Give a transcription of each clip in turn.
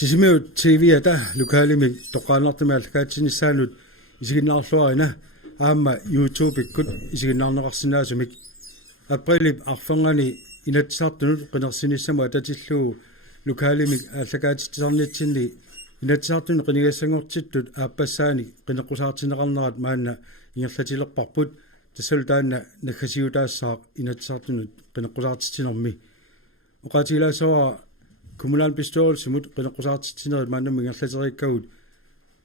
Sisimiut TV ata lokaalimik toqaanartimi allakaatsinissaalut isiginnaarluarina aamma YouTube ikkut isiginnaarneqarsinnaasumik априлип арфангани инатсаартунут qinерсиниссаму ататиллуу lokaalimik allakaatитсарнитсинни инатсаартуни qinigassangortittut ааппассаани qinеққусаартинеқарнерат маанна ингерлатилерпарпут тассалу таанна наггасиутаассаақ инатсаартунут qinеққусаартитсинерми оқатилаасава kommunal bestyrelsesmut qinеққусаартитсинерит мааннами ингерлатериккагут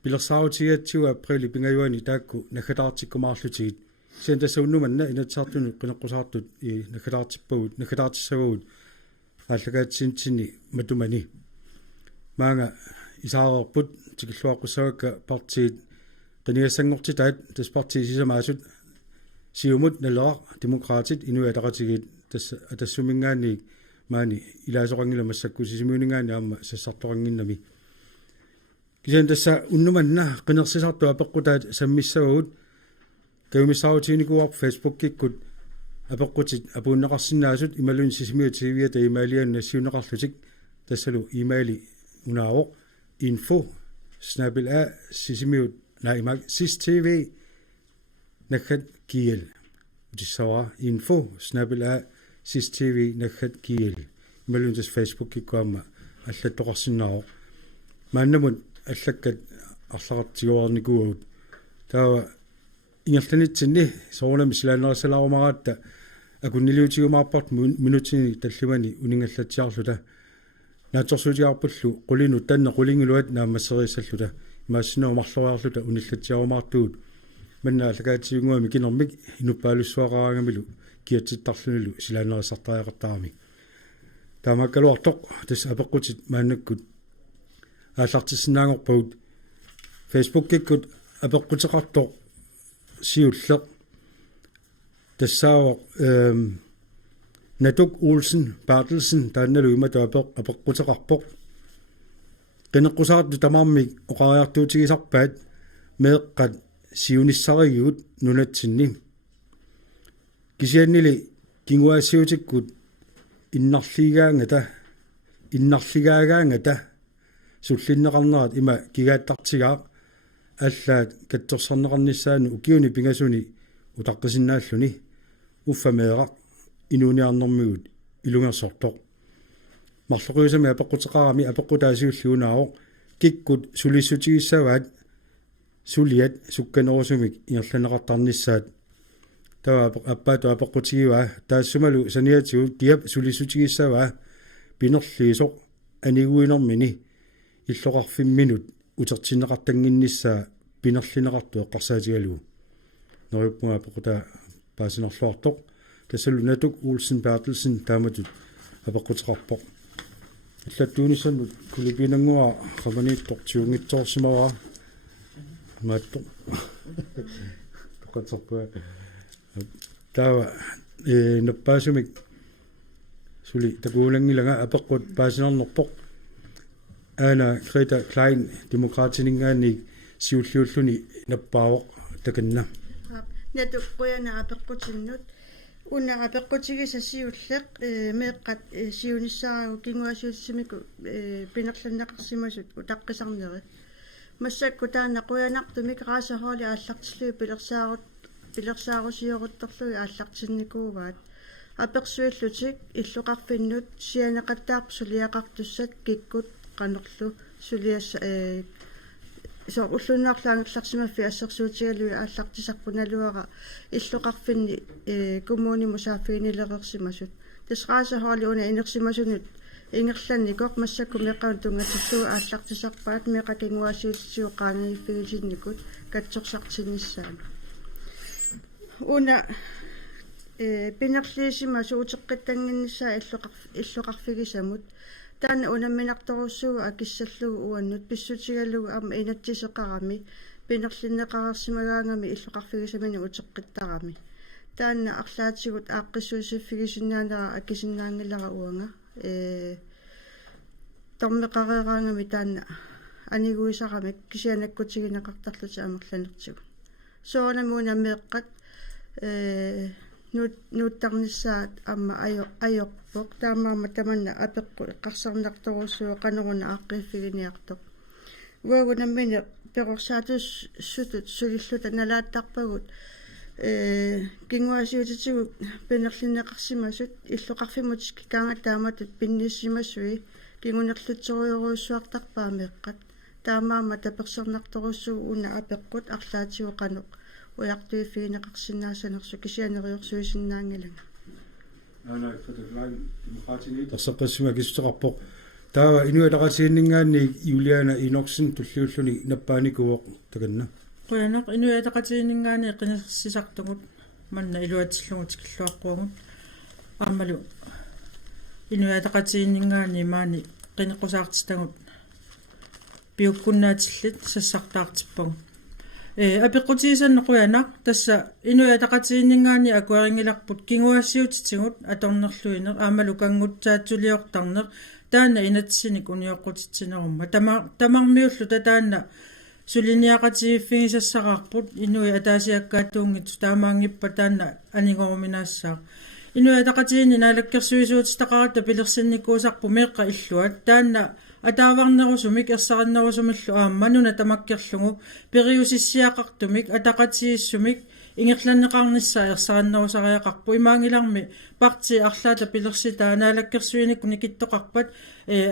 пилерсаавтигатсуа априли пингаюани таакку наггатаартиккумаарлутигит сентасауннуманна инатсаартуни qinеққусаартут и наггатаартиппагут наггатаартиссагут аллагаатсинтсини матумани маанга исаарерпут тикиллуаққуссагакка партиит qinigassangortitaat тас партии сисамаасут сиумут налеа демократит инуятақатигит тас атассумингаани маани илаасоқангила массакку сисимуунингаани аама сассарторангиннами кисен тасса уннуманна qinерсисарту апеққутаат саммиссагут каюмиссаавтиникуар фейсбуккиккут апеққутит апууннеқарсинаасут ималун сисимиу тивиата имаалианна сиунеқарлутик тассалу имаили унаавоқ info@sisimiut наимак sistv нахат киел утиссава info@sistv нахат киел ималун тас фейсбуккиккуама аллаттоқарсинааро мааннамут аллаккат арлақартигуарникуугут таава ингерланитсинни соорнами силаанерсалаарумараатта акуннилиутигумаарпарт минутини таллимани унингаллатсиарлута нааторсуутиарпуллу qulinu танна qulinguluat наамассериссаллута имаассинуумарлуаарлута униллатсиарумаартуут манна аллагаатигуами кинермик инуппаалуссуақараангамилу киатситтарлунулу силаанерсартариақартаарами таамаккалуартоқ тас апеққутит мааннаккут ааллартиссинаангорпагут фейсбуккиккут апеққутеқартоқ сиуллеқ тассаавоқ Natug Olsen Bartelsen таанналу иматаапеқ апеққутеқарпоқ qinеққусаарту тамаармик оқариартуутигисарпаат меэққат сиуниссаригиут нунатсинни кисианнили кингуаассиутиккут иннарлигаагаангата суллиннеқарнерат има кигааттартигаа аллаат катторсарнеқарниссаану укиуни пингасуни утаққисиннааллуни уффамеэрақ инуниарнэрмигут илунгерсортоқ марлоқиусами апеққутеқарами апеққутаасиуллуунааро киккут сулиссутигиссаваат сулиат сукканерусумик иерланеқартарниссаат тава аппаату апеққутигива таассумалу саниатигу киап сулиссутигиссаваа пинерлиисоқ анигуинэрмини иллоқарфимминут утертинеқартангиннissaa пинерлинеқарту эққарсаатигалуу нериппуга апеққута паасинерлуартоқ тассалу Natug Olsen Bartelsen тааматут апеққутеқарпоқ иллаттуунissannут кулипинангуа qamaniittортиунгитсоорсимаваа маатто тоқатсарпуа таава наппаасумик сули такуулангилага апеққут паасинернерпоқ аана Greta Klein демократинингаани сиуллиуллуни наппаавоқ таканна Natug quyanaa апеққутиннут уна апеққутигиса сиуллеқ меэққат сиунissаарагу кингуасуутсимику пинерланнеқарсимасут утаққисарнери массакку таана quyanартумик раасахооли ааллартиллуи пилерсаарусиорутторлуи ааллартинникууваат аперсуиллутик иллоқарфиннут сианеқаттаарп сулиақартуссат киккут qanерлу сулиасса so уллуннаарлаангерларсимаффи ассерсуутигалуи ааллартисарпуналуара иллоқарфинни коммуни мусааффиинилерерсимасут тасрааса хоали уна инерсимасунут ингерланни коқ массакку меққаун тунгатсиллуа ааллартисарпаат меқакингуасиутсиоқааниффигисинникут катсорсартиннissaан уна пинерлиисима суутеққиттангиннссаа иллоқарфигисамут таана унамминарторуссуу акиссаллугу уаннут писсутигалугу арма инатсисеқарами пинерлиннеқарерсимагаангами иллоқарфигисамани утеққиттарами таана арлаатигут ааққиссуусиффигисиннаанера акисиннаангилара уанга тормеқарераангами таана анигуисарамик кисианаккутигинеқартарлути амерланертигу соонамуна меэққат нуттарниссаат амма айорпоқ таамаама таманна апеққу эққарсарнарторуссуа қанеруна ааққииффигиниартоқ уагунаммини перорсаатус сутут сулиллута налааттарпагут кингуасиутитигу пинерлиннеқарсимасут иллоқарфимут кикаанга тааматут пинниссимасуи кингунерлутсориоруссуартарпаа меэққат таамаама таперсернарторуссуу уна апеққут арлаатигу қанеқ уяқтуиффигинеқарсинаасанерсу кисианериорсуисиннаангилага ана фотоглайн демократини тассаққассима киссеқарпоқ таава инуатақатииннингаанни юлиана иноксин туллиуллуни наппааникуоқ таканна qoyanaq inuataqatiinningaani qinisersisartugut manna iluatillugut killuaqquugut aammalu inuataqatiinningaani maani qiniqusaartistangut piukkunnaatilit sassartaartippagu apiqqutiisannequyanaq tassa inuataqatiinningaani akueringilarput kinguassiutitigut atornerluineq aammalu kanguttaatsuliortarneq taana inatsinik unioqqutitsinerumma tamarmiullu tataanna suliniaqatiiffigisassaqarput inui ataasiakkaatuungit taamaangippa taanna anigorminaassaa inui ataqatiini naalakkersuisuutistaqarata pilersinnikkuusarpu meeqqa illuat taanna ataavarnerusumik ersaqannerusumillu aammanuna tamakkerlugu periusissiaqartumik ataqatiissumik ingirlanneqarnissaa ersaqannerusariaqarpu imaangilarmi parti arlaata pilersitaa naalakkersuinikku nikittoqarpat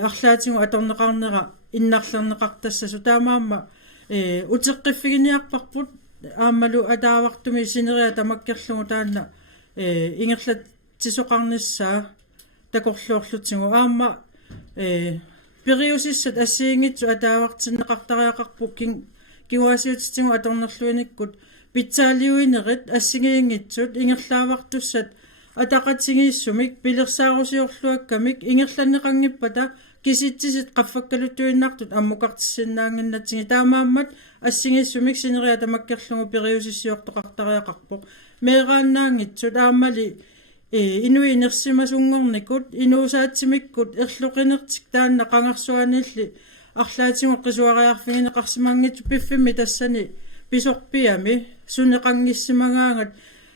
arlaatigu atorneqarnera innarlerneqartassassu taamaamma утеққиффигиниарпарпут ааммалу атаавартуми синериа тамаккерлугу таанна ингерлат тисоқарниссаа такорлуорлутсигу аама периусиссат ассиингитсу атаавартиннеқартариақарпу киуасиутитсигу аторнерлуиниккут питсаалиуинерит ассигиингитсут ингерлаавартуссат атақатсигииссумик пилерсаарусиорлуаккамик ингерланнеқангиппата киситсисит qaffakkaluttuinnartut аммукартиссиннаангиннатсиги таамааммат ассигиссумик синериа тамаккерлугу периусиссиортоқартариақарпоқ меерааннаангитсут ааммали инуи нерсимасунгорникут инуусаатсимиккут ерлуқинертик таанна қангарсуанилли арлаатигу қисуариарфигинеқарсимаангитсу пиффимми тассани писорпиами сунеқангиссимагаангат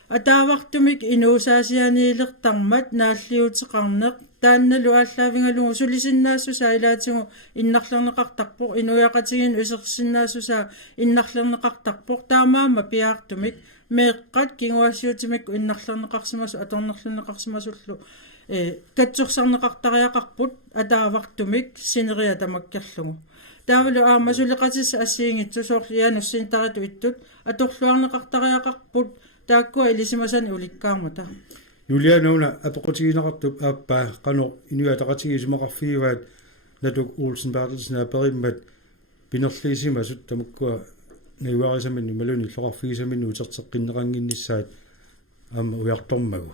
атаавартумик инуусаасианиилертармат нааллиутеқарнеқ таанналу ааллаавингалугу сулисиннаассусаа илаатигу иннарлернеқартарпоқ инуяқатигин усерсиннаассусаа иннарлернеқартарпоқ таамаама пиаартумик меэққат кингуассиутимикку иннарлернеқарсимасу аторнерлернеқарсимасуллу катсорсарнеқартариақарпут атаавартумик синериа тамаккерлугу таавалу аамасулеқатисса ассиингитсу соорлиануссинтариту иттут аторлуарнеқартариақарпут тааккуа илисимасани уликкаармата юлианауна апеқутигинеқартуп ааппаа қано инуатақатигисимақарфигиваат натук Олсен Bertelsen апериммат пинерлиисимасут тамуккуа наюарисаминни малуни иллоқарфигисаминни утертеққиннеқангиннissaат аама уяртормагу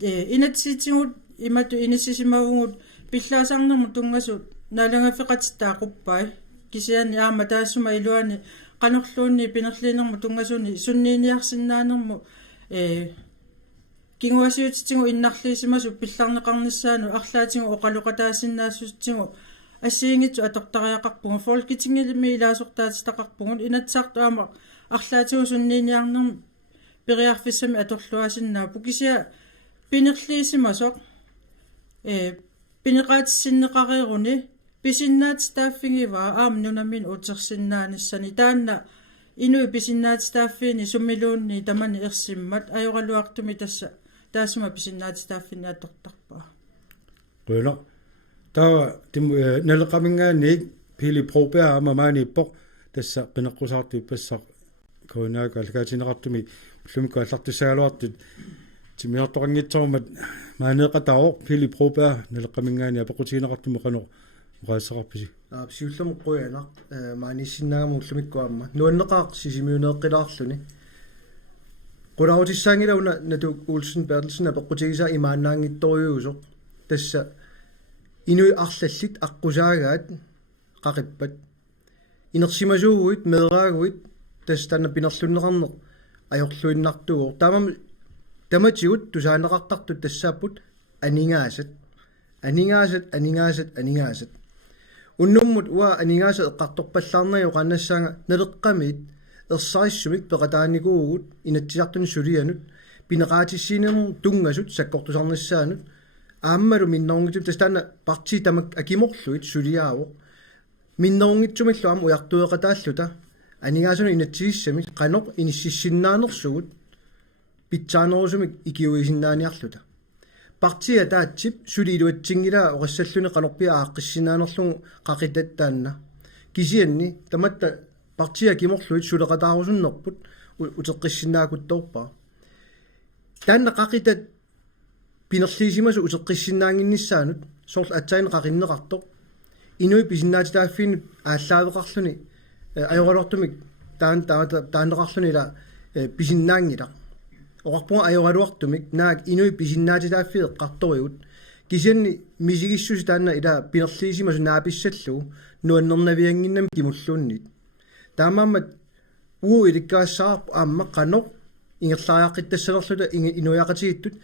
инатситигут имату иниссисимавгут пиллаасарнерму тунгасут налангафеқатиттаақуппай кисиани аама таассума илуани qanorluunni pinerliinermu tungasuni sunniiniarsinnaanерму кингуасиутитигу иннарлиисимасу пилларнеқарнissaanu арлаатигу оқалоқатаасиннаассутигу ассиингитсу атортариақарпугу фолкитингилми илаасортаатистақарпугун инатсаарту аама арлаатигу суннииниарнерму периарфиссами аторлуасиннаа пукисиа пинерлиисимасоқ пинеқаатиссиннеқариеруни писиннаатистааффигива аамнунамин утерсиннааниссани таанна инуи писиннаатистааффини суммилуунни тамани ерсиммат ajorалуартуми тасса таасума писиннаатистааффини атортарпаа qula tawa tim naleqamingaani pili probea amamaaniippoq tassa qinaqqusaartu passaq koonaaga alkaatineqartumi ullumikku allartussaaluartut timiartorangitsormat maaneeqataoq pili probea naleqamingaani apequtigineqartumi qano uqaassaqarpisi псиуллерму қуянақ маанисиннаgamу уллумиккуамма нуаннеқаақ сисимиунеэққилаарлүни qulautissangila natu Olsen Bertelsen apeqqutigisaa imaannaangittoriuusoq tassa inui arlallit aqqusaagaat qaqippat inersimasuuguit meeraaguit tassa tanna pinerlunneqarneq ajorluinnartugu tamatigut tusaaneqartartut tassaapput aningaasat unnummut uа aningaasat eqqartorpallaarnayu qannassaanga naleqqamit ersaissumik peqataanikuugut inatsisartun sulianut pineqaatissiinermu tungasut sakkortusarnissaanut ааммалу миннорнгитсут тастаана парти тамак акиморлуит сулиаавоқ миннорнгитсумиллу аама уяртуеқатааллута анигаасуна инатсигиссами қаноқ иниссиссиннаанерсугут питсаанерусумик икиуисиннааниарлута партия таатсип сулиилуатсингилаа оқассаллуни қанорпиа ааққиссинаанерлугу қақитаттаанна кисианни таматта партия акиморлуит сулеқатаарусуннерпут утеққиссинаакутторпаа таанна қақитат пинерлиисимасу утеққиссиннаангиннissaанут сорл атсаин қақиннеқартоқ инуи писиннаатитааффиинут ааллаавеқарлуни ajoralortumik taanneqarluni la pisinnaangila oqarpunga ajoralortumik naak inui pisinnaatitaaffie eqqartorigut kisianni misigissusi taanna ila pinerliisimasu naapissallu nuannernavianginnam kimulluunnit taamaammat uu ilikkaassaarpu aamma qanoq ingerlariaqqittassalerluta inuiaqatigittut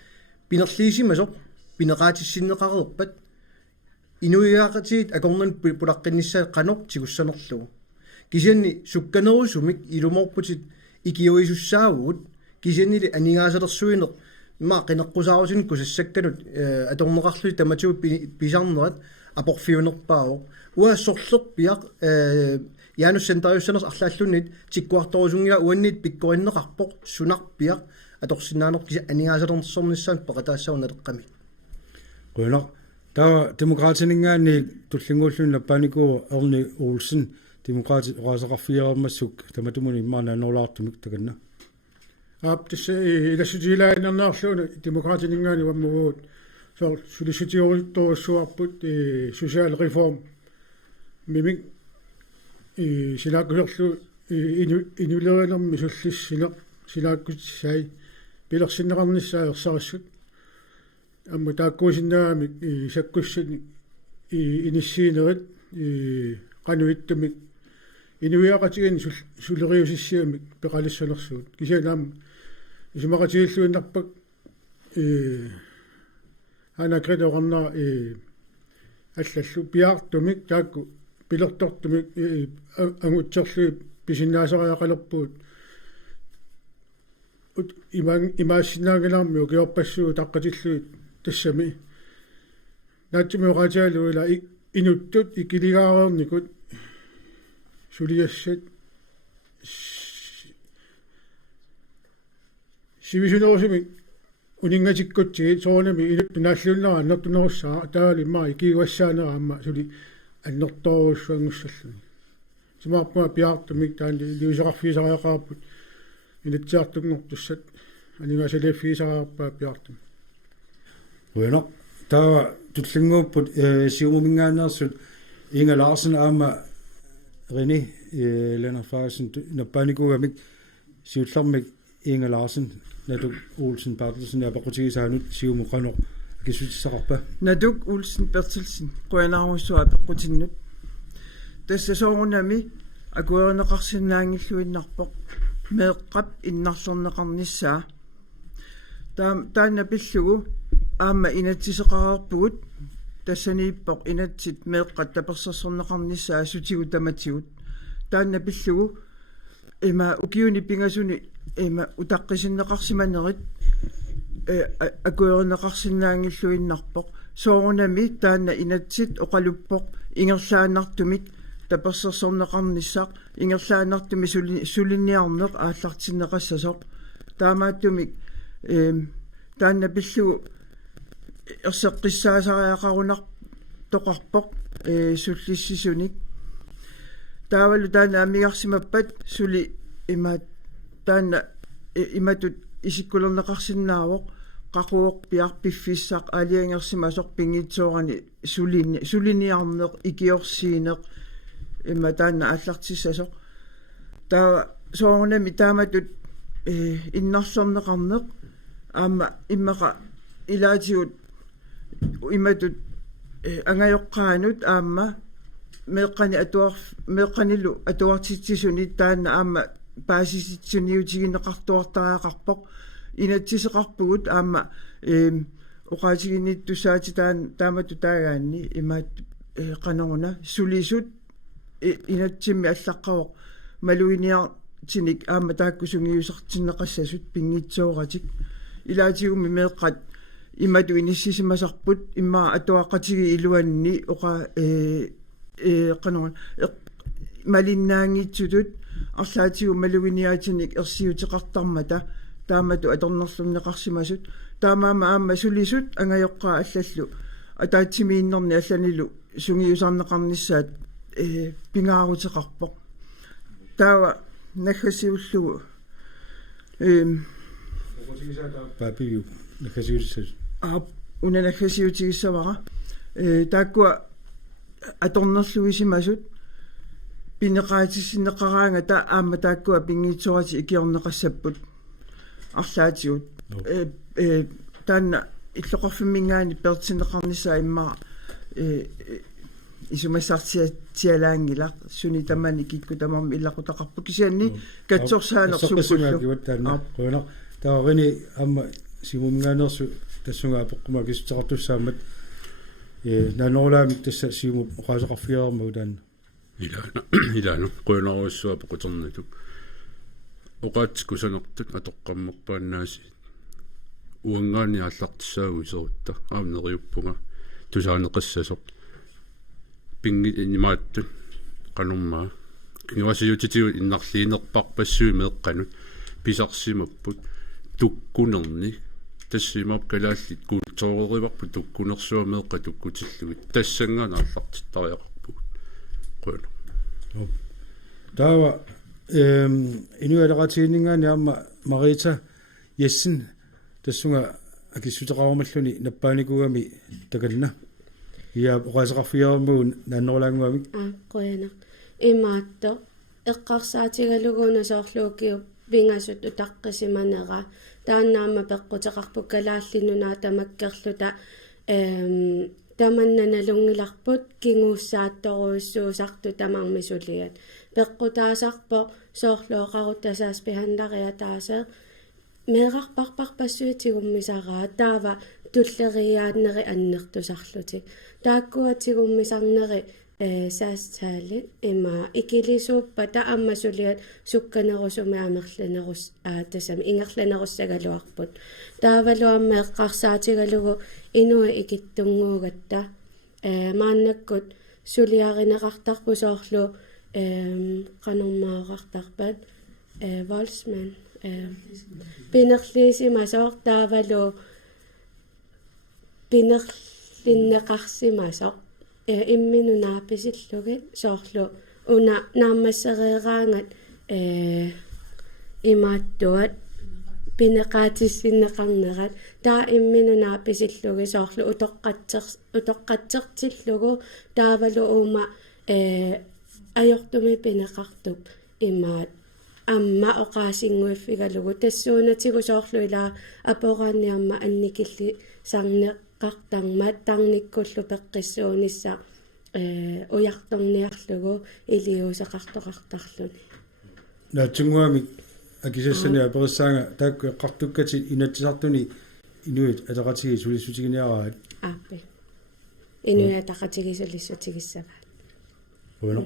pinerliisimasoq pineqaatissinneqareerpat inuiaqatigit akornan pulaqqinnissaa qanoq tigussanerlugu kisianni sukkanerusumik ilumorputit ikiuisussaavut kisiannili anigaasalerssuineq maa qineqqusaarusin kusassakkanut atorneqarlui tamatigu pisarnerat aporfiunerpaaroq uassorlerpiaq yaanussantarussanners arlaallunnit tikkuartorusungila uannit pikkorinneqarpoq sunarpiaq atorsinnaanor kisi anigaasalerssornissaan peqataassaunateqqami qunaq taa demokraatiningaani tullingulluun lappaaniku erni Olsen demokraatit oqaasaqarfiarammassuk tamatumuni immaana noolaartumik takanna аптисса илассутилаанернаарлуна демократиningaani ваммугуут соо сулисутиоритторуссуарпут социал реформ мимик силааккулерлу инулеринерми суллиссинеқ силааккутсай пилерсиннеқарниссаа ерсарассут амма тааккуусиннаамик саккуссани иниссиинерит qanуиттумик инуиақатигин сулериусиссиамик пеқалиссанерсуут кисианаам исумақатигиллуиннарпак анакредоқарнаа аллаллу пиаартумик таакку пилертортумик агутсерлуи писиннаасариақалерпуут имаассинаагилаарми укиорпассуу таққатиллуит тассами наатсимиоқатиалуила инуттут икилигаареерникут сулиассат сивисунерусими унингатиккутсигит соонами илутту нааллууннера аннертунерусsaa таалиммаа икигуассаанера амма сули аннерторуссуангуссаллуни симаарпуа пиаартумик таанли лиусеқарфиисариақарпут инатсиартугнортуссат анигаасалиаффиисариарпаа пиаартум bueno taa tullinguput siumumingaannersut Inga Larsen aama René Lennart Frederiksen nappaanikugamik siullarmik Inga Larsen natuk Olsen Bertelsen apaqutigisaanut siumuqanoq kisutissaqarpa natuk Olsen Bertelsen qoyanaarussua apaqutinnut tassa soorunami akuerneqarsinnaangilluinnarpoq meeqqap innarlorneqarnissaa taanna pillugu аама инатсисеқараарпугут тассанииппоқ инатсит меэққат таперсерсорнеқарниссаа сутигу таматигут таанна пиллугу има укиуни пингасуни има утаққисиннеқарсиманерит акуернеқарсинаангиллуиннарпоқ соорунами таанна инатсит оқалуппоқ ингерлааннартумик таперсерсорнеқарниссаа ингерлааннартуми сулинниарнеқ ааллартиннеқассасоқ таамааттумик таанна пиллугу ерсеққиссаасариақарунар тоқарпоқ суллиссисуник таавалу таана амигарсимаппат сули има таана иматут исиккулернеқарсинаавоқ қақуоқ пиарпиффиссақ алиангерсимасоқ пингитсоорани сулиниарнеқ икиорсиинеқ има таана ааллартиссасоқ таа соорнами тааматут иннарсорнеқарнеқ аама иммақа илаатигут иматут ангайоққаанут аама меэққанилу атуартитсисуни таанна аама паасиситсуниутигинеқартуартараақарпоқ инатсисеқарпугут аама оқаатигинниттусаати таамату таагаанни имаат qanunguna sulisut inatsimmi allaqquq maluiniartinik aama taakkusungiusartinneqassasut pinngitsuoratik ilaatiummi meeqqat imatu inissisimasarput imma atuaqqatigi iluanni oqa qanunguna malinnaangitsutut арлаатигу малуиниаатиник ерсиутеқартармата таамату аторнерлуннеқарсимасут таамаама аама сулисут ангайоққаа аллаллу атаатсимииннерни алланилу сунгиусарнеқарниссаат пингаарутеқарпоқ таава нахасиуллугу папиу нахасиулсас унанахасиутигиссавара тааккуа аторнерлуисимасут пинеқаатиссинеқараанга та аама тааккуа пингиитсуарати икиорнеқассаппут арлаатигут таанна иллоқарфиммингаани пертинеқарнissaа иммаа исумассартиалаангила суни тамани кикку тамам иллақутақарпу кисианни катсорсаанерсуккуллу таанна таавани амма симумгаанерсу тассунгаа пеққума кисутеқартуссаамат нанолаамик тасса симу оқаасеқарфиармагу таанна илаана қуйнеруссуа пеқутернату оқаатску санертут атоққаммерпааннааси уангаани аллартиссаагу исерутта аамнериуппунга тусаанеқассасоқ пинги инимаатту кануммаа кингуасиутитигу иннарлиинерпарпассуи меэққанут писарсимаппут туккунерни тассимап калааллит куутсоорериварпу туккунерсуа меэққа туккутиллугит тассангаана аллартиттариақарпугут қуйна таава инуалератиинингаани аама марита ессин тассунга акиссутеқарумаллуни наппааникугами такална иа оқасеқарфиармуун нааннерлаангуамик қояна имаатто эққарсаатигалугуна соорлуукиу вингасут утаққисиманера тааннаама пеққутеқарпу калааллинунаа тамаккерлута таманнаналунгиларпут кингууссаатторуиссуусарту тамармисулиат пеққутаасарпо соорлуоқарутасаас пиhandaria тааса меэрарпарпарпассуитигуммисараа таава туллериааннери аннертусарлутик тааккуатигуммисарнери саастаали има икилисууппа тааммасулиат сукканерусуми амерланерус тасами ингерланеруссагалуарпут таавалуамма эққарсаатигалугу инуа икиттунгуугатта мааннаккут сулиаринеқартарпу соорлу qanummaaqartarpat Volsman pinerliisimasoq taavalu pinerlinneqarsimasoq imminunaapisillugit soorlu una naammassereeraangat imaattuat pineqaatissinneqarnerat taa imminunaapisillugi soorlu utoqqatsertillugu taavalu uuma ajortumi pineqartup imaat amma oqaasinguiffigalugu tassuunatigu soorlu ilaa aporaanniamma annikilli sarneqqartarmat tarnikkullu peqqissuunissa ujartorniarlugu iliuseqartoqartarluni наатсунгуами акисассани апериссаанга таакку эққартуккати инатсисартуни инуит атеқатиги сулиссутигиниараат ааппи инуя тақатигисулиссутигиссаваат bueno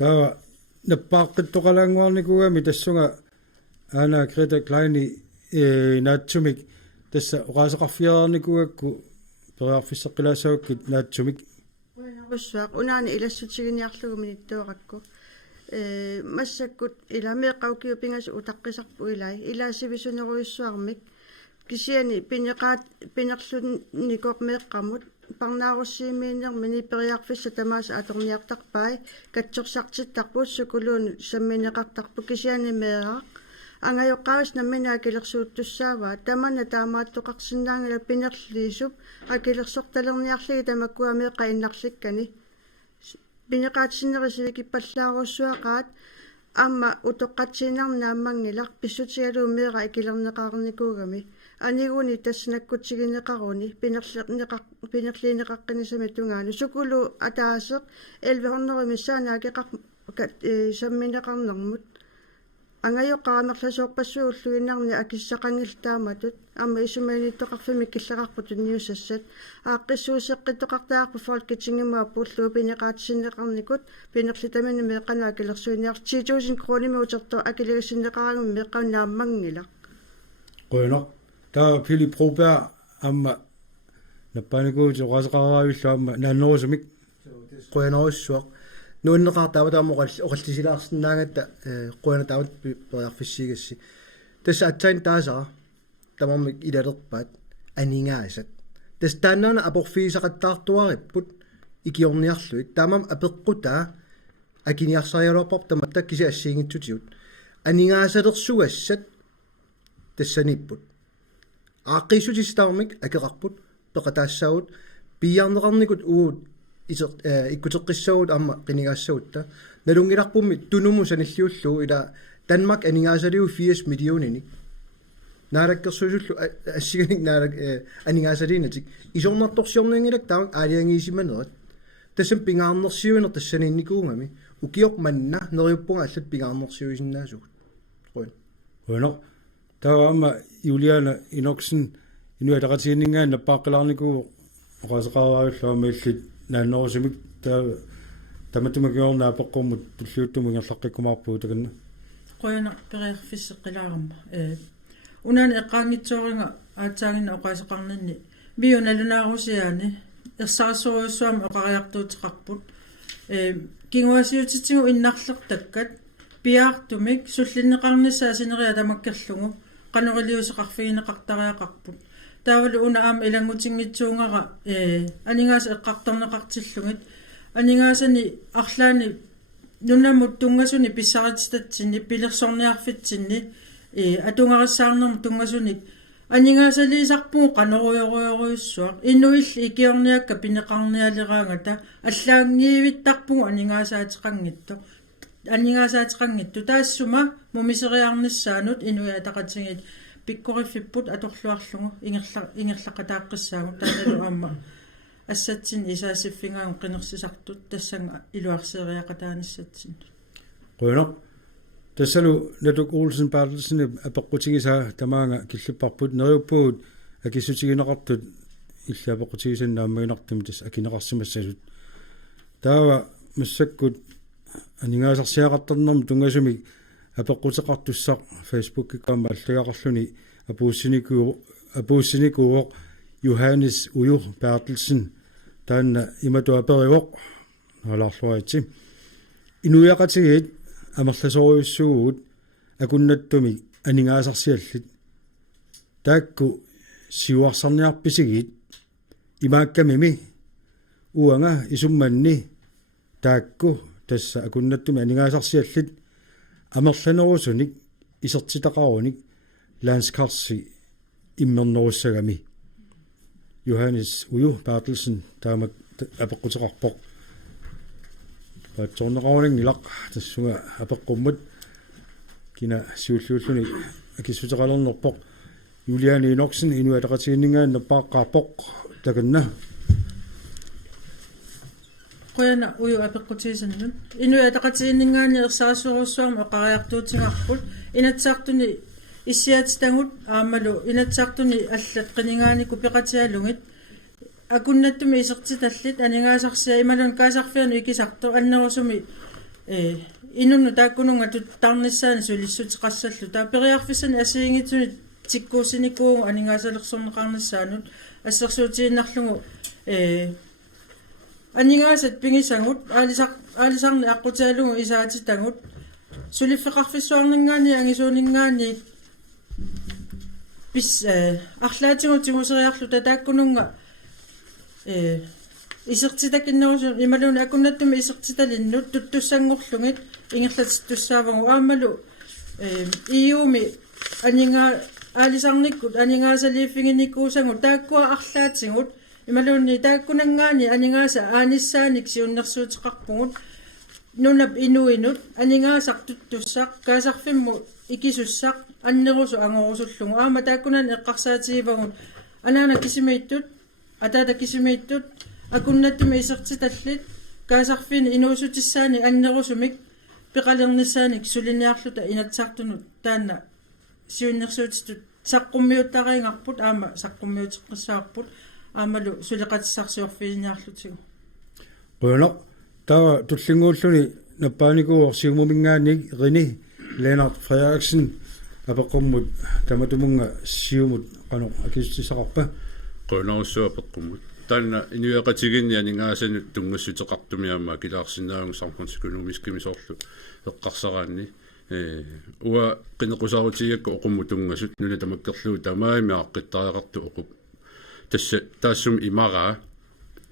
таа наппааққиттоқалаангуарникугами тассунга аана Greta Kleini наатсумик тасса оqaасеқарфиарникугакку периарфиссеққилаасауккит наатсумик унаруссуақ унаани илассутигиниарлугу миниттуоқакку массаккут иламеэққаукиу пингасу утаққисарпу илай илаасивисунеруйуссуармик кисиани пинерлунникоқ меэққамут парнааруссиимииннермини периарфисса тамааса аторниартарпай катсорсартиттарпут сукулуун самминеқартарпу кисиани меэра ангайоққарис намминаа килерсууттуссааваа тамана таамааттоқарсинаангала пинерлиисуп акилерсорталерниарлиги тамаккуа меэқа иннарликкани пинеқаатсинерисили киппаллааруссуақаат Amma utoqqatsiinarnaammanngilaq pissutigaluumeera ikilerneqaarnikуугами анигуни таснаккутсигинеқаруни пинерлиинеқаққинисами тунгаани сукулу атаасеқ 1100 миссаанаакеқар самминеқарнэрмут ангайоққарамерласуорпассууллуинарни акиссақангилтааматут амма исуманиттоқарфими киллеқарпут ниусассат ааққиссуусеққиттоқартаарпу фолкитсингимааппууллуу пинеқаатсиннеқарникут пинерлитамини меққанаа килерсуиниар 10000 кроними утерто акилерсиннеқарагами меққаннааммангила qoynoq taa Philip Robert amma наппаникуу жоқасеқараавиллаама нааннерусумик qoyanorissuaq nuunneqartaavataammoqal oqallisilaarsinnаагata qoyana taavut periarfissiigassi tassa atsain taasara tamarmik ilalerpaat aningaasat tas taannaana aporfiisaqattaartuaripput ikiorniarluit taamam apeqqutaa akiniarsarialuarpar tamattak kisi assiingitsutigut aningaasalersugassat тассанииппут ааққиссутистаармик акеқарпут пеқатаассаагут пиарнеқарникут уут иккутеққиссагут аама қинигаассагутта налунгиларпумми тунуму саниллиуллуу ила Danmark анингаасалиу 80 миллиониник наалаккерсуусуллу ассиганик наалак анингаасалиинатик исорнарторсиорнингилак таан аалиангиисиманерат тассам пингаарнерсиуинер тассаниинникуунгами укиоқ манна нериуппунга аллат пингаарнерсиуисиннаасугут qoynoq taama Juliana Inoksen inuataqatiinningaan nappaaqqilaarnikuu oqasaqaraavillaameillit naannerusumik taa tamattumakiornaa peqqormut pulluuttumigerlaqqikkumaarpuu takanna qoyana periarfisseqqilaaramma unaani eqqaangitsoringa aatsaangina oqasaqarnanni miunalunaarusiaani ersaarsuruussuama oqariartuutiqarput kinguasiutitingu innarlertakkat piartumik sullinneqarnissaa sineria tamakkerlugu qanoriliuseqarfigineqartariaqarput taavalu una aam ilangutinngitsuungara aningaas eqqartorneqartillugit aningaasani arlaani nunamut tungasuni pissarititatsinni pilersorniarfitsinni atungarissaarnermu tungasunik aningaasaliisarpuu qanoruyorioruyussuaq inuill ikiorniakka pineqarnialeraangata allaangiivittarpuu aningaasaateqanngittu аннигаасаатеқангитту таассума мумисериарнissaанут инуятақатингит пиккориффиппут аторлуарлугу ингерлақатааққиссаагу тааналу аама ассатсин исаасиффингаагу қинерсисартут тассанга илуарсериақатааниссатсин qoynoq tassalu Natuk Olsen Bertelsen апеққутигисаа тамаанга киллиппарпут нериуппуут акиссутигинеқартут иллаапеққутигисаннааммагинартум тас акинеқарсимассасут таава массаккут анингаасарсиақартарнэрму тунгасумик апеққутеқартуссақ Facebook-иккаама аллагақарлуни апууссиникууоқ Johannes Ujo Bertelsen таанна иматуаперивоқ наларлуаати инуяқатигит амерласориуссуугут акуннаттуми анингаасарсиаллит таакку сиуарсарниарписигит имааккамими уанга исумманни таакку тасса акуннаттуми анингаасарсиаллит амерланерусуник исертитақаруник ланскарси иммернеруссагами Johannes Ujo Bertelsen таамак апеққутеқарпоқ паатсорнеқарунангилақ тассуга апеққуммут кина сиуллууллуни акиссутеқалернерпоқ Juliana Inoksen инуатақатииннингаан наппааққарпоқ таканна qoyana uyu apeqqutiisannun inuataqatiinningaani ersaassuruussuarma oqariartuutigarput inatsartuni issiatitangut aammalu inatsartuni allat qiningaaniku peqatialungit akunnatumi isertitallit aningaasarsia imalun kaasarfianu ikisartu annerusumi inunnu taakkununga tuttarnissaani sulissuteqassallu taaperiarfissani asiingitsuni tikkuusinikuugu aningaasaleqsorneqarnissaanut assersuutiinnarlugu анингаасат пигисангут аалисарни аққутаалугу исаатитангут сулиффеқарфиссуарнингаани ангисуунингаани пис арлаатигутигусериарлу татааккунунга исертитакиннерусу ималуна акуннаттуми исертиталиннут туттуссангорлугит ингерлатиттуссаавагу аамалу июми анинга аалисарниккут анингаасалииффигиникуусангу тааккуа арлаатингут ималуунни тааккунангаани анингааса аанissaаник сиуннерсуутеқарпугут nunap inuinut aningaasartuttussaq kaasarfimmu ikisussaq annerusu angorusullungu aama taakkunan eqqarsaatiivagun anaana kisimiittut ataata kisimiittut akunnattum isertitallit kaasarfin inuusutissaani annerusumik piqalernissaanik suliniarluta inatsartunut taanna siunnersuutistut saqqummiuttariingarput aama saqqummiuteqqissaarput aamalu suliqatissarsiorfiiniarlutigu qono tawa tullingуулluni nappaanikuorsiumumingaanik rini Lennart Frederiksen apeqqormut tamatumunga siumut qano akissisaqarpa qonaussuapeqqumut taanna inuiaqatiginni aningaasannut tungassutеқартумиамма килаарсинаагун San Francisco нумискимисорлу эққарсараанни уа қинеқусаарутигакку оқуммутунгассут нуна тамаккерлуу тамаами аққиттариақарту оқуп тасса таассум имараа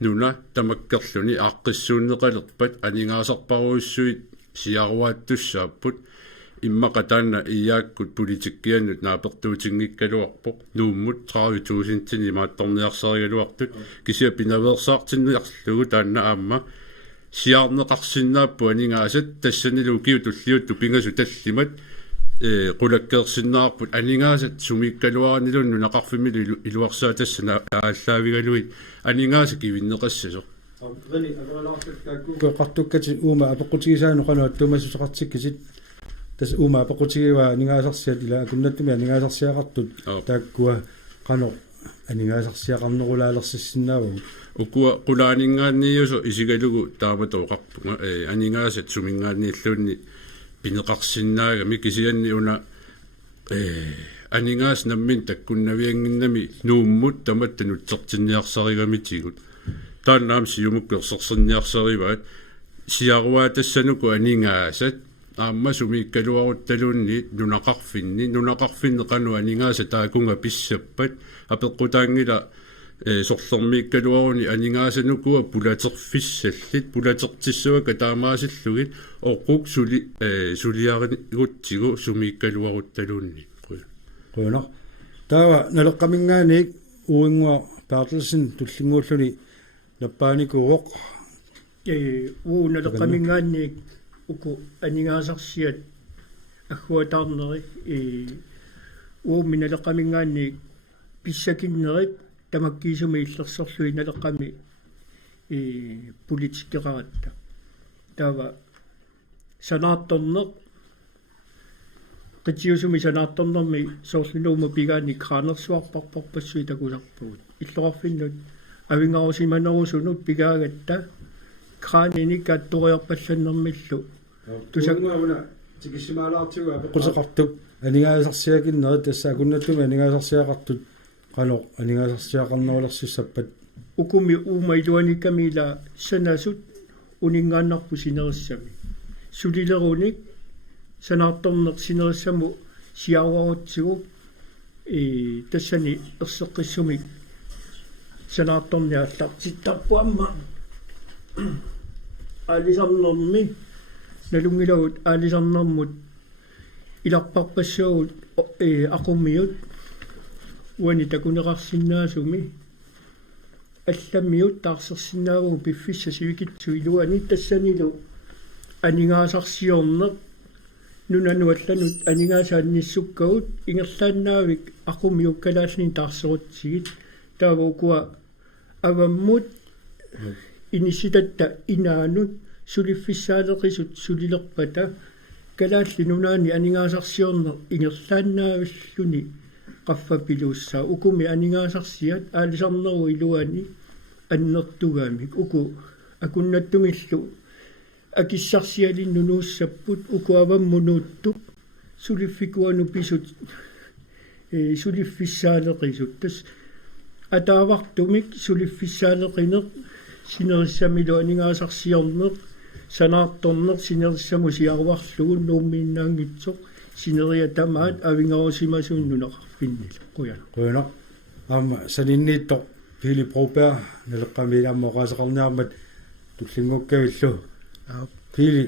нуна тамаккерлуни аққиссууннеқалерпат анингаасарпаруиссуит сиаруааттуссааппут иммақа таанна иyaakкут политиккианнут наапертуутингиккалуарпоқ нууммут 30,000 маатторниарсаригалуартут кисиа пинаверсаартинниарлугу таанна аама сиарнеқарсиннааппу анингаасат тассанилу киу туллиутту пингасу таллимат qulakkeersinnаарput aningaasat sumikkaluaranilun nunaqarfimmilu iluarsaatassana ааллаавигалуит анингааса кивиннеқассасо rini averalaartakkaakku qartukkati uuma apeqqutigisaaну qanu attuumassuseqartikkisит тас ума апеқутигива анигаасарсиат ила акуннаттуми анигаасарсиақартут тааккуа қано анигаасарсиақарнерулаалерсиссиннаавагу укуа qulaaninggaanniiusu isigalugu taamatooqarpunga aningaasat suminggaanniиллуунни пинеқарсиннаагами кисианни уна анингаас наммин таккуннавиангиннами нууммут таматта нутсертинниарсаригамитигут тааннаам сиумуккерсерсинниарсариваат сиаруаа тассануку анингаасат аама сумиккалуарутталуунни нунақарфинни қану анингааса таакунга писсаппат апеққутаангила сорлермиккалуаруни анингаасанукуа пулатерфиссаллит пулатертиссуака таамаасиллугит оқук сулиаригутсигу сумиккалуарутталуунни qono tawa naleqqamingaanik uingua Bertelsen tullingууллуни наппааникууоқ uu naleqqamingaanik uku aningaasarsiat аггуатаарнери uu minaleqqamingaanik pissakinnerit тамаккиисуми иллерсерлуи налеққами политиккеқаратта таава санаатторнеқ qitiusumi санаатторнерми соорлунуума пигаани краанерсуарпарпарпассуи такуларпугут иллоқарфиннут авингарусиманерусунут пигаагатта краанини каатториарпалланнэрмиллу тусагуна тикиссимаалаартигуа апеққусеқартук анигаасарсиакиннерит тасса акуннаттуми анигаасарсиақартут qano aningaasarsiaqarnerulерсиссаппат укуми уумаилуаникамила санасут унингааннарпу синериссами сулилеруник санаартторнер синериссаму сиауарутсигу тассани ерсеққиссуми санаартторниааллартиттарпуамма алисарнерми налунгилагут алисарнермут иларпарпассаагут ақуммиут уани такунеқарсинаасуми алламмиут таарсерсинаагу пиффисса сивикитсу илуани тассанилу анигаасарсиорнеқ нунануалланут анигаасаанниссуккагут ингерлааннаавик ақумиуккалааллини таарсерутсигит таавукуа аваммут иниситатта инаанут сулиффиссаалеқисут сулилерпата калаалли нунаани анигаасарсиорнеқ ингерлааннаавиллуни qaffappiluussa ukumi aningaasarsiat aalisarneru iluani annertugaamik uku akunnattumillu akissarsialinnu nuussapput uku avammunuuttuk suliffikuanu pisut suliffissaaleqisut tas ataavartumik suliffissaaleqineq sinerissamilu aningaasarsiorneq sanaartorneq sinerissamu siaruarlugu nuummiinnaangitsoq sineria tamaat avingarusimasuunnuneqarpinnil qono amma saninniitto Philip Robert naleqqamiilammoqaasaqarniarmat tullingukkavillu Phili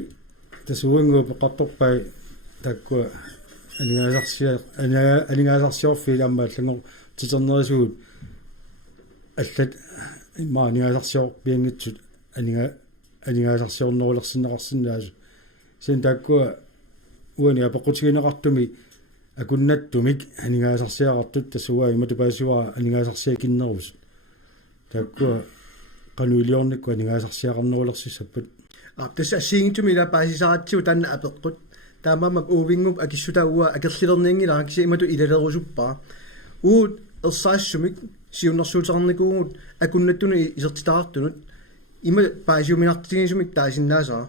tasuungu peqartorpai takkua aningaasarsiorfiilamma allangor titernerisuut аллат маанигаасарсиор пиангитсут анигаасарсиорнерулерсиннеқарсинаасу sen takkua uani apaqutigineqartumi akunnattumik aningaasarsiaqartut tassua imatupaasuwa aningaasarsiakinnerus takkua qanuiliornikku aningaasarsiaqarnerulersissappat tässä asiingitumi ila paasisaratsiu tanna apeqqut taamammak uuvingup akissutaua akerlilerniingila kisi imatu ilalerusuppaa uut ersaassumik siunnersuuternikuugut akunnattuni isertitaqartunut ima paasiuminartigisumik taasinnaasara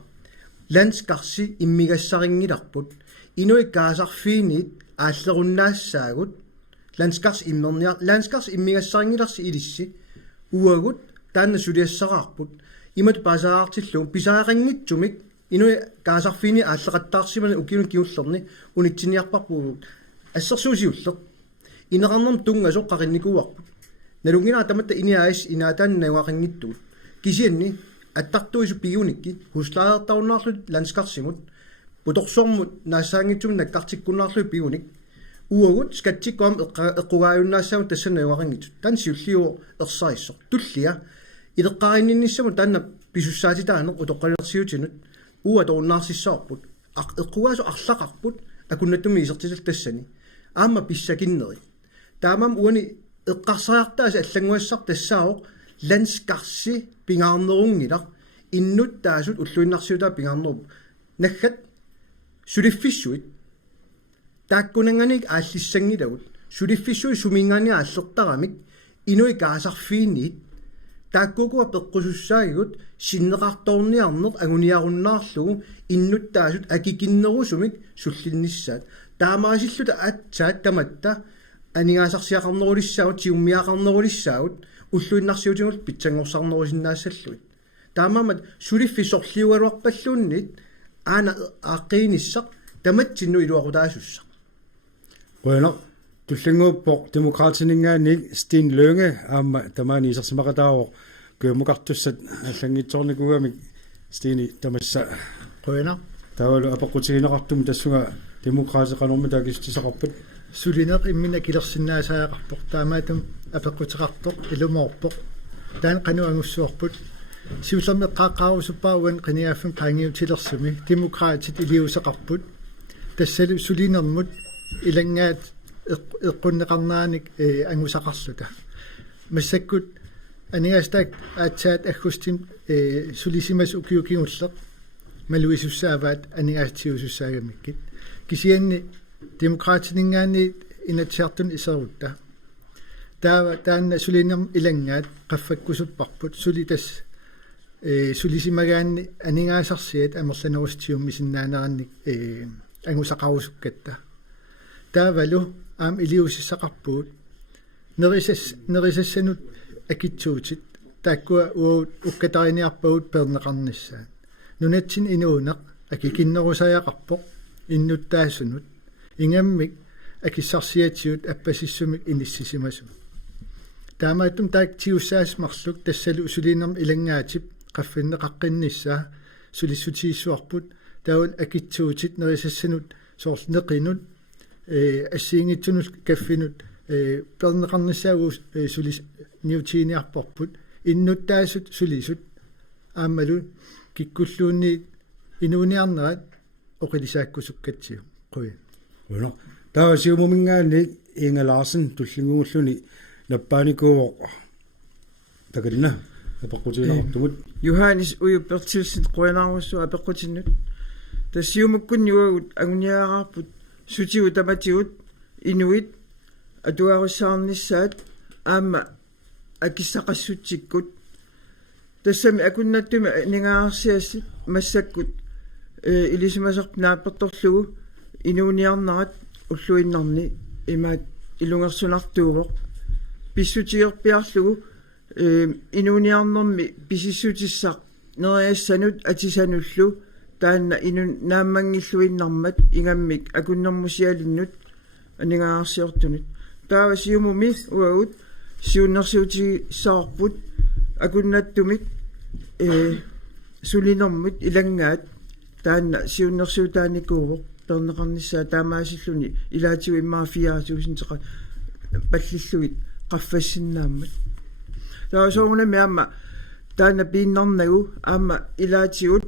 landskarsi immigassaringilarput inui kaasarfiinit aallerunnaassaagut landskars immigassaringilarsi ilissi uagut taanna suliassaqarput imat paasaraartillu pisaaqanngitsumik inui kaasarfiini aalleqattaarsimani ukiun kiullerni unitsiniarparpuugut assersuusiulleq ineqarnerm tungasoq qaqinnikuarput nalungina tamatta iniaas inaataannauaqanngittuut kisianni attartuisu piunikki huslaaertaunnaarlut landskarsimut putorsormut naasaangitsum nakkartikkunnaarlu piunik uagut skatsikkoam eqqugaayunnaassaamu tassanauaqanngitut tan siulliu ersaissoq tullia ileqqariinnissamu tanna pisussaatitaaneq utoqqalersiutinut uatorunaarsissaarput eqquгaasu арлақарпут акуннаттуми исертисал тассани аама писсакиннери таамам уани эққарсаартаас аллангуассар тассаоқ ландскарси пингаарнерунгилар иннут таасут уллуиннарсиутаа пингаарнеру наггат сулиффиссуит тааккунанганик ааллиссангилагут сулиффиссуи сумингаани ааллертарамик инуи каасарфиинниит тааккукуа пеққусуссаагигут синнеқарторниарнеқ агуниаруннаарлугу иннуттаасут акикиннерусумик суллиннissaат таамаасиллута атсаат таматта анигаасарсиақарнерулиссаагут сиуммиақарнерулиссаагут уллуиннарсиутингул питсангорсарнерусиннаассаллуит таамаамат сулиффисорлиугалуарпаллууннит аана ааққииниссақ таматсинну илуақутаасуссақ Bueno, tullinguuppoq demokraatiningaanni Steen Lønge aamma tamaani isarsimaqataavoq kuumuqartussat allangitsornikugamik Steeni tamassa qoyana taavalu apaqqutigineqartum tassuga demokraatiqanormi taakistisaqarput sulineq immina kilersinnaasaaaqarpoq taamaatum apeqqutiqarpoq ilumorpoq taan qanu angussuarput siullermi qaaqaarusuppaauan qiniaaffun qaangiutilersumi demokraatit iliusaqarput tassalu sulinermut ilangaat eqqunneqarnaanik angusaqarluta massakkut anigastaak aatsaat agustin sulisimas ukiukingulleq maluisussaavaat anigaatiusussaagammikkit kisianni demokraatiningaanni inatsiartun iserutta taanna sulinerm ilangaat qaffakkusupparput sulitas sulisimagaanni anigaasarsiat amerlanerustiummisinnaanarannik angusaqarusukkatta taavalu aam iliusissaqarpuut nerisassanut akitsuutit taakkua uut ukkatariниarpagut perneqarnissaat nunatsin inuuneq akikinnerusajaqarpoq innuttaasunut ingammik akissarsiatiut appasissumik inississimasum taamaattum taaktiussaasmarluk tassalu sulinerm ilangaatip qaffinneqaqqinnissaa sulissutiissuarput taul akitsuutit nerisassanut soorneqinut ассиингитсунус каффинут пернеқарниссаагус сулис ниутииниарпарпут иннуттаасут сулисут аамалу киккуллуунни инууниарнерат оқилисааккусуккатсиу қуи Bueno, taava siumumingaanni Inga Larsen tullingууллуни наппааникууоқ такалина апеққутиинеқартумут Johannes ujuppertilsit qoyanaarussua apeqqutinnut tassiumikkunniuagut aguniaaqarput sutigu tamatigut inuit atuarussaarnissaat aamma akissaqassuttikkut тассами акуннаттуми нингаарсиасси массаккут илисимасерп наапперторлугу инууниарнерат уллуиннарни имаат илунгерсунартуугоқ писсутигерпиарлугу инууниарнерми писиссутиссақ нериассанут атисануллу таанна инун нааммангиллуиннармат ингаммик акуннэрмусиалиннут анингаарсиортунут таава сиумуми уагут сиуннерсиути саарпут акуннаттумик сулинэрмут илангаат таанна сиуннерсиутааникуугоқ пернеқарниссаа таамаасиллуни илаатигу иммаафиаасуусинтеқа паллиллугит qaffassinnaammat taasonguna meamma taana piinnarnagu aamma ilaatigut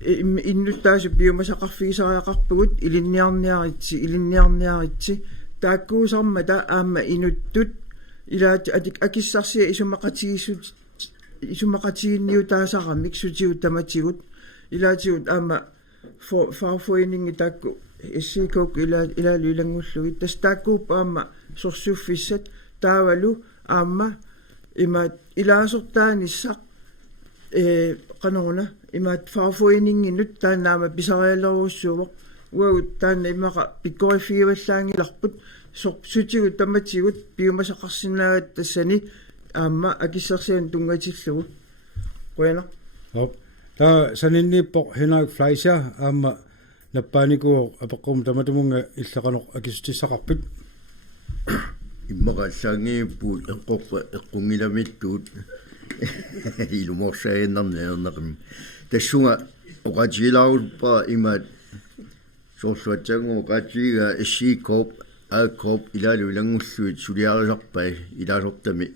иннуттаасу пиумасақарфигисариақарпагут илинниарниаритси тааккуусарма таа аама инуттут илаати акиссарсия исумақатигинниу таасарамик сутиут таматигут илаатигут аама фарфуининги таакку эссикок илаалуилангуллугит тас тааккууп аама сорсуффиссат таавалу аама имаат илаасортааниссақ qanoruna imaat farfuininginnut taannaama pisarialleruussuuvoq uagut taanna imaqa pikkorifigivallaangilarput sutigut tamatigut piumasaqarsinnaagat tassani aamma akissarsian tungatillugu qoyana hop ta saninniippoq hinaak flaisia aamma nappaaniku apeqqum tamatumunga illaqanoq akissutissaqarput иммақаллаангииппуут эққорпа эққунгиламиттуут илуморсаиннарнеернақим тассунга оқатилаарулпа имаат соорсуатсаагу оқатига эссикоп аакоп илалу илангуллуит сулиарисарпай илаасортами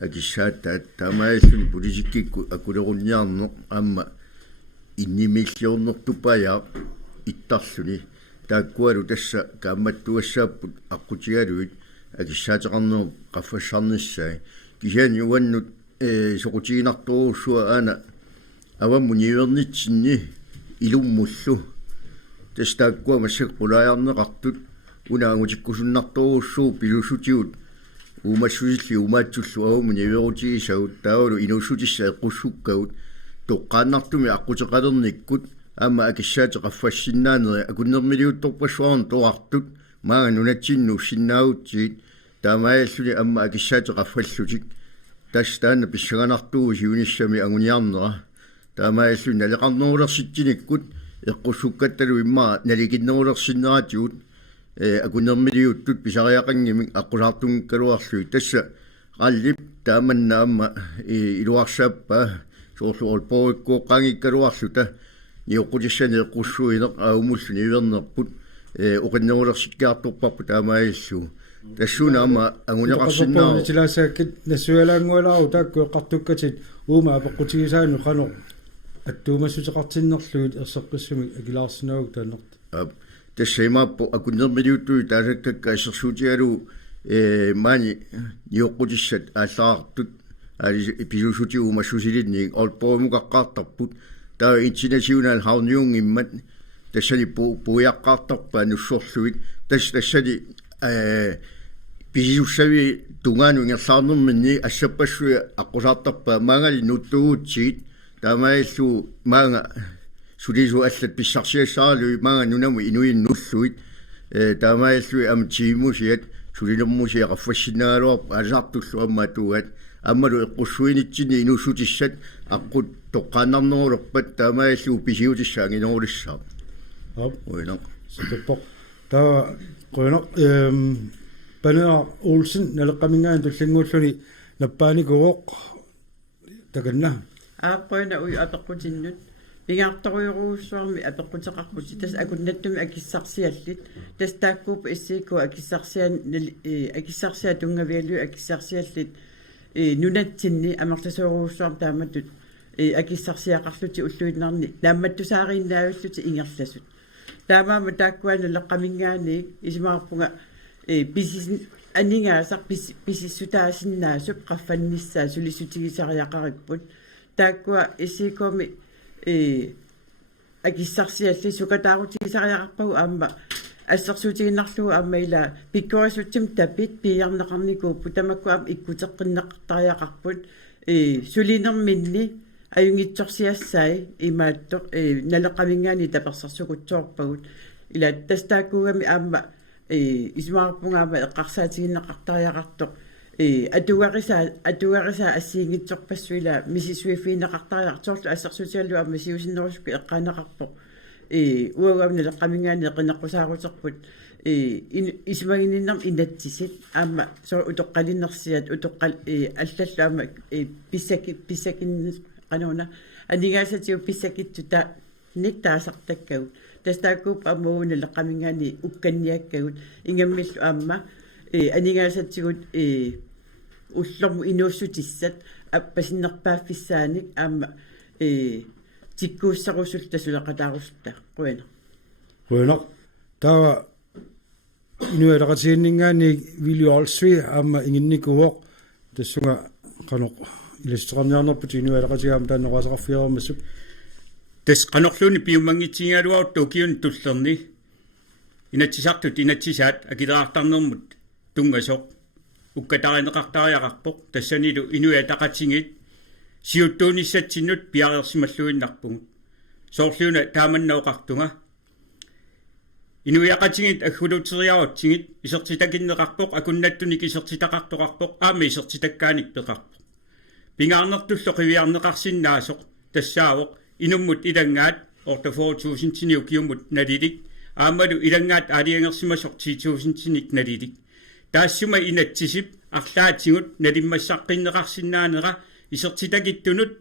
акиссааттаат таамааллуни политиккикку акулерунниарнеқ аама иннимиллиорнертуппаяа иттарлуни тааккуалу тасса каамматтуассааппут аққутигалуит акиссаатеқарнеруп қаффассарниссаа кисаани уаннут соқутигинарторуссуа аана аваммунивернитсинни илуммуллу тастааккуа массак qulaajarneqartut унаангутиккусуннарторуссуу пилусутиут уумассусилли умаатсуллу аваммуниверутигисагут таавалу инуссутисса эққуссуккагут тоққааннартуми аққутеқалерниккут аама акиссаате қаффассиннаанери акуннермилиутторпассуарн тоартут маага нунатсинну синнаагутсиит таамааллуни амма акиссаате қаффаллутик тастаана писсаганартуу сиуниссами агуниарнера таамааллуни налеқарнерулерситсиниккут эққуссуккатталу иммаа наликиннерулерсиннератигут акуннермилиуттут писариақангимик аққусаартунгккалуарлуи тасса қаллип тааманна амма илуарсааппа соорлуол поиккуоққангиккалуарлута ниоққутиссани эққуссуинеқ аумуллуни ивернерпут оқиннерулерсиккаартурпарпу таамааллу тассуна ама агунеқарсиннаа тилаасааккит нассуалаангуалаару таакку эққартуккатит уума апеққутигисаану қано аттуумассутеқартиннерлуит ерсеққиссуми акилаарсинаагу тааннерт тассаймааппу акуннермилиуттуи таасаккакка ассерсуутигалу маани ниоққутиссат ааллаартут али пилусути уумассусилинни олпоумуқаққаартарпут таа интернатионал хауниунгиммат тассани пуяққаартарпаа нуссорлуит тассани писиуссави тунгану ингерлаарнэрминни ассаппассуи аққусаартарпаа маангали нуттугуутсигит таамааллу маанга сулису аллат писсарсиассаалуи маанга нунаму инуиннуллуит таамааллуи ам тимусиат сулилермусиа qaffassinnaagaluarpa алаартуллу аммаатугат аммалу эққуссуинитсини инуссутиссат аққут тоққааннарнерулерпат таамааллу писиутиссаангинерулиссаа оинақ суппоқ таа qoynoq panera Olsen naleqqamingaan tullingууллуни наппааникуоқ таканна ааппойна уи апеққутиннут пигаартаруйоруусsuarmi апеққутеқарпути тас акуннаттуми акиссарсиаллит тас тааккууп иссиикку акиссарсиа тунгавиаллу акиссарсиаллит нунатсинни амерласуоруусsuarm тааматтут акиссарсиақарлути уллуиннарни таамматтусаарииннаавиллути ингерласут таамаама тааккуану леққамингаани исимаарпунга писис анингаасар писиссутаасиннаасуп qaffannissаа сулисутигисариақариппут тааккуа исикоми акиссарсиалли сукатаарутигисариақарпагу аама ассерсуутигиннарлугу аама ила пиккорисутсим тапит пиярнеқарникууппу тамаккуам иккутеққиннеқартариақарпут сулинерминни аюнгитсорсиассаи имааттоқ налеққамингаани таперсерсукутсоорпагут ила тастааккугами аама исмаарпунгаама эққарсаатигиннеқартариақартоқ атугариса ассиингитсорпассуила мисисуифиинеқартариартоорлу ассерсутиаллу аама сиусиннеруску эққаанеқарпоқ уагам налеққамингаани эқинеққусаарутерпут исмагининнам инатсисит аама со утоққалиннерсиат утоққал аллаллу аама писсакин qanuna anigaasatio pissakittuta nittaasartakkagut tastaakkuup amuuna leqqamingaani ukkanniakkagut ingammillu aamma anigaasatigut ullormu inuussutissat appasinerpaaffissaanik aamma тиккууссарусул тасулақатааруста қуина Ruiner. Der инуалеқатигиннингаани Willy Olsvi аама ингинникуоқ тассунга каноқ илистеқарниарнерпут инуалеқатигаама тааннеқасеқарфиарамассук тас канорлууни пиуммангитсингааluaru токиун туллерни инатсисартут инатсисаат акилаартарнермут тунгасоқ уккатаринеқартариақарпоқ тассанилу инуятақатингит сиуттууниссатсиннут пиареерсималлуиннарпугут соорлууна тааманнаоқартунга инуяқатингит аггулутериарутсигит исертитакиннеқарпоқ акуннаттуник исертитақартоқарпоқ аама исертитаккааник пеқарпоқ пингаарнертулло қивиарнеқарсиннаасоқ тассаавоқ инуммут илангаат ортафоортуусинтиниу киуммут налилик аамалу илангаат аалиангерсимасоқ 10000-тиник налилик таассума инатсисип арлаатигут налиммассаққиннеқарсинаанера исертитакиттунут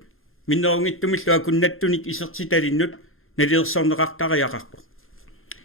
миннерунгиттумиллу акуннаттуник исертиталиннут налиерсорнеқартариақарпоқ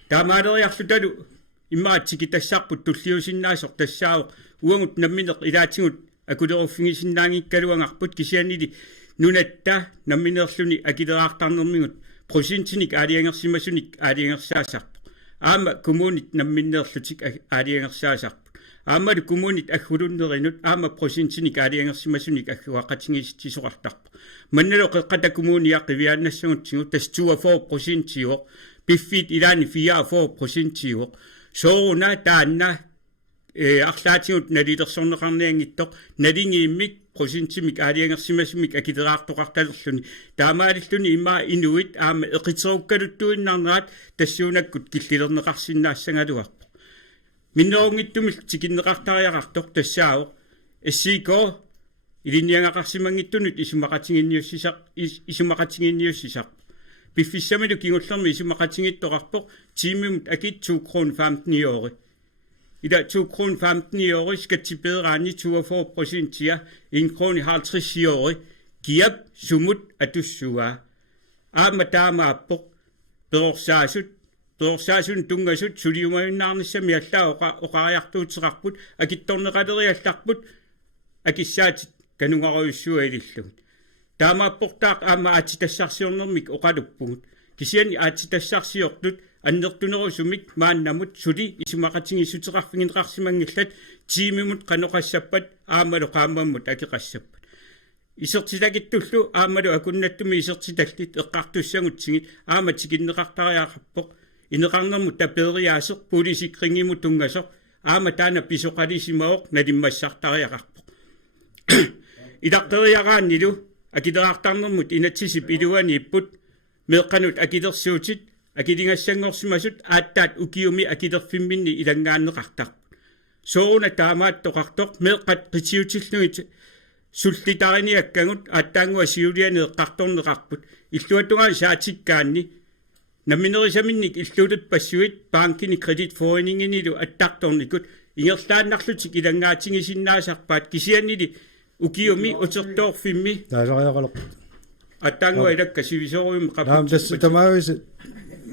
таамаалериарлуталу иммаатсики тассаарпут туллиусиннаасоқ тассаавоқ уангут намминеқ илаатигут акулерuffingisinnaangikkaluangarput kisiannili nunatта намминерлүни акилераартарнэрмигут просинтиник аалиангерсимасуник аалиангерсаасарпу аама коммунит намминнерлутик аалиангерсаасарпу аамалу коммунит аггулуннеринут аама просинтиник аалиангерсимасуник аггуақатингиситсисоқартарпу манналу қеққата коммуниаққивиааннассагутсигут тас 24% пиффит илаани 4% соуна таанна арлаатигут налилерсорнеқарниангиттоқ налингииммик просинтимик аалиангерсимасумик акилераартоқарталерлүни таамаалиллүни имаа инуит аама эқитсоуккалуттуиннарнерат тассуунаккут киллилернеқарсиннаассангалуарпо миннерунгиттумил тикиннеқартариақартоқ тассаавоқ эссико илинниангақарсимангиттунут исумақатингинниуссисақ пиффиссамилу кингуллерми исумақатингиттоқарпоқ тимимут акит 2 крон 15 øre ida 2 kron 15 øre skal til bedre end 24% ja 1 kron 50 øre giver sumut at du suger amadama på berorsasut tungasut suliumaynarni samialla oqariartuuteqarput akittorneqaleriallarput akissaat kanungaruissuailillut taamapportaaq aama atitassarsiornermik oqaluppugut kisiani atitassarsiortut аннертунерусумик мааннамут сули исумақатингиссутеқарфигинеқарсимангилlat тимимут қаноқассаппат аамалу қааммаммут акеқассаппат исертитакиттуллу аамалу акуннаттуми исертиталлит эққартуссагутсигит аама тикиннеқартариақарпоқ инеқарнермут тапеериаасеқ полисикрингиму тунгасоқ аама таана писоқалисимаоқ налиммассартариақарпоқ идақтериарааннилу акилераартарнермут инатсисип илуани иппут меққанут акилерсуутит акилингассангорсимасут ааттаат укиуми акилерфимминни илангааннеқартар соуна таамаат тоқартоқ меэққат қитиутиллугит суллитариниаккагут ааттаангуа сиулианеэққарторнеқарпут иллуатунгаа саатиккаанни намминерисаминник иллуулут пассуит банкини кредитфоринингинилу аттарторникут ингерлааннарлутик илангаатингисиннаасарпаат кисианнили укиуми утертоорфимми таасариақалоқ аттаангуа илакка сивисоруим наам тасса тамаавис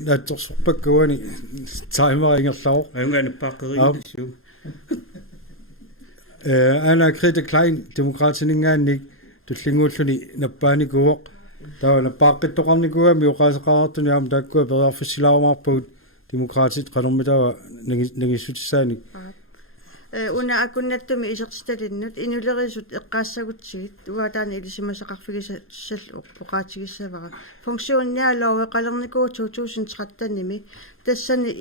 натсорсорпаккуани таймерингерлау ангуанаппааққерингассуу Anna Grete Klein demokratiningaannik tullinguulluni nappaanikuoq taana paaqqittoqarnikua miuqaasaqarartuni aam taakkua periarfissilaarmarpuut demokraatit qanormitawa nangissutissaanik una akunnatumi isertitalinnut inulerisut eqqaassagutsigit uataani ilisimasaqarfigissallu poqaatigissavara funktionialorwe qalernikuu 2013-nimi tassani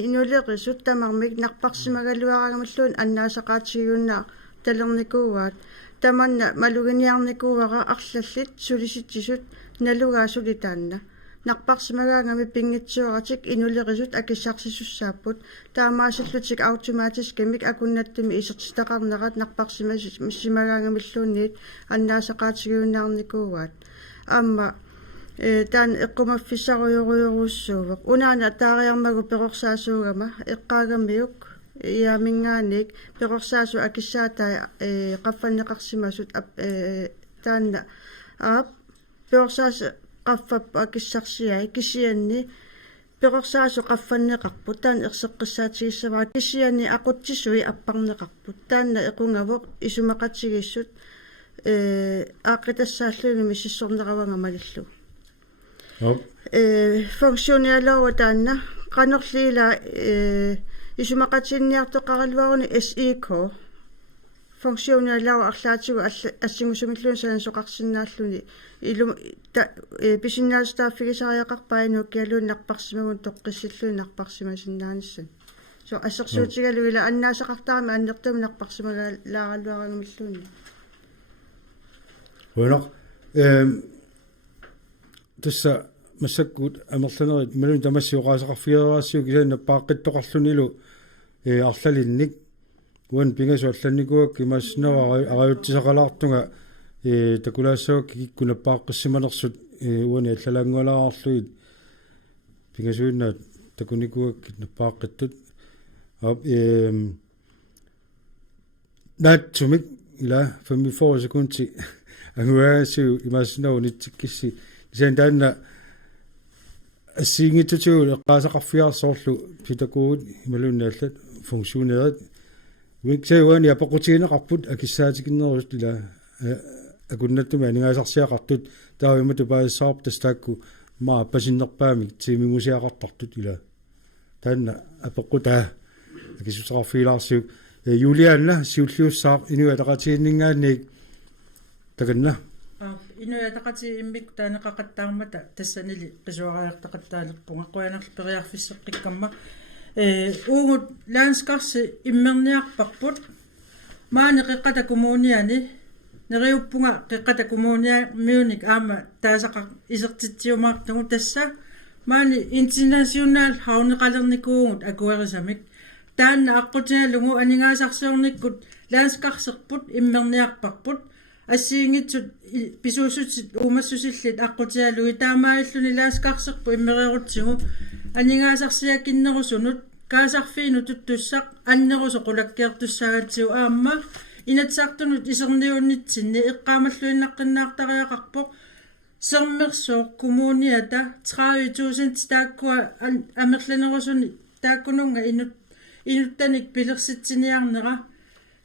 inulerisut tamarmik narparsimagaluaragamallun annaasaqaatigiunna talernikuuaat tamanna maluginiarnikuuvara arlallit sulisittisut nalugaasulit narparsimagaangami pingitsuaratik inulerisut akissarsisussaaput taamaasallutik automaatiskimik akunnattumi isertitaqarnerat narparsimagaangamilluunniit annaasaqaatigiunnaarnikuuaat aamma taan eqqumaffissaruyuruyorussuuveq unaana taariarmagu peqorsaasuugama eqqaagamiuk iamingaanik peqorsaasu akissaatai qaffanneqarsimasut taanna aap peqorsaasu qaffappa akissarsiai kisianni peqorsaasu qaffanneqarput taan erseqqissaatigissavara kisianni aquttisui apparneqarput taanna equngavoq isumaqatigissut aaqqitassaalluunumi sissorneqavangamalillu функциониалоо таанна канерлиила исумақатинниартоқаралуаруни SEK функциониалоо арлаатигу ассингусумиллуун санасоқарсинааллуни илу писиннаастааффигисариақарпаануу киалуун нарпарсимагун тоққиссиллуун нарпарсимасиннааниссан со ассерсуутигалуила аннаасақартарами аннертами нарпарсималааралуарангмиллуунни Well, тусса массаккут амерланерит малун тамассиоqaасақарфиераасиу кисаанна пааққиттоқарлунилу арлалинник уан пингасуалланникуак кимааснава ариутсисақалаартунга такулаассавак киккуна пааққиссиманерсут уани аллалаангуалаарарлуит пингасуиннаат такуникуак напааққиттут наатсумик ила 45 секунди ангуаасиу имааснава нитсиккисси исаан таанна ассиингитсутигу эққаасақарфиарсоорлу питакуут ималуннааллат функционерит виксауани апоқутигинеқарпут акиссаатикиннерус ила акуннаттуми анигаасарсиақартут таавимату паассаарп тастаакку маа пасиннерпаамик тимимусиақартартут ила таанна апоқутаа акисусеқарфиилаарсиу юлиаанна сиуллиуссаар инуатақатииннингаанник таканна инуатақати иммик таанеқақаттаармата тассанили қисуараартақаттаалерпунга қуанерл периарфиссеққиккамма уугут лаанскарси иммерниарпарпут маани қиққата коммуниани нериуппунга қиққата коммуниа миуник аама таасақар исертитсиумаартагу тасса маани интернационал хаунеқалерникуугут акуерисамик таанна аққутиналугу анигаасарсиорниккут лаанскарсерпут иммерниарпарпут ассиингитсут писуусутит уумассусиллит аққутиалуи таамаиллуни лааскарсерпу иммериорутсигу анигаасарсиакиннерусунут каасарфиину туттуссақ аннерусо қулаккиартуссагаатсиу аама инатсаартунут исерниуннитсинни эққаамаллуиннаққиннаартариақарпоқ сермерсоо коммуниата 30.000 тааккуа амерланерусуни тааккунунга инуттаник пилерситсиниарнера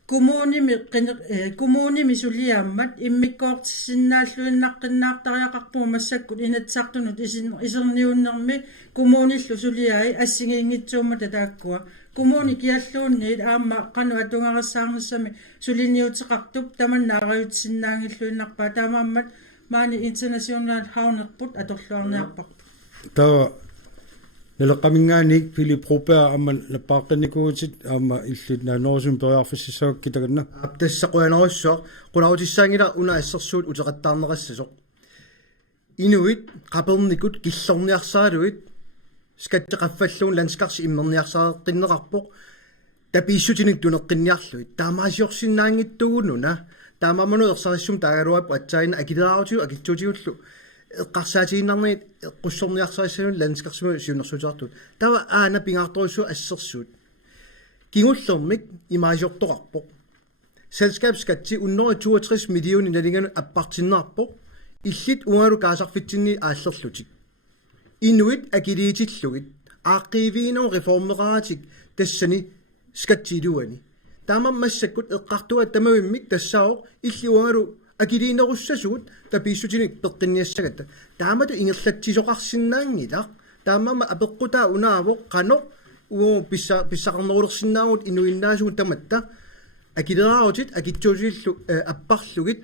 коммуними сулиааммат иммиккоортиссиннааллуиннаққиннаартариақарпума массаккут инатсартунут исерниуннерми коммуниллу сулиаи ассигиингитсуумата тааккуа коммуни киаллуунниит аама қану атунгарассаарнассами сулиниутеқартуп таманна ариутсиннаангиллуиннарпаа таамааммат маани интернационал хаунерпут аторлуарниарпарпут таа налеққамингааник Филип Ропер амман напааққинникуутит аама иллит наанерусум периарфиссисаак китаганна аптассақуянеруссоо қулаутиссаангила уна ассерсуут утеқаттаарнерассасоқ инуит қаперникут киллерниарсаалуит скаттеқаффаллуун ланскарси иммерниарсааққиннеқарпоқ тапииссутиник тунеққинниарлуит таамаасиорсиннаангиттугунуна таамаману ерсариссум таагалуаппу атсаина акилераарутигу акитсутигуллу эққарсаатигиннарнит эққуссорниарсариссанун ланскарсиму сиунерсутеартут тава аана пингаартуруссу ассерсуут кигуллермик имаажортоқарпоқ selskabskatsi unnori 62 millioner nalinganu appartinnaarpoq illit ungalu kaasarfitsinni aallerlutik inuit akiliitillugit aaqqiiviinu reformeraatik tassani skatsiluani taamam massakkut eqqartua tamavimmik tassaaoq illi ungalu akiliinerussasugut tapiissutinik peqqinniassagatta taamatu ingerlatsisoqarsinnaangila taamama apeqqutaa unaavoq qanoq pissaqarnerulersinnaagut inuinnaasugut tamatta акилерааутит акитсуусиллу аппарлугит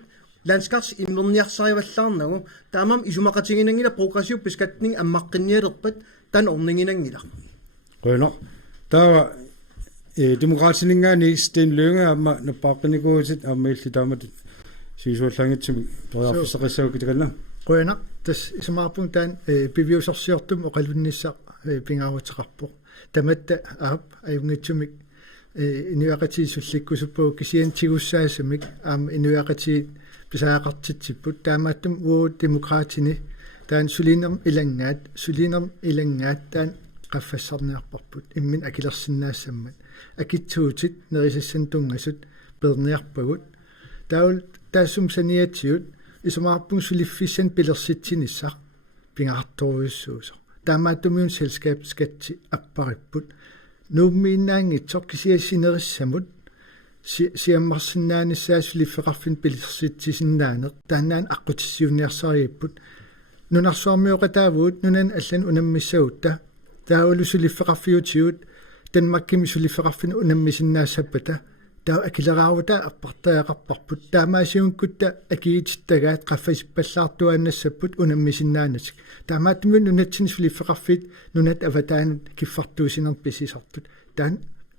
ландскарс иммерниарсариваллаарнагу таамам исумақатигинангила прогрессив пискатнинг аммаққинниалерпат тан орнингинангила қойно таа демократинингаани стен лөнга амма напааққиникуутит аммаилли таамат сисуаллангитсими периарфиссеқиссагу китаганна қойно тас исумаарпун таан пивиусарсиортум оқалунниссаа пингааруутеқарпо таматта аап аюнгитсумик иниуақатиисулликкусуппуу кисиантигуссаасамик аама иниуақати писаақартитсиппут таамааттум уу демократини таан сулинерм илангаат таан qaffasserniarparput immin akilерсиннаассаммат акитсуутит нерисассан тунгасут перниарпагут таул таасум саниатсиут исумаарпун сулиффиссан пилерситсиниссар пингаартуруйуссуусо таамааттумиун selskabsskatsi аппариппут нууммииннаангитсоқ кисиассинерissамут сиаммарсиннааниссаасулиффеқарфин пилерситсисиннаанеқ таанаан аққутиссиунниарсарииппут нунарсуармиоqataавуут нунан аллан унаммиссагутта тааулусулиффеқарфиутиут танмаккими сулиффеқарфина унаммисиннаассаппата таа акилераарвата аппартаақарпарпут таамаасиункутта акиититтагаат qaffasippallaartuaannassapпут унаммисиннаанатик таамааттумун нунатсини сулиффеқарфит нунат аватаанут киффартуусинер писисартут таан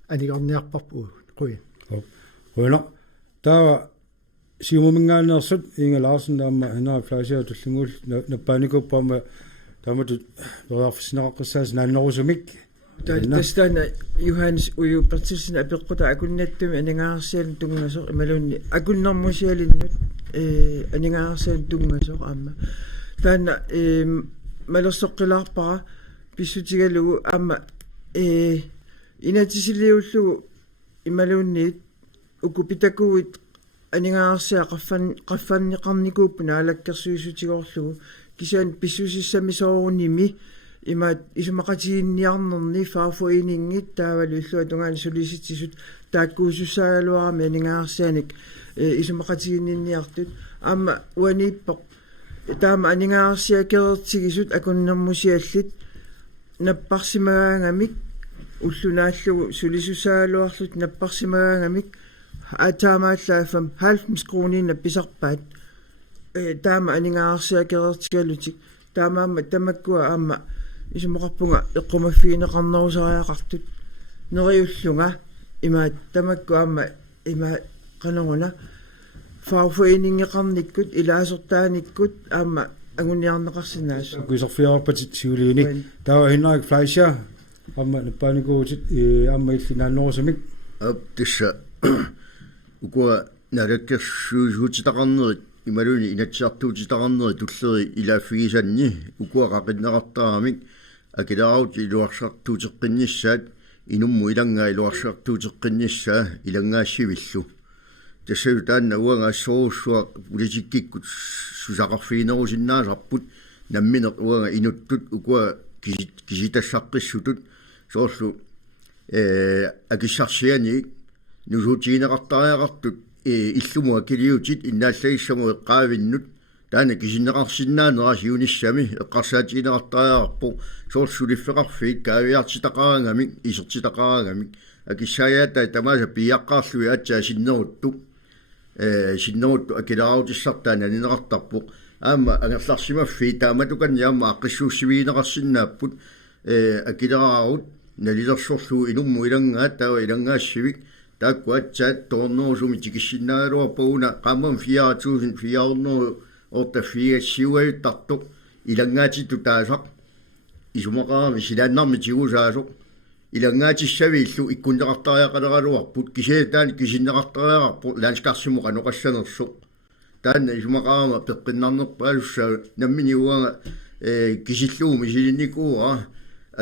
анигорниарпарпу quya Well, tää siumumingaanersut Inga Larsen taama hina flaisia tullungul nappanikuppaama taamatu perarfisneqaqqissaas naannerusumik Tästä Johannes uju partisina apeqqota akunnattumi aningaarsaalun tungasoq imalunni akunnermusialinnut aningaarsaalun tungasoq aamma taanna malersoqqilaarpara pissutigalugu aamma inatisiliullugu imalunniit ukupitakuit aningaarsea qaffanniqarnikuuppuna alakkersuisutigoorlugu kisaan pissusissami soorunimi ima isumaqatiinniarnerni faafuiningit taavalu illua tungaani sulisitsisut taakkuusussaaluarami aningaarsaanik isumaqatiinniartut aamma uaniippoq taama aningaarsиакерертигисут акуннэрмусиаллит наппарсимагаагамик уллунааллугу сулисусаалуарлут наппарсимагаагамик атаамааллаафам 90 кроонинна писарпаат таама анingaarsиакерертигалутик таамаама тамаккуа аама исумақарпунга эққумаффиинеқарнерусариақартут нериуллунга имаат тамаккуа аама има канаруна фауфуинингеқарниккут илаасертааниккут аама агуниарнеқарсинаас kuiserfiarpatit siuliunik tаа hinnaik flaisia amma nappaanikuutit amma illinaannerusumik tissa ukua narakkersuusutitaqarnerit imaluni inatsiartuutitaqarneri tulleri ilaafigisanni ukua qaqinneqartaaramik akilaraut iluarsartuuteqqinnissaat inummu ilangaa iluarsartuuteqqinnissaa ilangaassivillu тассагу таанна уангассоруссуа политиккиккут сусақарфиинеруsinnaasarput намминеқ уанга инуттут укуа киситассаққиссутут соорлу акиссарсиани нусуутиинеқартариақартут иллумуа килиутит иннааллагиссаму эққаавиннут таана кисиннеқарсиннаанерас юниссами эққарсаатиинеқартариақарпу соорлсулиффеқарфиик каавиартитақарангамик исертитақарангамик акиссаяата тамааса пиаққарлуи атсаа синнерутту синнерут акилааутиссартаана нинеқартарпу аама ангерларсимаффи тааматуканниаама аққиссууссивиинеқарсинааппут акилаараарут налилерсорлуу инумму илангаат таава илангаассивик таакку атсаат тоорнерусуми тикиссинаагалуарпагуна qaamam 4400 ортаффиассиуаюттарту илангаатитту таасақ исумақарами силааннарми тигусаасоқ илангаатиссавииллу иккуннеқартариақалераалуарпут кисиатаани кисиннеқартариақарпу лаанскарсиму қаноқассанерсу таанна исумақарама пеққиннарнерпаалуссаа намминиуага кисиллуumi силинникууа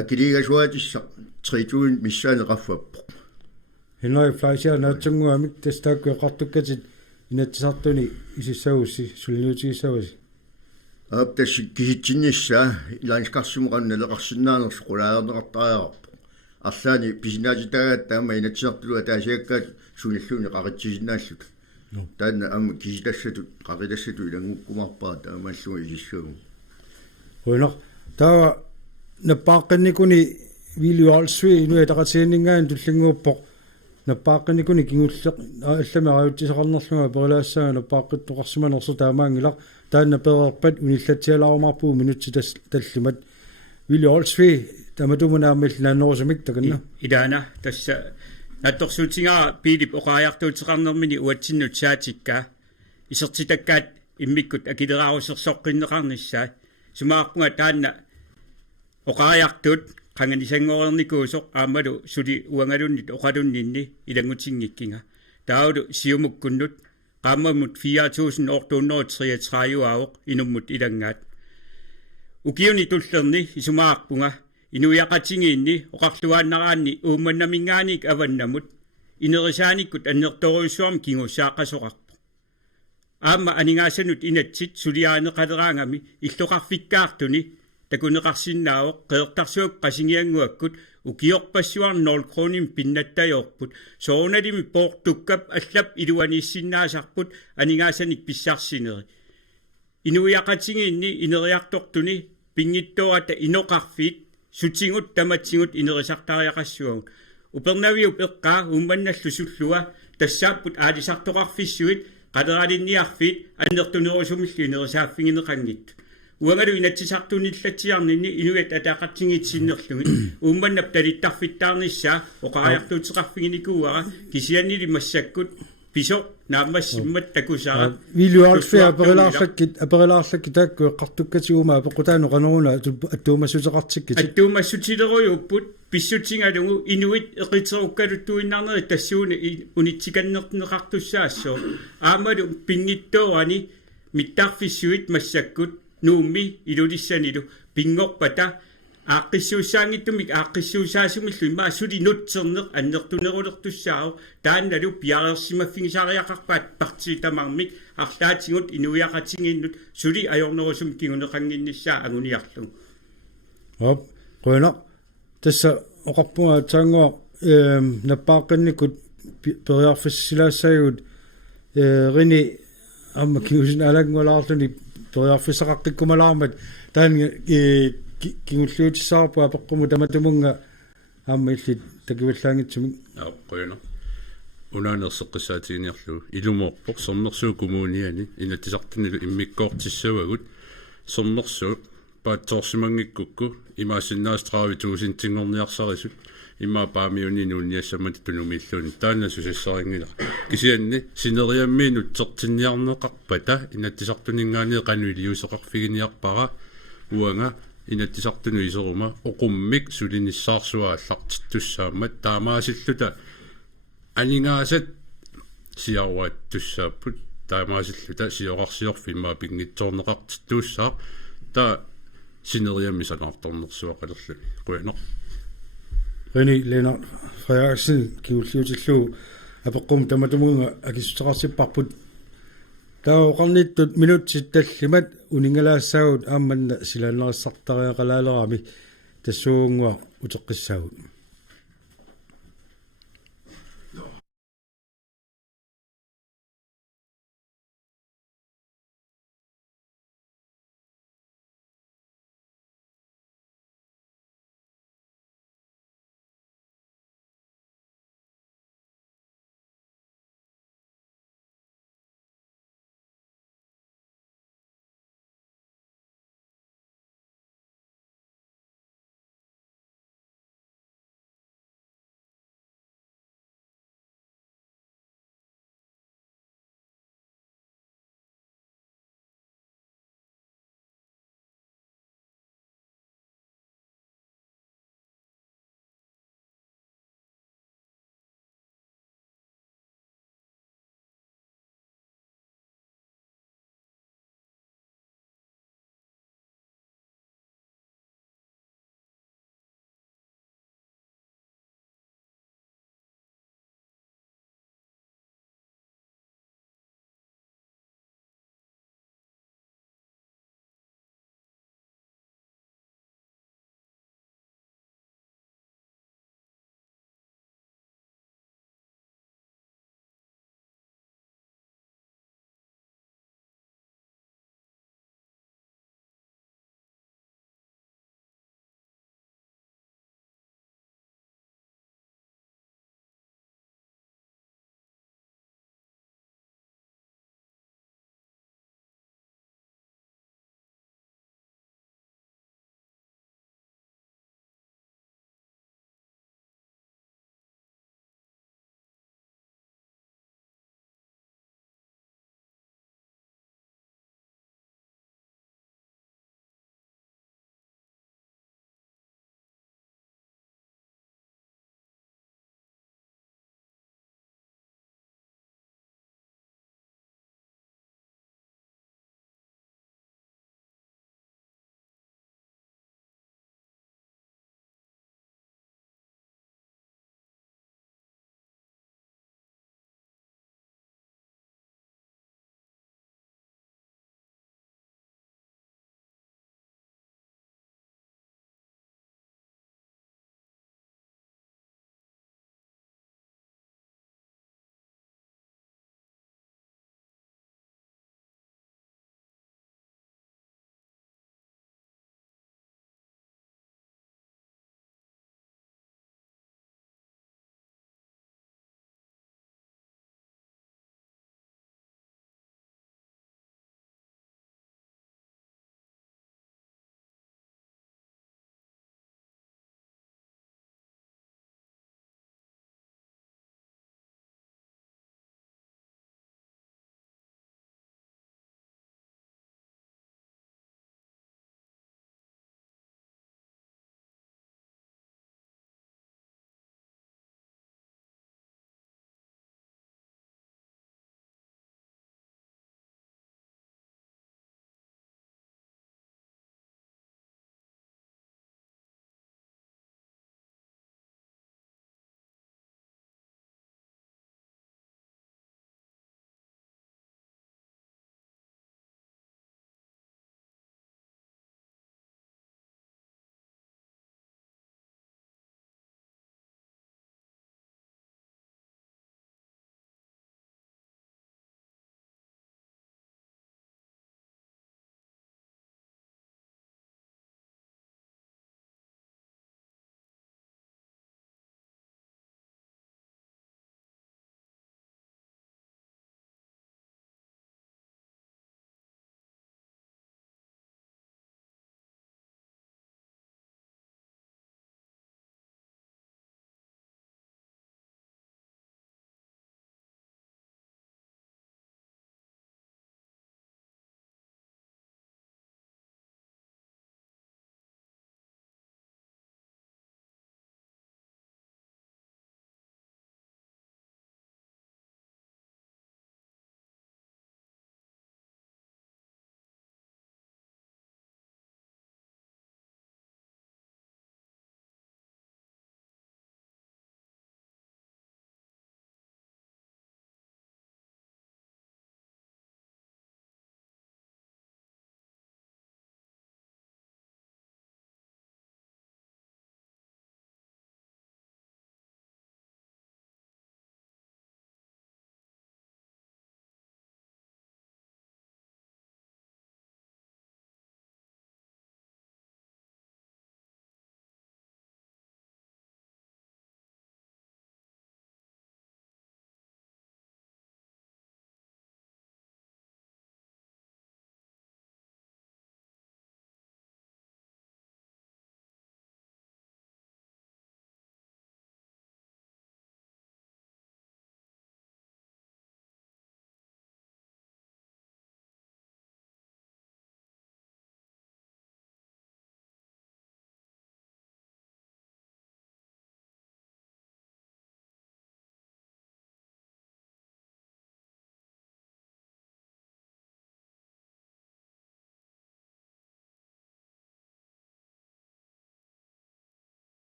акилигасуатисса 3000 миссаанеқарфаппо hinnaik flaisia naatsunguamik tastaakku eqartukkatit inatsartuni isissagussi sulniutigissagusi аптас киситсиннissaa лаанскарсиму қанналеқарсиннаанерсу қулаарнеқартариақарпу арлаани писинаатитагаат таама инатсиартулуа таасиаккаат суниллуни қақитсисиннааллут таанна аама киситассатут қақилассату илангуккумарпаа таамааллуга илиссагу Bueno, tää nappaaqannikuni viliualsui inuataqatiinningaan tullinguuppoq nappaaqannikuni kingulleq allami aajuttisaqarnerlunga perlaassaanga nappaaqittoqarsimanersu taamaangilaq taanna pererpat unillatialaarumarpuu minutsitas tallimat viliualsui tamatumunaammil naannerusumik takanna idaana tassa nattorsuutigaa piilip oqaajartuutiqarnermini uatsinnut saatikkaa isertitakkaat immikkut akileraarussersoqqinneqarnissaa sumaaqpunga taanna oqaajartut qanganisangorernikuusoq aammalu suli uangalunnit oqalunninni ilangutinngikinga taulu siumukkunnut qaammamut 4833 aoq inummut ilangaat ukiuni tullerni isumaaqpunga inuiaqatingiinni oqarluaannaraanni uummannamingaanik avannamut inerisaanikut annertoruissuarm kingussaaqasoqarpu aamma aningaasanut inatsit suliaaneqaleraangami illoqarfikkaartuni takuneqarsinnaaoq qeertarsuuk qasingianguakkut ukiorpassuar 0 kronim pinnattayorput soonalimi poortukkap allap iluaniissinnaasarput aningaasanik pissarsineri inuiaqatingiinni ineriartortuni pingittuata inoqarfiit sutingut tamatsingut inerisartariaqassuagut upernaviup eqqaa ummannallu sullua тассааппут аалисартоқарфиссуит qaleralинниарфит аннертунерусумиллу инерисааффигинеқангит уангалу инатсисартуниллатсиарнинни инугат атаақартингитсиннерлугит уумманнап талиттарфиттаарнissaа оқариартуутеқарфигиникууара кисианнили массаккут писо нааммассиммат такусара вилуарфиа аперилаарлаккит таакку эққартуккатигума апеққутаану қанеруна аттуумассутеқартиккит аттуумассутилеруйуппут писсутингалугу инуит эқитеруккалуттуиннарнери тассууни унитсиканнертинеқартуссаассоо аамалу пингиттоани миттарфиссуит массаккут нуумми илулиссанилу пингорпата ааққиссууссаангиттумик ааққиссуусаасумиллу имаа сули нутсернеқ аннертунерулертуссаау таанналу пиареерсимаффигисариақарпаат партиитамармик арлаатингут инуиақатингиннут сули аёрнерусум кигунеқангинниссаа агуниарлу оп қойна тасса оқарпуга таангуа наппааққинникут периарфиссилаассагут рини амма киусин алангулаарлуни периарфиссақаққиккумалаармат таан кигуллуутиссаарпуа пеққуму таматумунга аама илли такиваллаангитсумик қойна унаанерсеққиссаатигиниарлу илумоорпоқ сорнерсуу коммуниани инатисартунилу иммиккоортиссавагут сорнерсуу паатсоорсимангиккукку имаасиннаастрави туусинтингорниарсарисут имма паамиуни нуунниассамат тунумииллуни таана сусассарингила кисианни синериамми нутсертинниарнеқарпата инаттисартунингаани қануилиусеқарфигиниарпара уанга инаттисартуну исерума оқуммик сулиниссаарсуааллартиттуссаамат таамаасиллута анингаасат сиаруаттуссааппут таамаасиллута сиоқарсиорфимма пингитсоорнеқартиттууссаа та синериамми санаарторнерсуақалерлуни қуянеқ рини лена фраяксен киуллиутиллу апеққум таматумунга акиссутеқарсиппарпут таоқарниттут минутситталлимат унингалаассаагут аамманна силааннериссартариақалаалерами тассуунгуа утеққиссаагут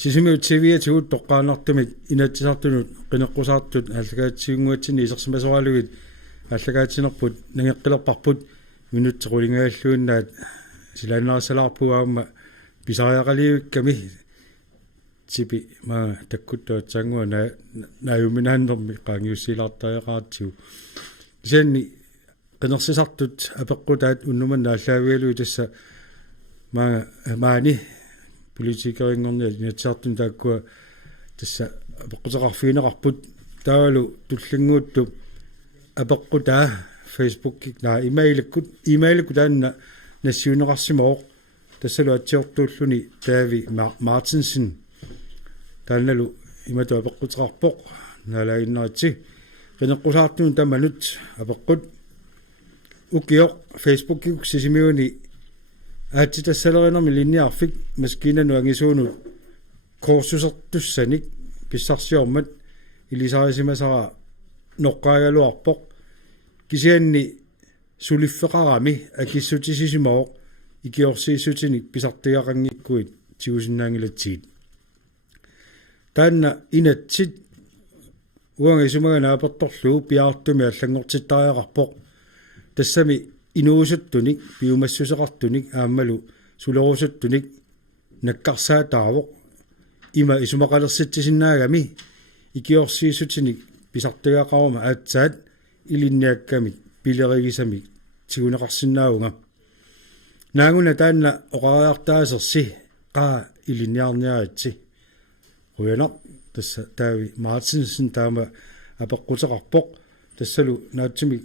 сисими TV-тигут тоққаанартумик инатсисартунут қинеққусаартут аллагаатсиунгуатсини исерсимасоралугит аллагаатсинерпут нангеққилерпарпут минутсеқулингааллууннаат силаанерсалаарпуаама писариақалиукками типи ма таккуттуатсангуа нааюминааннерми qaangiussilaartariaqaartigu исаанни qenersisartut apeqqutaat unnuman naallaavialui tassa maani politikeriнгорниа инатсаартун тааккуа тасса апеqqutеқарфиинеқарпут таавалу туллингуутtu апеққутаа Facebook-кик наа имейликку таанна нассиунеқарсимоо тассалу атсиортууллуни таави Мартинсен таанналу имату апеққутеқарпоқ налаиннеритси qeneqqusаартун таманут апеққут укиоқ Facebook-кик сисимиуни аати тассалеринерми линниарфик маскинану ангисуунут коорсусертуссаник писсарсиормат илисарисимасара ноққаагалуарпоқ кисианни сулиффеқарами акиссутисисимоо икиорсииссутиник писартиақангиккуит тигусиннаангилатсиит таанна инатсит уанга исумагана аперторлуу пиаартуми аллангортиттариақарпоқ тассами инуусуттуник пиумассусеқартуник аамалу сулерусуттуник наккарсаатаавоқ има исумақалерситсиннаагами икиорсииссутиник писартиақарма аатсаат илинниаккамик пилеригисамик тигунеқарсинаагунга наагуна таанна оқариартаасерси қаа илинниарниаритси руяна тасса таави Мартинсен таама апеққутеқарпоқ тассалу наатсимик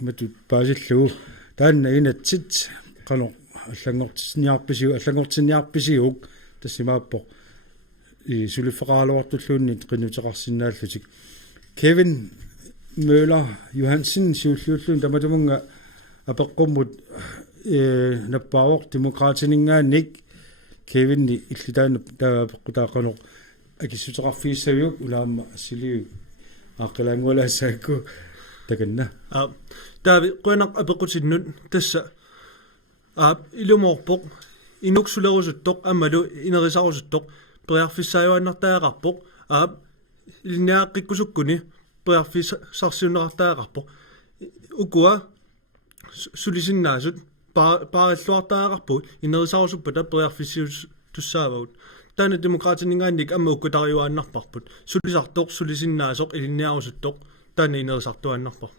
иматут паасиллуу таанна инатсит қано аллангортинниарписиук тассимааппоқ и сулиффеқаалуартуллуунни қиннутеқарсинааллутик Kevin Møller Johansen сиуллууллуун таматумунга апеққуммут наппаавоқ демократинингаанник Kevin иллитаана таапеққутаақано акиссутеқарфииссавиук улаама ассилиу ааққилаангуалаассаакку таканна таави қуанақ апеққутиннут тасса илумоорпоқ инуксулерусуттоқ аммалу инерисарусуттоқ периарфиссааюаннартаақарпоқ илинниааққиккусуккуни периарфиссарсиуннеқартаақарпоқ укуа сулисиннаасут паариллуартаақарпут инерисарусуппата периарфиссиус туссаавагут таана демократинингаанник амма уккутариуааннарпарпут сулисартоқ сулисиннаасоқ илинниарусуттоқ таана инерисартуаннарпар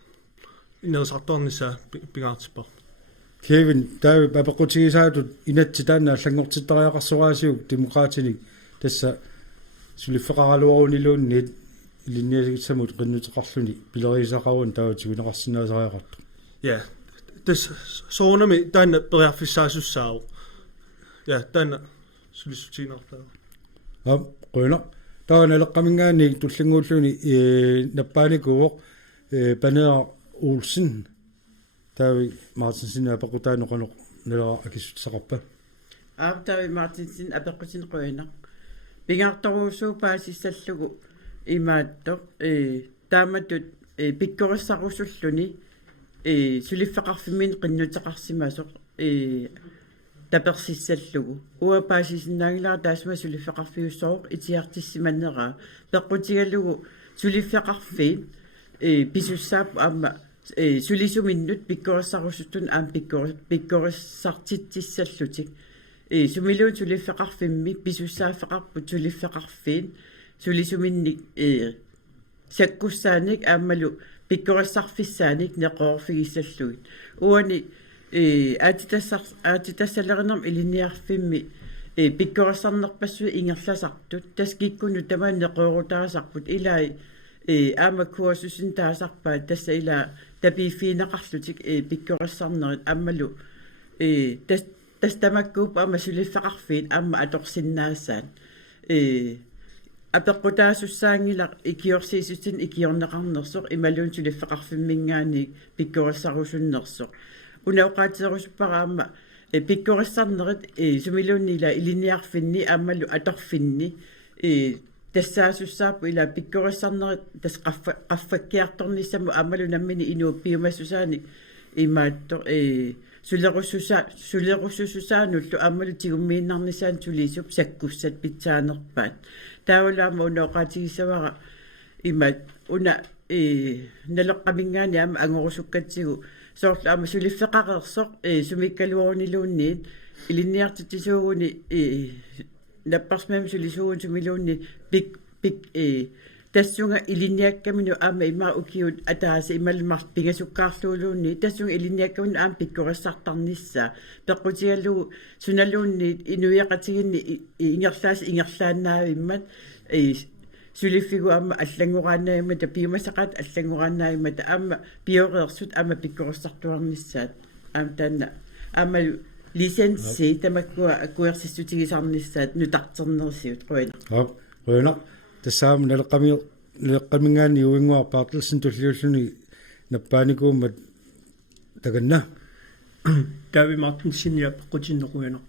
инерисарторнissaа пингаартиппар Kevin таави апеққутигисаатут инатси таана аллангортиттариақарсураасиук демократиник тасса сулиффеқаралуарунилуунниит илинниасигитсамут қиннутеқарлуни пилерисақарун тааватигунеқарсинаасариақарту я тас соонами таана периарфиссаасуссаау я таана сулиссутиинартаа қуна таана леққамингаани туллингууллуни наппааникуоқ панеа Olsen таави Мартинсен апеқутааноқоноқ нелера акиссутсақарпа тави Мартинсен апеқутин қуина пингаарторуусуу паасиссаллугу имааттоқ тааматут пиккориссарусуллуни сулиффеқарфимин қиннутеқарсимасоқ таперсиссаллугу уа паасисиннаангилара таасма сулиффеқарфиуссооқ итиартиссиманнера пеққутигаллугу сулиффеқарфиин писуссаап аама сулисуминнут пиккориссарусуттун аам пиккориссартитсаллутик сумилуун сулиффеқарфимми писуссааффеқарпут сулиффеқарфиин сулисуминник саккуссааник аамалу пиккориссарфиссааник неқоорфигиссаллугит уани аатитассалеринерм илинниарфимми пиккориссарнерпассуи ингерласартут таскиккуну тамаан неқоорутаасарпут илаи аама куасусин таасарпаат тасса ила табифиинеқарлутик пиккориссарнерит аммалу тастамаккууп аама сулиффеқарфиит аама аторсиннаассаат апеққутаасуссаангилақ икиорсиисутин икиорнеқарнерсоқ ималуун сулиффеқарфиммингаани пиккориссарусуннерсоқ унаоқаатисерусуппараама пиккориссарнерит сумилууннила илинниарфинни аамалу аторфинни тассаасуссаапу ила пиккориссарнерит тас qaffakkiartornissamu аамалу наммини инуу пиумассусааник имаатто sulerusussaanullu aammalu tigummiinnarnisaan tulisup sakkussat pitsaanerpaat taawalaama unoqaatigisavara imat una naleqqamingaani aama angorusukkatsigu soorlaama suliffeqaqersoq sumikkaluorniluunniit ilinniartitisuuguni napparsmaam sulisuugun sumiluunni pik tassunga ilinniakkaminu aama imaa ukiut ataasi imalmar pingasukkaarluuluunni tassunga ilinniakkamun aama pikkorissartarnissaa peqqutigallugu sunaluunniit inuiaqatiginni ingerlaannaavimmat suliffigu aama аллангорааннаимата пиумасақаат аллангорааннаимата аама пиореерсут аама пиккорissartuarnissaat аама таанна аама лиценси тамаккуа аккуерсиссутигисарнissaat нутартернерсиут қуина қуина тассаама налеққамингаани уингуарпаартэлсэн туллиуллуни наппааникууммат таганна Davi Martinsinia pequtinerruina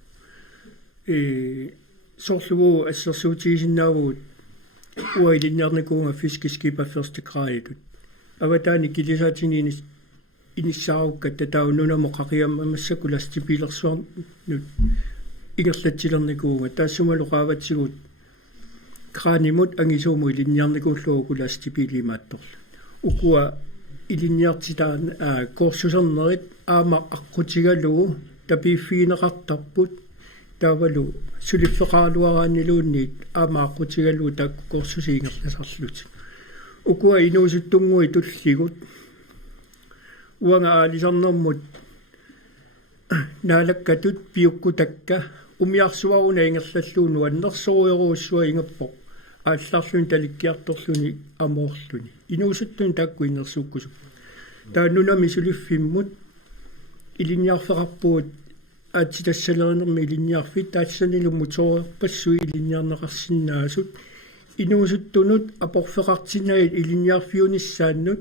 sorlugu assersuutigisinnaavut uailinniarnikuunga fiskiskipa første graaditut avataani kilisaatiniinis inissaaruukkat tataunnunamo qaqiammamassaku lastipiilersuarnut ingerlatsilernikuunga taassumaloqaavatsigut kraanimut angisuumu ilinniarnikuulluugu lastipiilimaattorlu ukua ilinniartitaan korsusernerit aama aqqutigalugu tapiiffiineqartarput taavalu suliffeqaaluaraanniluunniit aama aqqutigalugu taakku korsusiingerlasarluti ukua inuusuttungui tulligut uanga aalisarnermut naalakkatut piukkutakka umiarsuaruna ingerlalluunu annersorueruussua ingappoq аалларлун таликкиарторлуни амоорлуни инуусуттун тааккуиннерсууккусу тааннунами сулиффиммут илинниарфеқарпуут аатитассалеринерми илинниарфит таатсанилу моторерпассуи илинниарнеқарсинаасут инуусуттунут апорфеқартинаит илинниарфиуниссааннут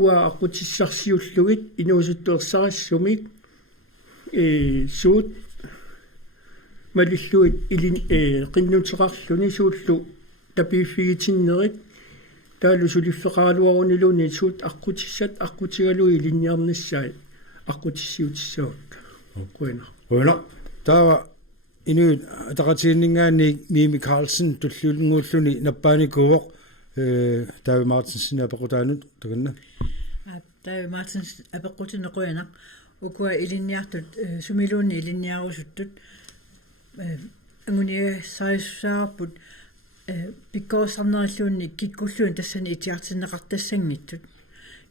уа ақутиссарсиуллугит инуусуттуерсарассумик суут малиллуит илин қиннутеқарлуни сууллу tapiiffigitinnerit taalu suliffeqaaluaruniluni suut aqqutissat aqqutigalui ilinniarnissaai aqqutissiutissaavak quina taava inuit ataqatiinningaani Mimi Carlsen tulluulnguulluni nappaanikuuvoq Davi Martinsen apequtaanut taganna Davi Martinsen apequtinequina ukua ilinniartut sumiluunni ilinniarusuttut angunia saissaarput pikkoosarnerluunni kikkulluun tassani itiartinneqartassangittut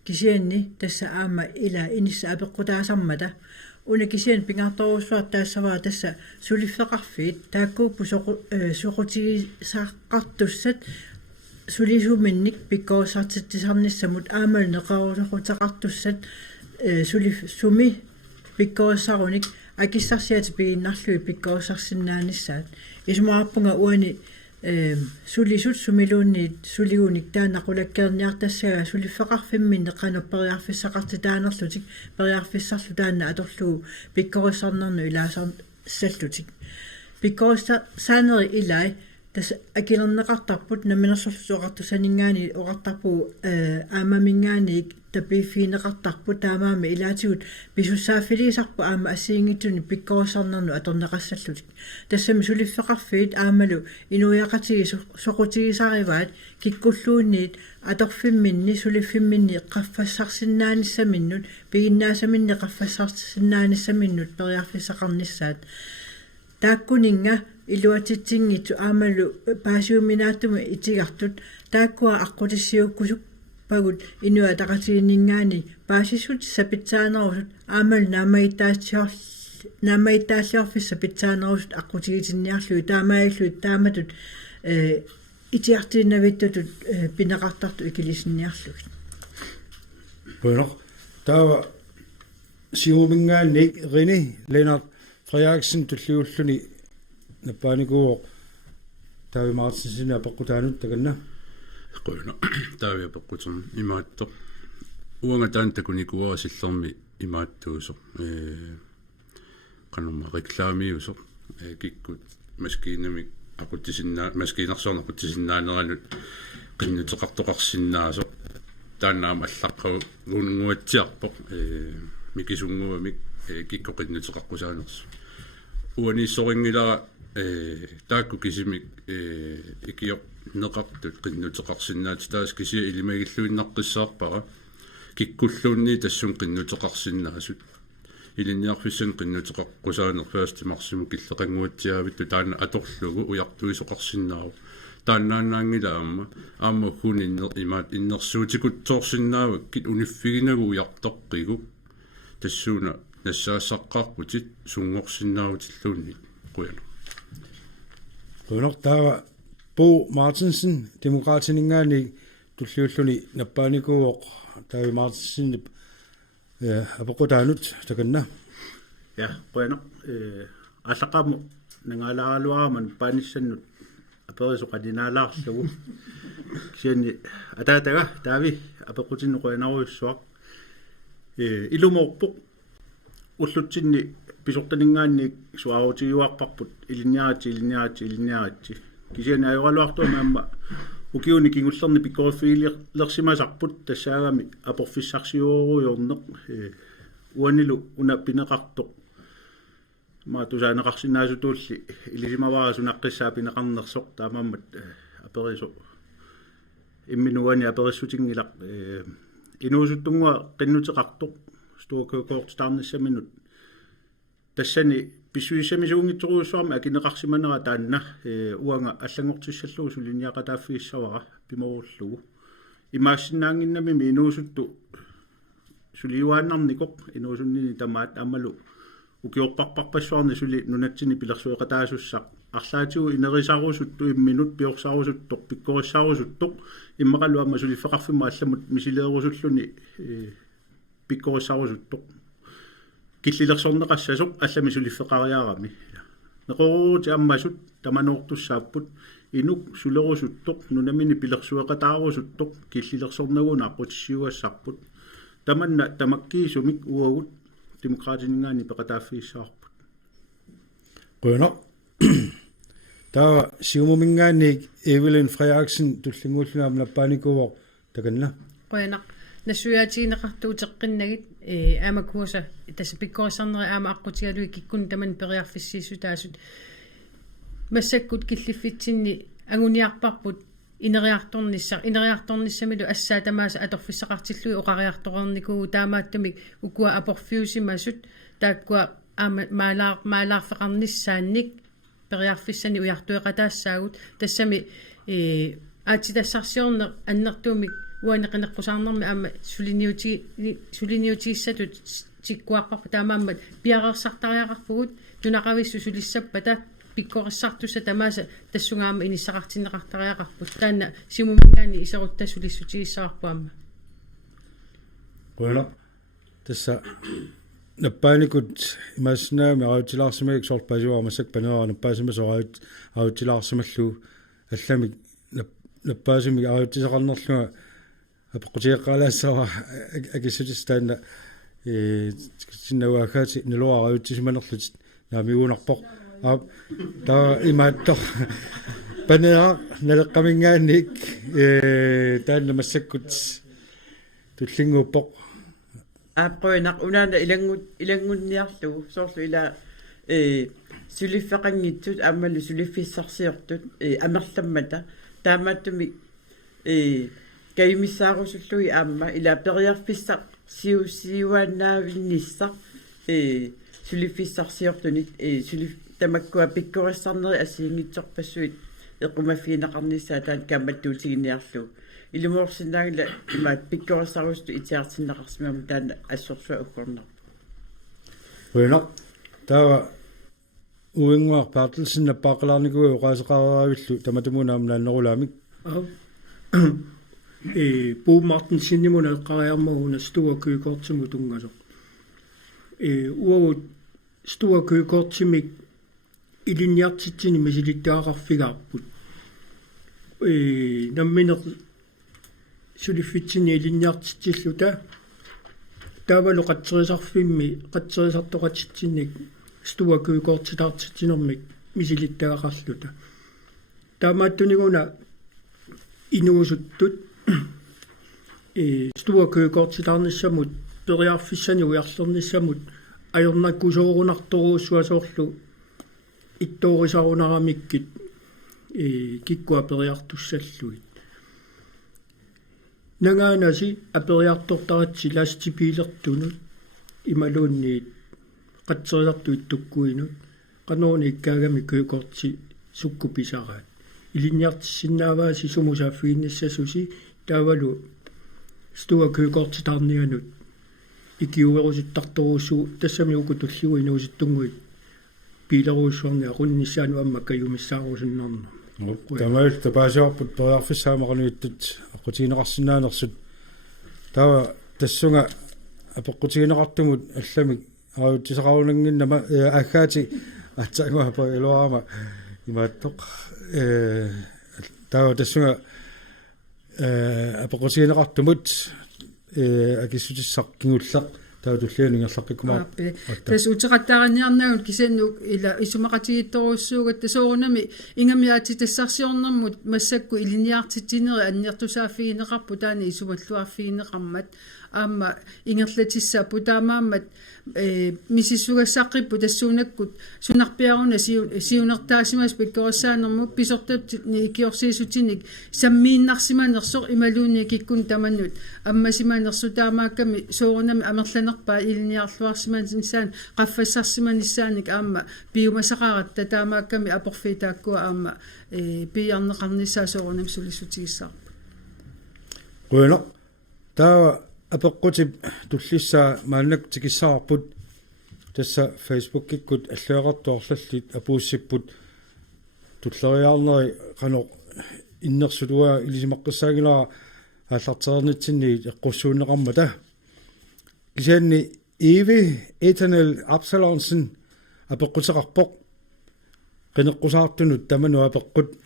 kisianni tassa aama ila inissa apeqqutaasarmata una kisian pingartorusuar taassavaa tassa suliffeqarfiit taakkuuppu soqutigisaqqartussat sulisuminnik pikkoosartittisarnissamut aamal neqarusoqutaqartussat sumi pikkoossarunik akissarsiati piinnarlui pikkoosarsinnaanissaat isumaarpunga uani sulisut sumiluunniit suliunik taanaqulakkeerniartassaga suliffeqarfimmin neqanopperiarfissaqartitaanerlutik periarfissarlu taanna atorluu pikkorissarnernu ilaasarsallutik pikkorissaaneeri ilai tas akilerneqartarput naminersorlusuoqartusaningaani oqartarpu aamamingaani tapiiffiineqartarput taamaami ilaatigut pisussaaffilisarpu aama assiingittuni pikkorissarnernu atorneqassallutik tassami suliffeqarfiit aamalu inuiaqatigi soqutigisarivaat kikkulluunniit atorfimminni suliffimminni qaffassarsinnaanissaminnut piginnaasaminni qaffassarsinnaanissaminnut periarfissaqarnissaat taakkuninga iluatitsingitu aamalu paasiuminaattumu itigartut taakkua aqqutissiukkusuk pagut inua taqatiinningaani paasissut sapitsaanerusut aamal naamaitaalliorfissa pitsaanerusut aqqutigitinniarlui taamailluit taamatut itiartiinnavittutut pineqartartu ikilisniarlugit bueno taava siumingaanni rini Lennart Frederiksen tulliulluni nappaanikuuq Davi Martinsen apeqqutaanut taganna quina Davi apeqqutun imaatto uanga taantakunikuasillermi imaattuuso qanumma reklaamiuso kikkut maskiinami maskiinarsoornaqutisinnaaneranut qinnuteqartoqarsinnaaso taannaama allaqqu uunguatsiarpoq mikisunguamik киккоқиннутеқарқусаанерсу уаниссорингилара таакку кисимик икиоқ неқартут қиннутеқарсинаати таас кисия илимагиллуиннаққиссаарпара киккуллуунни тассун қиннутеқарсинаасут илинниарфиссан қиннутеқарқусаанер фаасти марсиму киллеқангуатсиаавитту таана аторлугу уяртуисоқарсинаару тааннааннаангилаама аама хуниннер имаат иннерсуутикутсоорсинаавак кит униффигинагу уяртоққигу тассууна нассаассаққарпутит сунгорсинаавутиллуунни қуяна Qunaq taava Bo Martinsen demokratiningaani tulliulluni nappaanikuuoq taavi Martinsen apoqutaanut takanna ja qena allaqamu nangalaaluaraman paanissannut aperisoqadinaalaarlugu kiani ataataga taavi apequtinnequanaruissuaq ilumorpuq ullutsinni pisortaningaannik suarutiuarparput iliniaati kisiani ajuraluartuama amma ukiuni kingullerni pikkorfiililersimasarput tassaagami aporfissarsiuoruyorneq uanilu una pineqartoq maatusaanaqarsinnaasutulli ilisimavaraasunaqqissaa pineqarnersoq taamammat aperiso imminuani aperissutiнгилaq inuusuttungua qinnuteqartoq stuakoortarnissaminut тассани писсуиссамисуунгитсоруусsuarma акинеқарсиманера таанна уанга аллангортиссаллугу сулиниақатааффигиссавара пиморуллугу имаассинаангиннами минуусутту сулиуааннарникоқ инуусуннини тамаат аммалу укиорпарпарпассуарни сули нунатсини пилерсуэқатаасуссақ арлаатигу инерисарусутту имминут пиорсарусуттоқ пиккориссарусуттоқ иммақалу амма сулиффеқарфима алламут мисилеерусуллуни пиккориссарусуттоқ киллилерсорнеқассасоқ аллами сулиффеқариаарами неқоруути аммасут таманоортуссааппут инук сулерусуттоқ нунамини пилерсуэқатаарусуттоқ киллилерсорнагуна аққутиссиуассарпут таманна тамаккиисумик уагут демократингаани пеқатааффигиссаарпут qunaq taava siumumingaanik Evelyn Frederiksen tullingullunaam nappaanikuuoq takanna qunaq насуяатигинеқартуутеққиннагит аамакууса тасса пиккорисарнери аама аққутигалуи киккун таман периарфиссиисутаасут массаккут киллиффитсинни агуниарпарпут инериарторниссамилу ассаа тамааса аторфиссақартиллуи оқариарторерникуу таамааттумик укуа апорфиусимасут тааккуа аама маалаарфеқарниссаанник периарфиссани уяртуеқатаассаагут тассами аатитассарсиорнер аннертуумик уанеқинерпусаарнэрми аама сулиниутииссатут тиккуарпарпа таамааммат пиарерсартариақарпугут тунақависсу сулиссаппата пиккориссартуса тамааса тассунгаама иниссақартинеқартариақарпут таанна симумингаани исеруттаа сулиссутигиссаварпуамма qunaq tassa наппааникут имаасснаами араутилаарсимагик сорпасуа массакпанера наппаасимасораут араутилаарсималлу алламик наппаасимик араутисақарнерлуга апоқутиеққалаассава акиссутистаанна синнауаакаати налуараутисиманерлут наамигуунарпоқ таа имааттор панера налеққамингаанник таанна массаккут туллингууппоқ ааппоинақ унаана илангунниарлугу соорлу ила сулиффеқангитсут ааммалу сулиффиссарсиортут амерламмата таамааттуми каймиссаарусуллуи аама ила периарфиссақ сиуааннаавиннисса сулиффиссарсиортунит сулиф тамаккуа пиккориссарнери ассиингитсорпассуит эқумаффиинеқарниссаа таан камматтуутигинниарлу илумоорсинаагила имаат пиккориссарусту итиартиннеқарсимам таана ассорсуа уккорнарпу qunaq taava uinguar paartelsen nappaaqalaarnikui uqaasaqaaraavillу tamatumunaam naannerulaamik Bo Martinsen eqqariarmaguna stuakkuikortimu tungasoq uagut stuakkuikortimik ilinniartitsini misilittaaqarfigaarput nammineq suliffitsini ilinniartitsilluta taavalu qatserisarfimmi qatserisartoqatitsinnik stuakkuikortitaartitsinermik misilittaaqarluta taamaattuniguna inuusuttut stuakkuikortitaarnissamut periarfissani ujarlernissamut ajornakkusoorunartoruussuasoorlu ittoorisarunaramikit kikkua periartussalluit nangaanasi aperiartortaratsi laastipiilertunut imaluunniit qatseriartuit tukkuinut qanorni ikkaagami kyykorti sukkupisaraat ilinniartissinnaavaasi sumusaafiinnassasusi taavalu stua kyykortitarnianut ikiuverusittartoruussu tassami ukutullugu inuusittunguit piileruussuarni aqunnissaanu amma kayumissaaruusinnarna тамаал тапаасиарпут периарфиссаамақануиттут аққутигинеқарсинааnerсут тава тассунга апеққутигинеқартумут алламик аавутсисақарунангиннама аггаати атсаангуа паилуарама имааттоқ тава тассунга апеққутигинеқартумут акиссутиссақ кингуллақ тава туллианингерлаққиккумаа тас утеқаттаариниарнагут кисаннук ила исумақатигитторуссуугат тасоорунами ингамиаати тассарсиорнэрмут массакку илиниартитинери анниартусаафигинеқарпу таани исумаллуарфигинеқармат аама ингерлатиссааппу таамааммат мисиссугассаққиппу тассуунаккут сунарпиаруна сиунертаасимас пиккорассаанерму писортат икиорсиисутиник саммииннарсиманерсо ималууни киккун таманнут аммасиманерсу таамаакками соорунами амерланерпаа илиниарлуарсимансинсаан qaffassarsиманиссааник аама пиумасақарат татаамаакками апорфитааккуа аама пиарнеқарниссаа соорунам сулиссутигиссаарпа куйно таа апеққутип туллиссаа мааннак тикиссаарпут тасса фейсбуккиккут аллеэқартуарлаллит апууссиппут туллериаарнери қано иннерсулуа илисимаққиссаагилаа ааллартернитсинни эққуссуунеқармата кисаанни иви этанел абсалонсен апеққутеқарпоқ қинеққусаартунут таману апеққут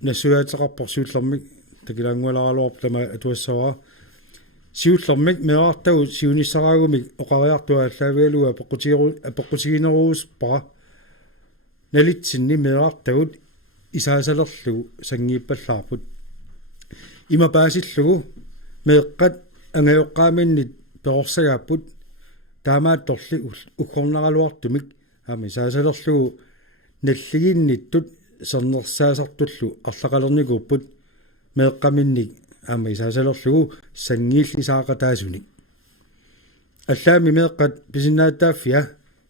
насуаатеқарпор сууллермик такилаангуалааралуарп тама атуассаваа сиуллермик мераартагу сиунissaraagumiq oqariartua allaavialua апеққутигинеруус налитсинни мераартагут исаасалерлугу сангииппаллаарпут имапаасиллугу меэққат ангайоққааминнит перорсагааппут таамаатторли уккорнаралуартумик аама исаасалерлугу наллигинниттут сернерсаасартуллу арлақалерникууппут меэққаминник аама исаасалерлугу сангииллисаақатаасуник аллаами меэққат писиннааттааффиа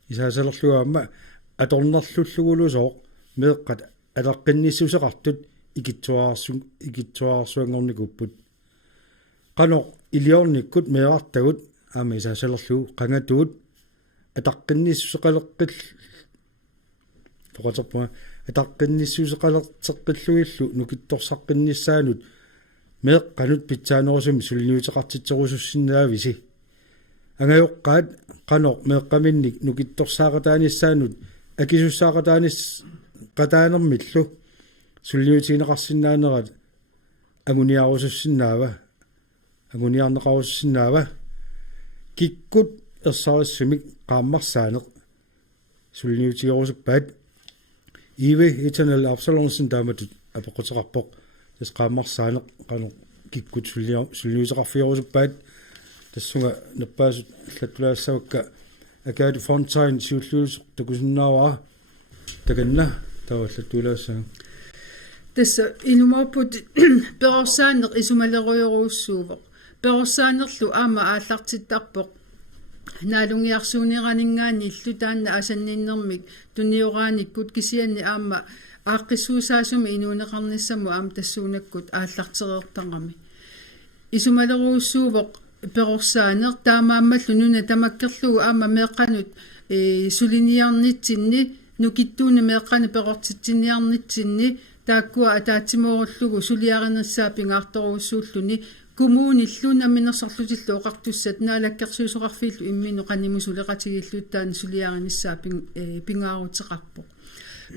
исаасалерлугу аама аторнерлуллугулусоо меэққат алаққинниссусеқартут икитсуаарсуангорникуппут қано илиорниккут меэартагут аама исаасалерлугу қангатуут атаққинниссусеқалеққил фоқатерпуа атаққинниссусеқалертеққиллугиллу нукитторсаққинниссаанут меэққанут питсаанерусуми сулниутеқартитсерусуссиннаависи ангайоққаат қано меэққаминник нукитторсаақатааниссаанут акисуссаақатаанис қатаанермиллу сулниутигинеқарсинаанерат агуниарнеқаруссиннаава киккут ерсариссумик qaammarsaanеқ сулниутигерусуппаат иве этанел абсалонсен тааматут апеққутеқарпоқ тас qaammarsaanеқ qano киккут сулниутеқарфиерусуппаат тассунга наппаасут аллаттулаассавакка акаату фонтайн сиуллуус такусиннааваа таканна таваллаттулаассаа тасса инумааппут перорсаанеқ исумалеруйоруussуувоқ перорсаанерлу аама ааллартиттарпоқ наалунгиарсуунеранинггаани иллу таанна асанниннэрмик туниорааниккут кисианни аама ааққиссуусаасуми инуунеқарниссаму аама тассуунаккут ааллартереэртарами исумалеруussуувоқ перорсаанер таамааммаллу нуна тамаккерлугу аама меэққанут сулиниарнитсинни нукиттууна меэққана перортитсинниарнитсинни тааккуа атаатсимооруллугу сулиаринерсаа пингаарторуussууллуни коммууниллуна минерсарлутиллу оқартуссат наалаккерсуусоқарфииллу иммину қаниму сулеқатигиллуттаани сулиариниссаа пингаарутеқарпо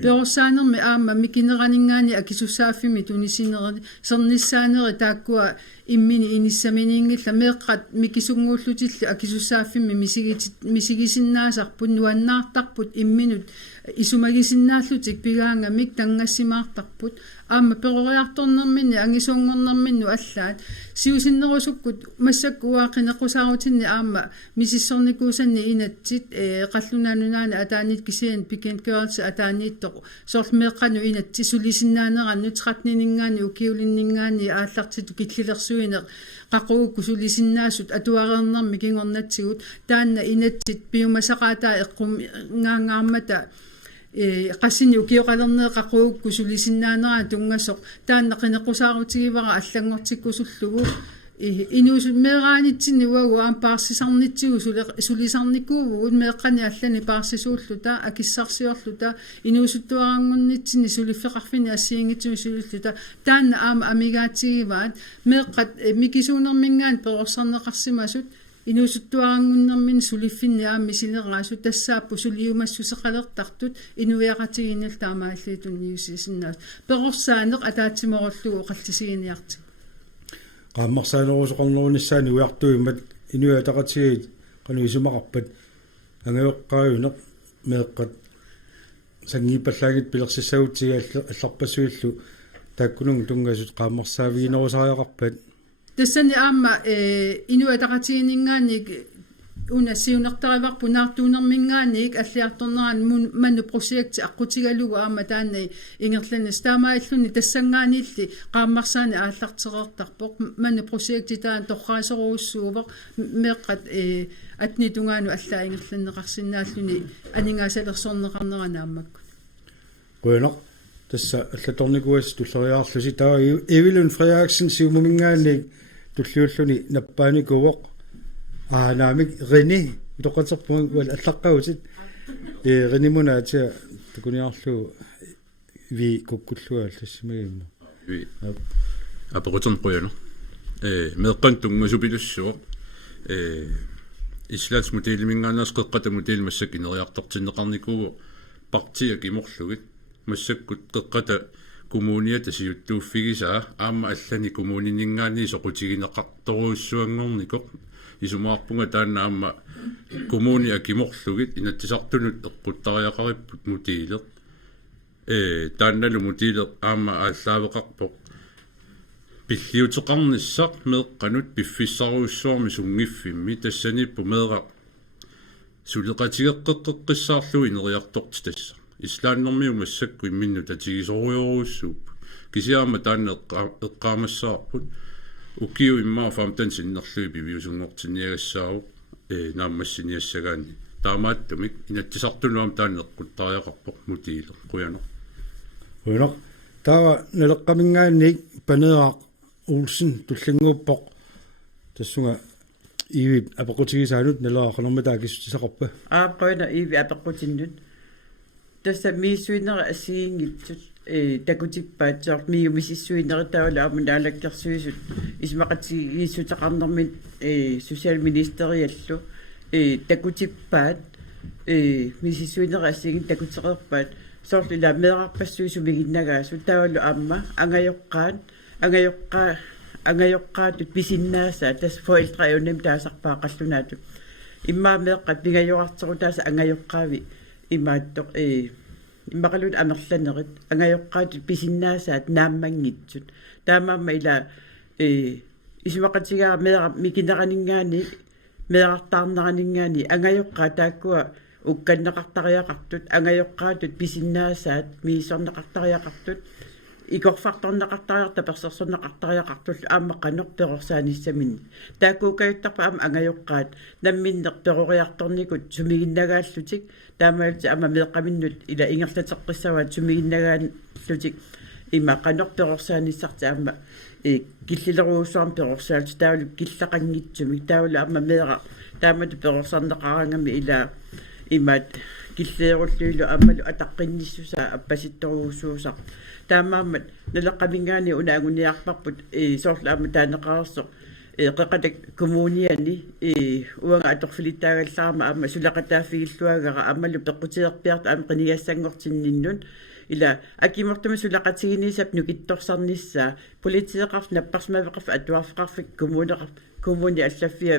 перорсаанерми аама микинеранинггаани акисуссааффими тунисинери серниссаанери тааккуа иммини иниссаминингилла меэққат микисунгууллутиллу акисуссааффими мисигисиннаасарпут нуаннаартарпут имминут исумагисиннааллутик пигаангамик тангассимаартарпут аама перориарторнэрминни ангисуунгорнэрминну аллаат сиусиннерусуккут массаккуаақинеқусаарутинни аама мисиссорникуусанни инатсит қаллунаанунаана атаанит кисиан пикент герлс атаанииттоқ соорлмеэққану инатси сулисиннаанеранну тратнинингаани укиулиннингаани ааллартиту киллилерсуинеқ qaqugukku sulisinnaasut atuareernermi kingornatsiguut taanna inatsit piumasaqaataa eqqum ngaangaarmata qassini ukioqalerneq qaqugukku sulisinnaanera tungassoq taanna qinequsaarutigivara allangortikkusullugu inuusut meeraanitsinni uagu aam paarsisarnitsigu sulisarnikkuuvugut meeqqani allani paarsisuulluta akissarsiorluta inuusuttuarangunnitsinni suliffeqarfini assiingitsumi sululluta taanna aama amigaatigivaat meeqqat mikisuunermingaan perorsarneqarsimasut inuusuttuarangunnermin suliffinni aammi sileraasut tassaappu suliumassuseqalertartut inuiaqatiginnal taamaalliitunniusisinnaas perorsaaneq ataatimorullugu qallisiginiarti qaammarsaanерусоqarnerunissaani uartuimmat inuataqatigiit qanuisumaqarpat angaeqqaayuneq meeqqat sangiipallaagit pilersissagutiga алларпассуиллу тааккунун тунгаасут qaammarsaaviginerusariaqarpat тассани аама инуатaqatiginningaanник унассиунертариварпу наартуунермингааник аллиарторнеран ману прожекти аққутигалугу аама таанна ингерланис таамаиллуни тассангаанилли qaammarsaani ааллартерертарпоқ ману прожекти таан торраасеруussуувоқ меэққат атни тунгаану аллаа ингерланнеқарсинааллуни анингаасалерсорнеқарнеранааммакку qуйнеқ тасса аллаторникуас туллериаарлуси таа Evelyn Frederiksen сиумамингаанник туллиуллуни наппааникувоқ наамик René тоқатерпуан вал аллаққаусит René-мунаатиа такуниарлу ви куккуллуааллассимагимма ви апорутэрнеруйано меэққан тунгасупилуссуо ислаатс мутилимингаанаас қеққата мутил массак инериартортиннеқарникуу партия киморлугит массаккут қеққата коммуниа тасиуттууффигисаа аама аллани коммунинингаани соқутигинеқарторуussуангорникоқ исумаарпунга таанна аама коммуни акиморлугит инаттисартунут эққуттариақариппут мутилеқ таанналу мутилеқ аама ааллаавеқарпоқ пиллиутеқарниссақ меэққанут пиффиссаруussуарми сунгиффимми тассаниппу меэрақ сулеқатигеққеққиссаарлу инериарторти тасса ислааннэрмиу массакку имминну татигисоруйоруussууп кисиаама таанна эққаамассаарпут укиу иммаа фамтан синнерлуи пивиусунгортинниагассааву нааммассиниассагаани таамааттумик инаттисартунуам таанна эққуттариақарпоқ мутииле қуянеқ qуйнеқ таа налеққамингаанник панеақ Olsen туллингууппоқ тассунга иви апеқутигисаанут налеаққанерматаакиссутисақарпа qойна иви апеқутиннут тасса миссуинера асиингитсут такутиппаатсоор миумисиссуинеритаула амунаалаккерсуисут исмақатигииссутеқарнэрмит социалминистериаллу такутиппаат миссиссуинера асиигин такутерерпаат соорлила меэрарпассуисумигиннагаасу таавалу аама ангайоққаатут писиннааса тас фоилтраиунним таасарпаа қаллунаату иммаа меэққат пигайоқартеру тааса ангайоққаави имааттоқ иммақалут амерланерит ангайоққаатут писиннаасаат нааммангитсут таамаама ила исмақатигаа меэра микинеранингаани меэрартаарнеранингаани ангайоққаа тааккуа укканнеқартариақартут ангайоққаатут писиннаасаат миисорнеқартариақартут икорфарторнеқартариарта персерсорнеқартариақартул ааммаққанер перорсааниссамин тааккуукаюттарпа аама ангайоққаат намминнер перориарторникут сумигиннагааллутик таамаалти ама меэққаминнут ила ингерлатеққиссаваат сумигиннагааллутик имаққанер перорсааниссарти аама киллилеруусуарм перорсаалти таавалу киллақангитсумик таавалу аама меэра таамату перорсарнеқарангами ила имаат киллееруллуилу аамалу атаққинниссусаа аппаситторуусуусақ таамаамат налеққамингаани унаагуниарпарпут соорлу аама таанеқарерсоқ qeqatak kommuniani uanga atorfilittaagallarama amma sulaqataaffigilluagara ammalu peqqutiерpiarta am qinigassangortinninnun ila akimortuma sulaqatiginisap nukittorsarnissaa politieqarf napparsmaveqarf atuarfeqarfik kommuni allaffia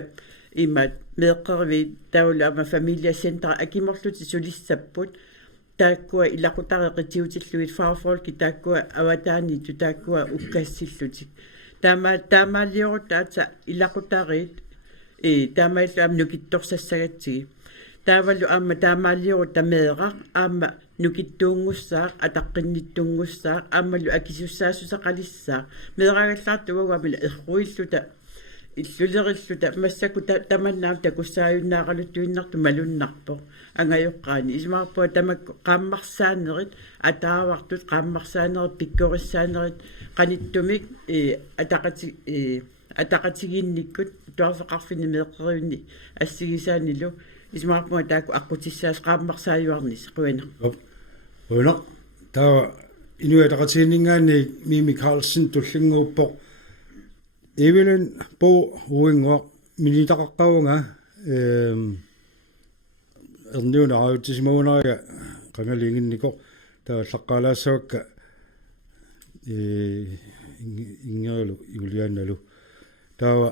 imat meeqqerivi taula ama familia center akimorluti sulissapput taakkua ilaqutareqitiutilluit farfolki taakkua avataani tu taakkua ukkassilllutik taamaaliorut taata ilaqutarit taamaillu am nukittorsassagatsigi taavalu aamma taamaaliorut tameeraq aamma nukittuungussaaq ataqqinnittungussaaq aammalu akisussaasuseqalissaaq meeraagallaartu uagamila erruilluta иллулериллута массакута таманнаам такуссааюннаақалуттуиннарту малуннарпо ангаёққаани исмаарпуа тамакку qaammarsaannerit атаавартут qaammarsaannerit пиккориссаанерит qaниттумик атақатигинниккут туарфеқарфини меэққериунни ассигисаанилу исмаарпуа таакку аққутиссаас qaammarsaayuarnis quina уна таа инуатақатигиннгаани Mimi Carlsen туллингууппо Evelyn Bo Uingo Minitaqaqqaunga erniuna autisimuunaaga qangalinginniko taallaqqalaassaakka ingeelu Julianalu tawa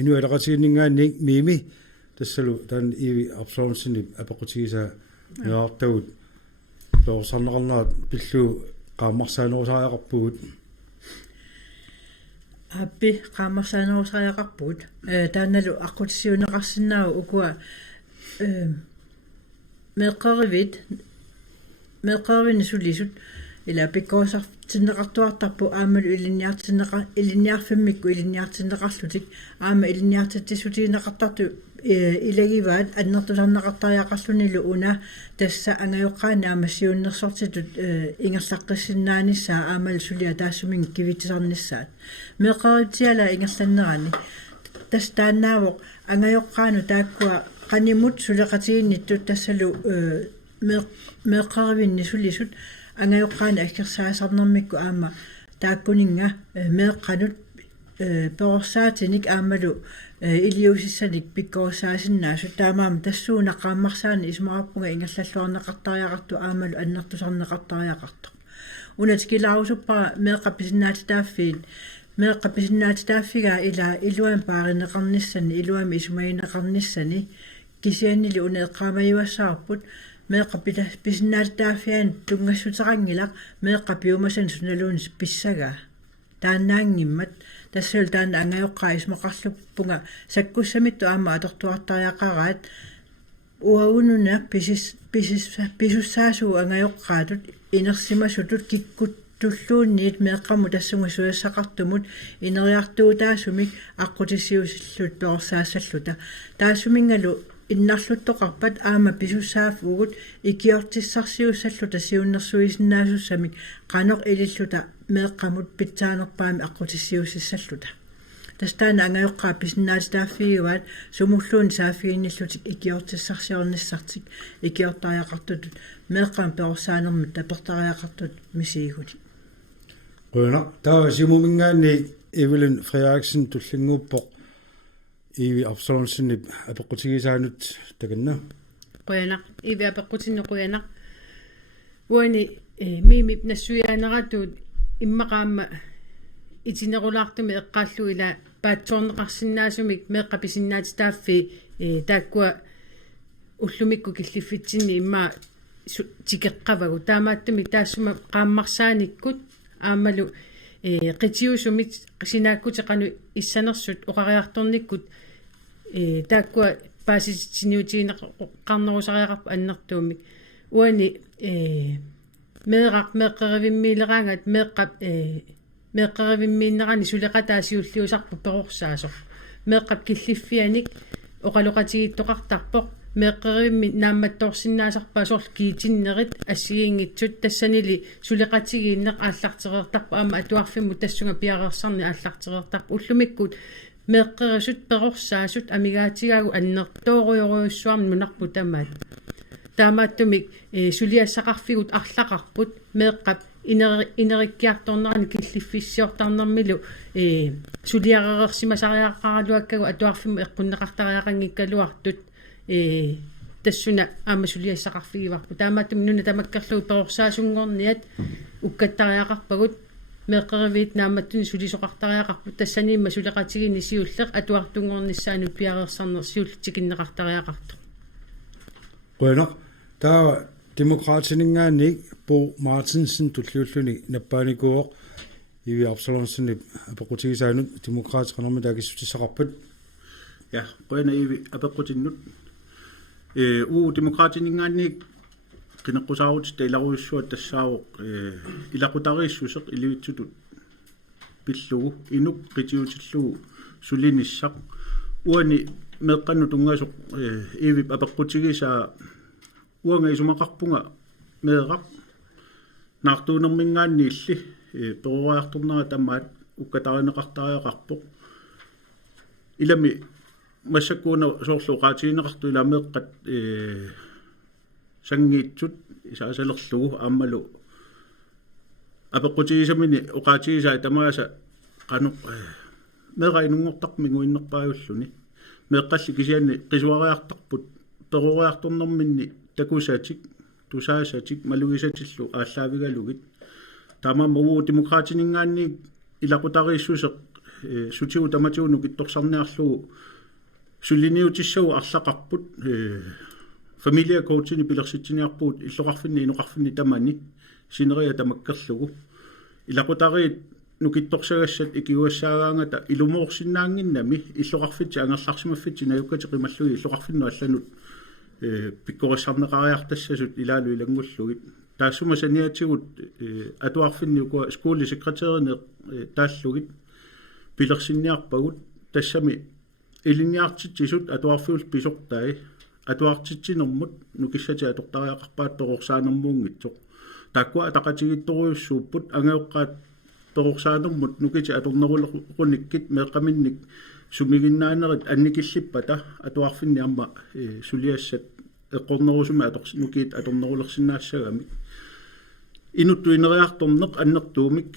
inualaqatiginningaanni Mimi tassalu tan ivi absorptioni apaqutiisa yaartagut toorsanneqarnaat pillu qaammarsaanorusaaqarpugut аппи qaammarsaanorusaaqarpugut таанналу аққутисиунеқарсинаау укуа меққаривини сулисут ила пиккоосар тиннеқартуартарпу аамалу илинниарфиммикку илинниартиннеқарлутик аама илинниартиттисутиинеқартарту илагиваат аннертусарнеқартариақарлунилу уна тасса ангайоққаани аамассиуннерсортитут ингерлаққиссиннаанissaa аамал сулиа таассумин кивитсарниссаат меққаритсиала ингерланнерани тастаанаавоқ ангайоққаану тааккуа qaнимут сулеқатигинниттут тассалу меққаривинни сулисут ангайоққаани аккерсаасарнэрмикку аама тааккунинга меэққанут перорсаатиник аамалу илиусиссаник пиккоосаасиннаасу таамаама тассууна qaammarsaani исмаараппунга ингерллаллуарнеқартариақарту аамалу аннертусарнеқартариақарту унат килаарусуппара меэққаписиннаатитааффигаа ила илуам пааринеқарниссани илуами исумаинеқарниссани кисианнили уна эққаамаюассаарпут меэққаписиннаатитааффиаан тунгассутерангилақ меэққапиумасан суналуунис писсагаа тааннаангиммат тассул таана ангайоққаа исмақарлуппунга саккуссамитту аама атортуартариақараат уаунуна писуссаасуу ангайоққаатут инерсимасутут киккуттуллуунниит меэққаму тассунгу суяссақартумут инериартуутаасумик аққутиссиусиллут тоорсаассаллута таасумингалу иннарлуттоқарпат аама писуссааф угут икиортиссарсиуссаллута сиуннэрсуисиннаасуссамик қанеқ илиллута меэққамут питсаанерпаами аққутиссиуссаллута тастаана ангайоққаа писиннаатитааффигиваат сумуллуун саафигинниллутик икиортиссарсиорниссартик икиортариақартутут меэққам перорсаанермут тапертариақартут мисигуни quna tаа симумингаани Evelyn Frederiksen туллингууппоқ иви абсорбсинни апеққутигисаанут таканна quyana ivi apeqqutinnu quyana uani Mimi nassuyaaneratut иммақаама итинерулаартуми эққааллу ила паатсоорнеқарсинаасумик меэққаписиннаатитааффи тааккуа уллумикку киллиффитсинни имма тикеққавагу таамааттуми таассума qaammarsaanikкут аамалу qitiusumit sinaakkuteqanu issанерсут оқариарторниккут тааккуа пааситсиниутиинеқарнерусариақарпу аннертуумик уани меэққаривиммилераангат меэққаривиммииннерани сулеқатаасиуллиусарпу перорсаасо меэққап киллиффианик оқалоқатигиттоқартарпоқ меэққаривимми наамматторсиннаасарпаа сорл киитиннерит ассигингитсут тассанили сулеқатигииннеқ ааллартерертарпу аама атуарфимму тассунга пиареерсарни ааллартерертарпу уллумиккут меэққерисут перорсаасут амигаатигаагу аннертооруйоруйуссуарми нунарпу тамаат таамааттумик сулиассақарфигут арлақарпут меэққап инериккиарторнерани киллиффиссиортарнэрмилу сулиаререрсимасариаққаралуаккагу атуарфимму эққуннеқартариақангиккалуартут тассуна аама сулиассақарфигиварпу таамааттуми нуна тамаккерлугу перорсаасунгорниат уккаттариақарпагут меэққеривиит наамматтуни сулисоқартариақарпу тассаниимма сулеқатигини сиуллеқ атуартунгорниссаану пиареерсарнер сиултикиннеқартариақарту quna таа демократинингаани Bo Martinsen tulliulluni nappaanikuoq ivi Absalonssoni apequtigisaanut demokraatiqanermi taakissutissaqarpat ja qoina ivi apequtinnut demokraatiningaani qinaqqusaarut tailaruissuat tassaawoq ilaqutariissuseq ilivitsutut pillugu inuk qitiutillugu sulinissaq uani meqqannu tungaasuq ivi apeqqutigisaa uanga isumaqarpunga meeqaq naartuunermingaanni illi peruariartornera tammaat ukkatarineqartariaqarpoq ilami массаккуна соорлуqaatigineqartu ilameeqqat sangiitsut isaasалерлугу ааммалу апеққутигисамини уqaатигисаа тамааса qanu meeqainuнгортармигуиннерпааюллуни меэққалли кисианни qisuariartarput peruariartornerminni takusaatik tusaasaatik malугисатиллу ааллаавигалугит таамаамму демократинингаанни илақутарииссусеқ сутигу таматигуну китторсарниарлугу суллиниутиссагу арлақарпут фамилиакоутини пилерситсиниарпуут иллоқарфинни иноқарфинни тамани синерия тамаккерлугу илақутариит нукитторсагассат икиуассаагаангата илумоорсиннаангиннами иллоқарфити ангерларсимаффити наюккати қималлуги иллоқарфинну алланут пиккорissarneqariartassasut ilaalu ilangulluгит таассума саниатигут атуарфинниукуа скуули секретарине тааллугит пилерсинниарпагут тассами илинниартитсисут атуарфиул писортаи атуартитсинермут нукиссати атортариақарпаат перорсаанермуунгитсоқ таккуа атақатигитторуйуссууппут ангеоққаат перорсаанермут нукити аторнерулеқуниккит меэққаминник сумигиннаанерит анникиллиппата атуарфинни амма сулиассат эққорнерусума аторс нукиит аторнерулерсинаассагами инутту инериарторнеқ аннертуумик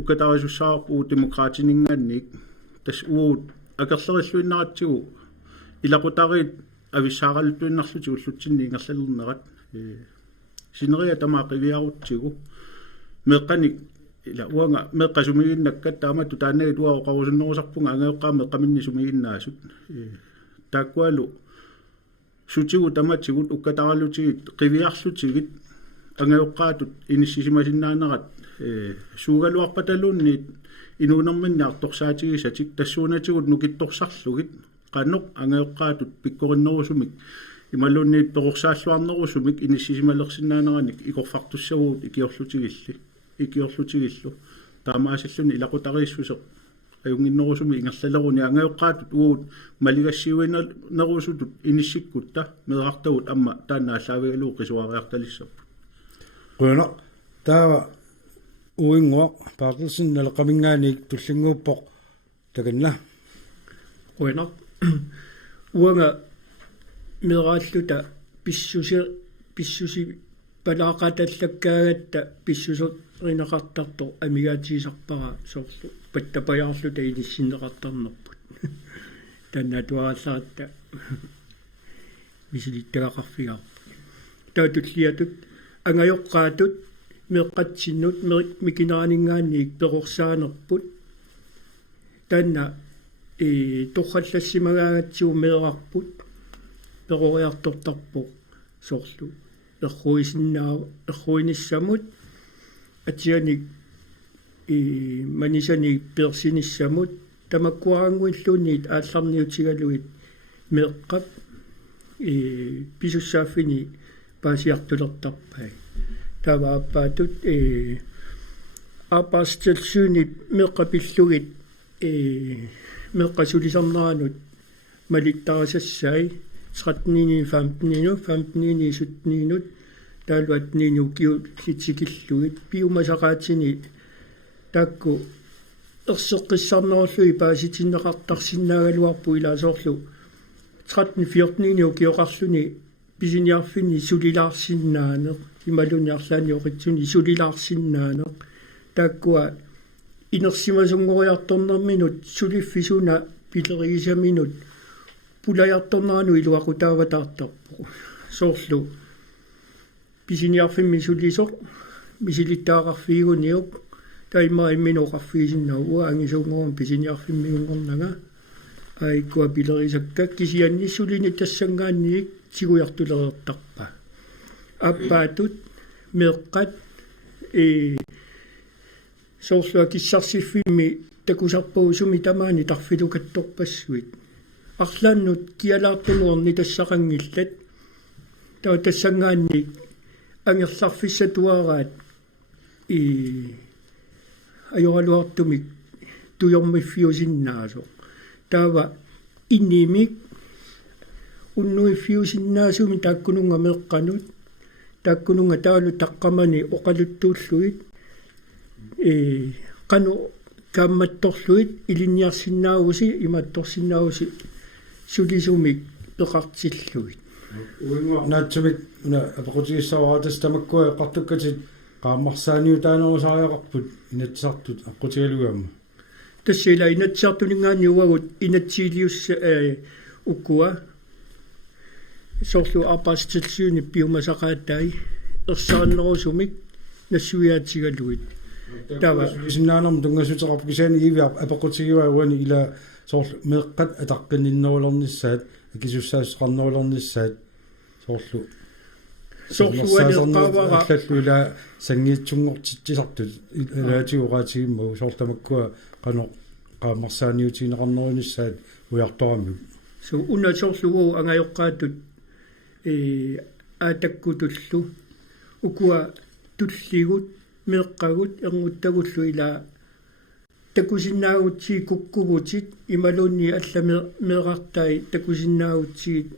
укатарисуссаарпуу демократинингаанник тас уут акерлериллуиннаратсигу илақутариит ависсаараллуиннарлути уллутсинни ингерлалернерат синерия тамаақивиарутсигу меққаник ила уанга меққасумигиннаккат тааматту тааннагит уаа оқарусуннерусарпунга ангеоққаа меққаминни сумигиннаасут тааккуалу сутигу таматсигут уккатараллутигит қивиарлутигит ангеоққаатут иниссисимасиннаанерат суугалуарпаталуунниит инуунерминнаарторсаатигисатик тассуунатигут нукитторсарлугит qannoq ангеоққаатут пиккориннерусумик ималуунниит перорсааллуарнерусумик иниссисималерсиннаанераник икорфартуссагуут икиорлутигиллу таамаасаллуни илақутарииссусеқ аюнгиннерусуми ингерлалеруни ангеоққаатут уут малигассиуинерусутут иниссиккутта меэқартагут амма тааннааллаавигалуу қисуариарталиссаппу quna taava uinguaq paaqilsin naleqamingaaniik tullinguuppoq takanna quna uanga meeraalluta pissusi palaaqatallakkaagatta pissuserineqartarto amigaatigisarpara soorlu pattapajaarluta inissinneqartarnerput tanatuaallaatta misilittagaqarfigaarput taatulliatut angajoqqaatut meqqatsinnut mikineraningaanniik perorsaanерput tanna torrallassimaгаagatsiu meerarput peroriartortarpoq soorlu erruinissamut atianik manisanik persinissamut tamakkuaranguilluunniit aallarniutigaluit meeqqap pisussaaffini paasiartulertarpai tavaappaatut aapaastelluunit meeqqapillugit meeqqasulisarneranut malittarasassai 13:15 17:17 taaluatniinu kiullitsikillugit piumasaqaatini taakku erseqqissarnerullu paasitinneqartarsinnaaгаluarpu ilaasoorlu 13:14 kioqarluni pisiniarfini sulilaarsinnaane imaluniarlaani oqitsuni sulilaarsinnaane taakkua inersimasungoriartornerminut suliffisuna pilerigisaminut pulajartorneranu iluaqutaavataartarpu soorlu pisiniarfimmi sulisoq misilittaaqarfiiguniuq taimmaa imminoqarfiisinnau uaangisuungorum pisiniarfimmiungornaga aikkua pilerisakka kisiannissulini tassangaanniik sigujartulerertarpa аппаатут меэккат соорсуакиссарсиффимми такусарпуусуми тамаани тарфилукатторпассуит арлааннут киалаартумуорни тассақангиллат таа тассангаанни ангерларфиссатуараат ajorluartumik tujormiffiusinnaasо таава иннимик уннуиффиусиннаасуми тааккунунга меэкканут тааккунунга таалу таққамани оқалуттууллуит кану камматторлуит илинниарсиннаавуси иматторсиннаавуси сулисумик пеқартиллуит наатсумик уна апоқутигиссаваатас тамаккуа эққартуккатит qaammarsaaniu taanерусариақарпут инатсартут аққутигалугамма тассила инатсартунингаанниуагут инатсиилиусса уккуа соорлу апаастилсууни пиумасақааттай ерсааннерусумик нассуиаатсигалуит тава синнаанерм тунгасутеқарпу кисаани ивиар апақутигиваагуани ила соорлу меэққат атаққиннерулерниссаат акисуссаассеқарнерулерниссаат соорлу соорлуаниэққавара аллаллуила сангиитсунгортитсартут илаатигуqaатигиммагу соорлтамаккуа қано qaammarsaaniutiineqarnerunissaat уярторамик су уна соорлугу ангайоққаатут аатаккутуллу укуа туллигут меэққагут эрнуттагуллу ила такусиннаагутси куккугутит ималуунни алла меэқартай такусиннаагутсигит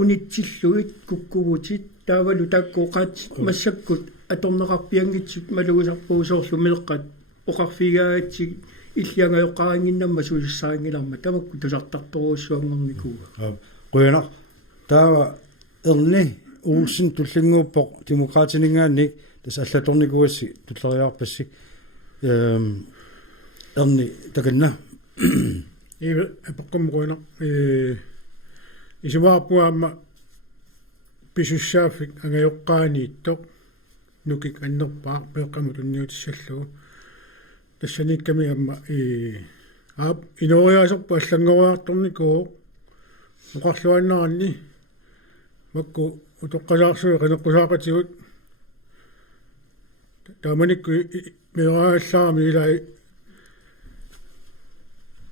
унитсиллуит куккугутит таавалу таккоқат массаккут аторнеқарпиангитсут малугусарпуу соорлу меэққат оқарфигаатсиг иллиангаёққаангиннамма сулиссаангиларма тамакку тусартарторуссуангорникуга қуянақ таава ерни уусин туллингууппоқ демократинингаанник тас аллаторникуасси туллериарпасси ерни таканна апоққум қуянақ исуарпуаама писуссааффик ангайоққаанииттоқ нукик аннерпаа пеққаму тунниутиссаллугу тассаникками амма аап инориасерпу аллангориарторникуу оқарлуаннаранни макку утоққасаарсуи қинеққусаақатигут тааманикку мерааллаарами илай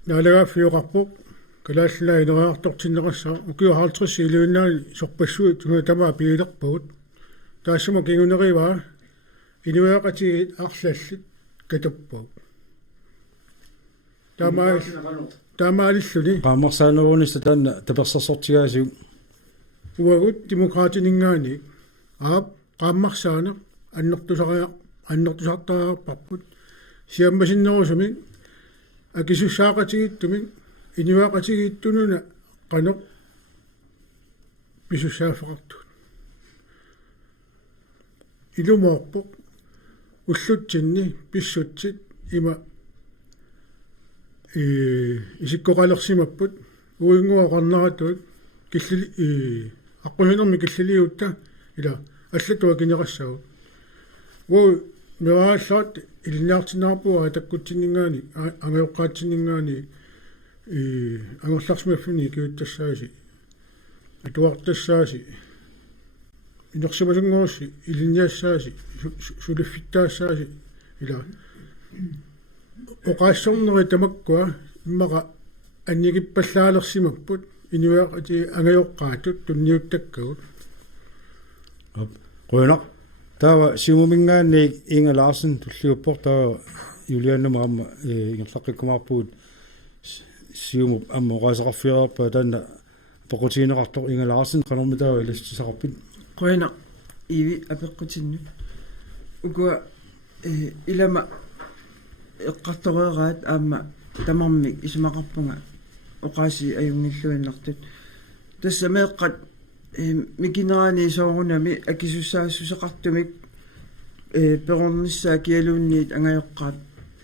налагааффиоқарпоқ калааллаа инериартортиннеқассаа укиуаартрисси илуиннаани сорпассуит туна тамаа пиилерпагут таассама кингунериваа инуяақатигит арлаллит катуппагут таамаалиллуни qaammarsaanерунисса таанна таперсерсортигаасиу уагут демократинингаани аап qaammarsaana аннертусартаарпарпут сиаммасиннерусумик акисуссаақатигиттумик инуақатигиттунуна қаноқ писуссаафеқартут илумоорпоқ уллутсинни писсутсит има исиккоқалерсимаппут уингуақарнаратуик киллили аққусинерми киллилиутта ила аллатуа кинеқассагут уу мерааллаат илиннаартинаарпуа таккутсиннингаани ангеоққаатсиннингаани ангерларсмаффини киуттассааси атуартассааси инерсимасунгуусси илинниассааси сулиффиттаассааси ила оқаассорнери тамаккуа иммаqa аннигиппаллаалерсимаппут инуяақати ангайоққаатут тунниуттаккагут қуянақ таава сиумумингаанни Инга Ларсен туллиуппор таава юлианнумаама ингерлаққиккумаарпуут сиуму амма оqaасеқарфиарпа таанна пеқутиинеқартор Инга Ларсен қанорми таава илассисақарпит қуяна иви апеққутинну угуа илама эққарторераат аама тамармик исумақарпунга оқааси аюнгиллуиннартут тасса меэққат микинерани соорунами акисуссаассусеқартумик перорниссаа киалуунниит ангайоққаат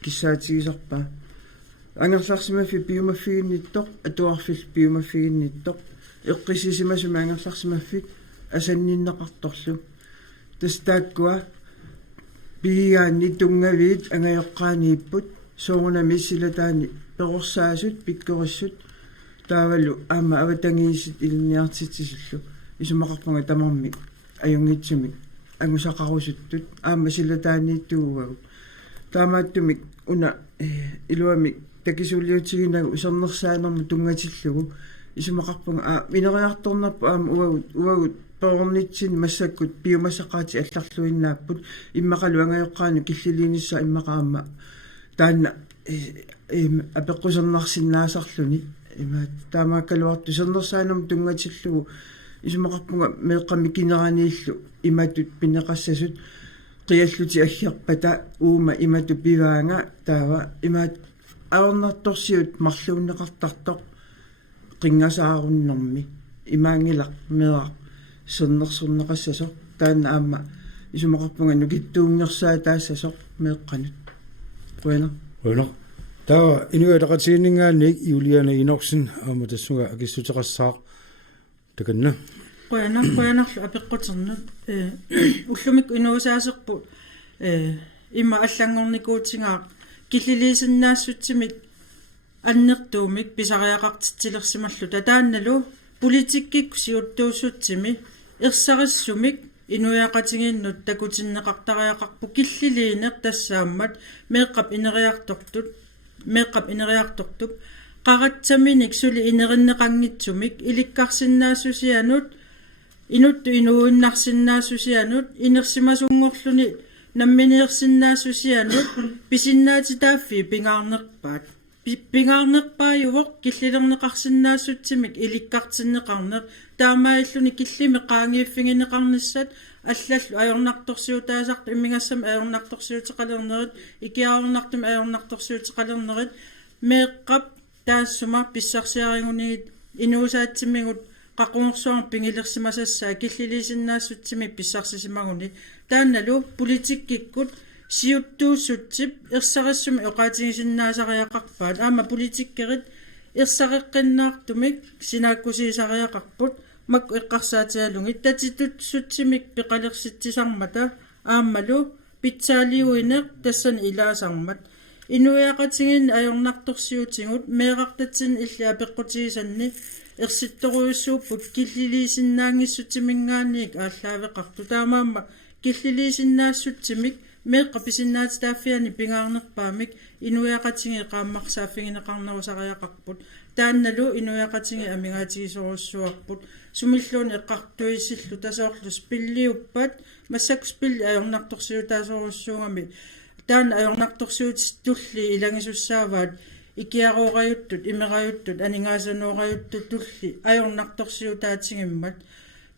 киссаатигисарпаа ангерларсимаффи пиумаффигинниттоқ атуарфил пиумаффигинниттоқ эққисисимасуми ангерларсимаффит асанниннеқарторлу тастааккуа пигаанни тунгавиит ангайоққаанииппут соорунами силатаани перорсаасут пиккориссут таавалу аама аватангиисит илниартитсиллу исумақарпунга тамарми аюнгитсумик ангусақаруссуттут аама силатаанииттуугагу таамааттумик уна илуамик такисуулиутигинагу усернерсаанерму тунгатиллугу исумақарпунга минериарторнарпу аама уагут тоорнитсин массаккут пиумасақаати алларлуиннааппут иммақалу ангайоққаану киллилиинисса иммақаама таанна апеққусернарсиннаасарлуни има таамааккалуарту сернерсаанерму тунгатиллугу исумақарпунга меэққами кинеранииллу иматут пинеқассасут қиаллути аггерпата уума имату пиваанга таава имаат аорнарторсиут марлууннеқартартоқ қингасааруннэрми имаангилақ меа сернерсернеқассасо таанна аама исумақарпунга нукиттуунгерсаа таассасо меэққанут қуена таа инуалақатигиннгаанник Юлиана Иноксен аама тассуга акиссутеқассаа таканна qoyanarlu apeqquternut ullumik inuusaasерпу имма аллангорникуутингаақ киллилисиннаассутсимик аннертуумик писариақартитсилерсималлу татаанналу политиккик сиуттууссутсими ерсариссумик инуяақатигииннут такутиннеқартариақарпу киллилиинеқ тассааммат меэққап инериартортук qaratсаминик сули инериннеқангитсумик иликкарсиннаассусианут инутту инууннарсиннаассусианут инерсимасунгорлуни намминеерсиннаассусианут писиннаати тааффи пингаарнерпаат пингаарнерпааювоқ киллилернеқарсиннаассутсимик иликкартиннеқарнер таамаиллуни киллими qaangiiffingинеқарнассат аллаллу аёрнарторсиутаасарту иммигассам аёрнарторсиутеқалернерит икиарнартум аёрнарторсиутеқалернерит меэққап таассума писсарсиарингунигит инуусаатсиммигут qaqungorsuarn pingillersimasassaa killilisinнаассутсими писсарсисимагуни таанналу политиккиккут сиуттууссутсип ерсариссуми оqaатигисиннаасариақарпаат аама политиккерит ерсареққиннаартумик синааккусиисариақарпут макку эққарсаатиалугит татитуссутсимик пеқалерситсисармата аамалу питсаалиуинеқ тассани илаасармат инуяақатигин аёрнарторсиутингут меэқартатсин илли апеққутигисанни ерситторуйуссууппут киллилисиннаангиссутимингаанник ааллаавеқарту таамаама киллилисиннаассутсимик меэққаписиннаати тааффиани пингаарнерпаамик инуяақатиги qaamмарсааффигинеқарнерусариақарпут таанналу инуяақатиги амигаатигисоруссуарпут сумиллуuni эққартуисиллу тасоорлус пиллиуппат массакус пилли аёрнарторсиутаасоруссуугами таан аёрнарторсиутис тулли илангисуссааваат икиаруураюттут имераюттут анингаасануураюттут тулли аёрнарторсиутаатингиммат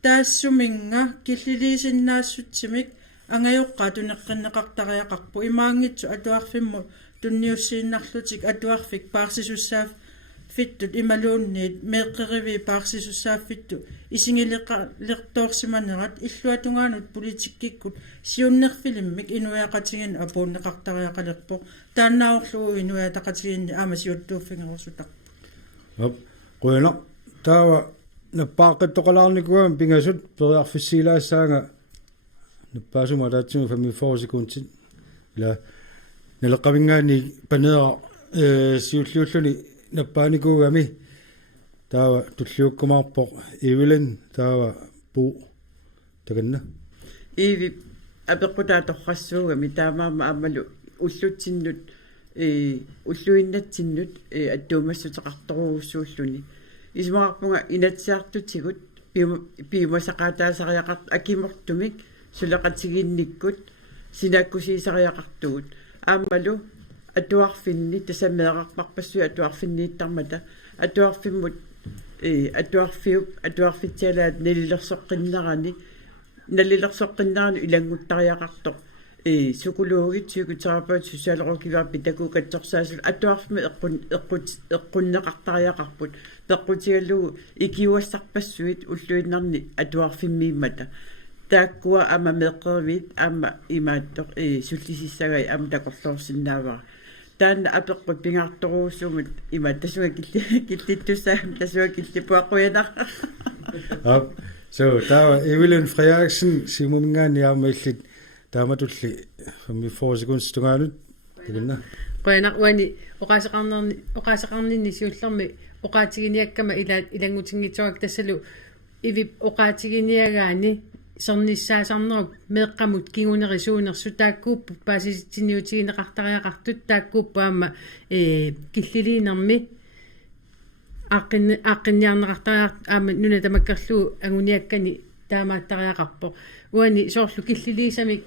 таассуминга киллилисиннаассутсимик ангайоққаа тунеққиннеқартариақарпу имаангитсу атуарфимму тунниуссииннарлутик атуарфик паарсисуссаав фиттут ималуунниит меэққериви паарсисуссааффитту исингилеқторсиманерат иллуатунгаанут политиккиккут сиуннерфилиммик инуяақатигин апууннеқартариақалерпо тааннаорлугу инуяатақатигинни аама сиуттууффингерусутақ қуяна таава наппааққиттоқалаарникуам пингасут периарфиссилаассаага наппаасума таатсиму фамифоорсикуунтит ила налеққавингаани панеа сиуллиуллуни наппааникуугами таава туллиуккумаарпоқ ивилен таава пу таканна иви апеққутааторрассуугами таамаама аамалу уллутсиннут уллуиннатсиннут аттуумассутеқарторуусууллуни исмаарпунга инатсиартутигут пиумасақаатаасариақарт акимортумик сулеқатигинниккут синааккусиисариақартугут аамалу атуарфинни тасамеэқарпарпассуи атуарфиннииттармата атуарфиммут атуарфитсиалаат налилерсоққиннарани илангуттариақарто сукулуугит сикутаапаат сусиалерукивааппи такукатсорсаасул атуарфми эққуннеқартариақарпут пеққутигаллугу икиуассарпассуит уллуиннарни атуарфиммииммата тааккуа ама меққервит ама имааттоқ суллисиссагай ама такорлуорсиннаавара таанна апеққут пингаарторуусумут има тасуа киллиттуссаа тасуа киллипуақуянар so таава Evelyn Frederiksen симумингаани аамаиллит тааматулли фамми 4 seconds тугаанут тагинна qoyanaq uani oqaasaqarnini siullermi oqaatigiниаккама илангутингитсуак тассалу ivip oqaatiginiagaani sernissaasarnerup meeqqamut kingunerisuunersu taakkuuppu paasisitiniutigineqartariaqartut taakkuuppu aama killiliinermi aqinniarneqartariaq aama nuna tamakkerluu anguniakkani taamaattariaqarpo uani soorlu killiliisamik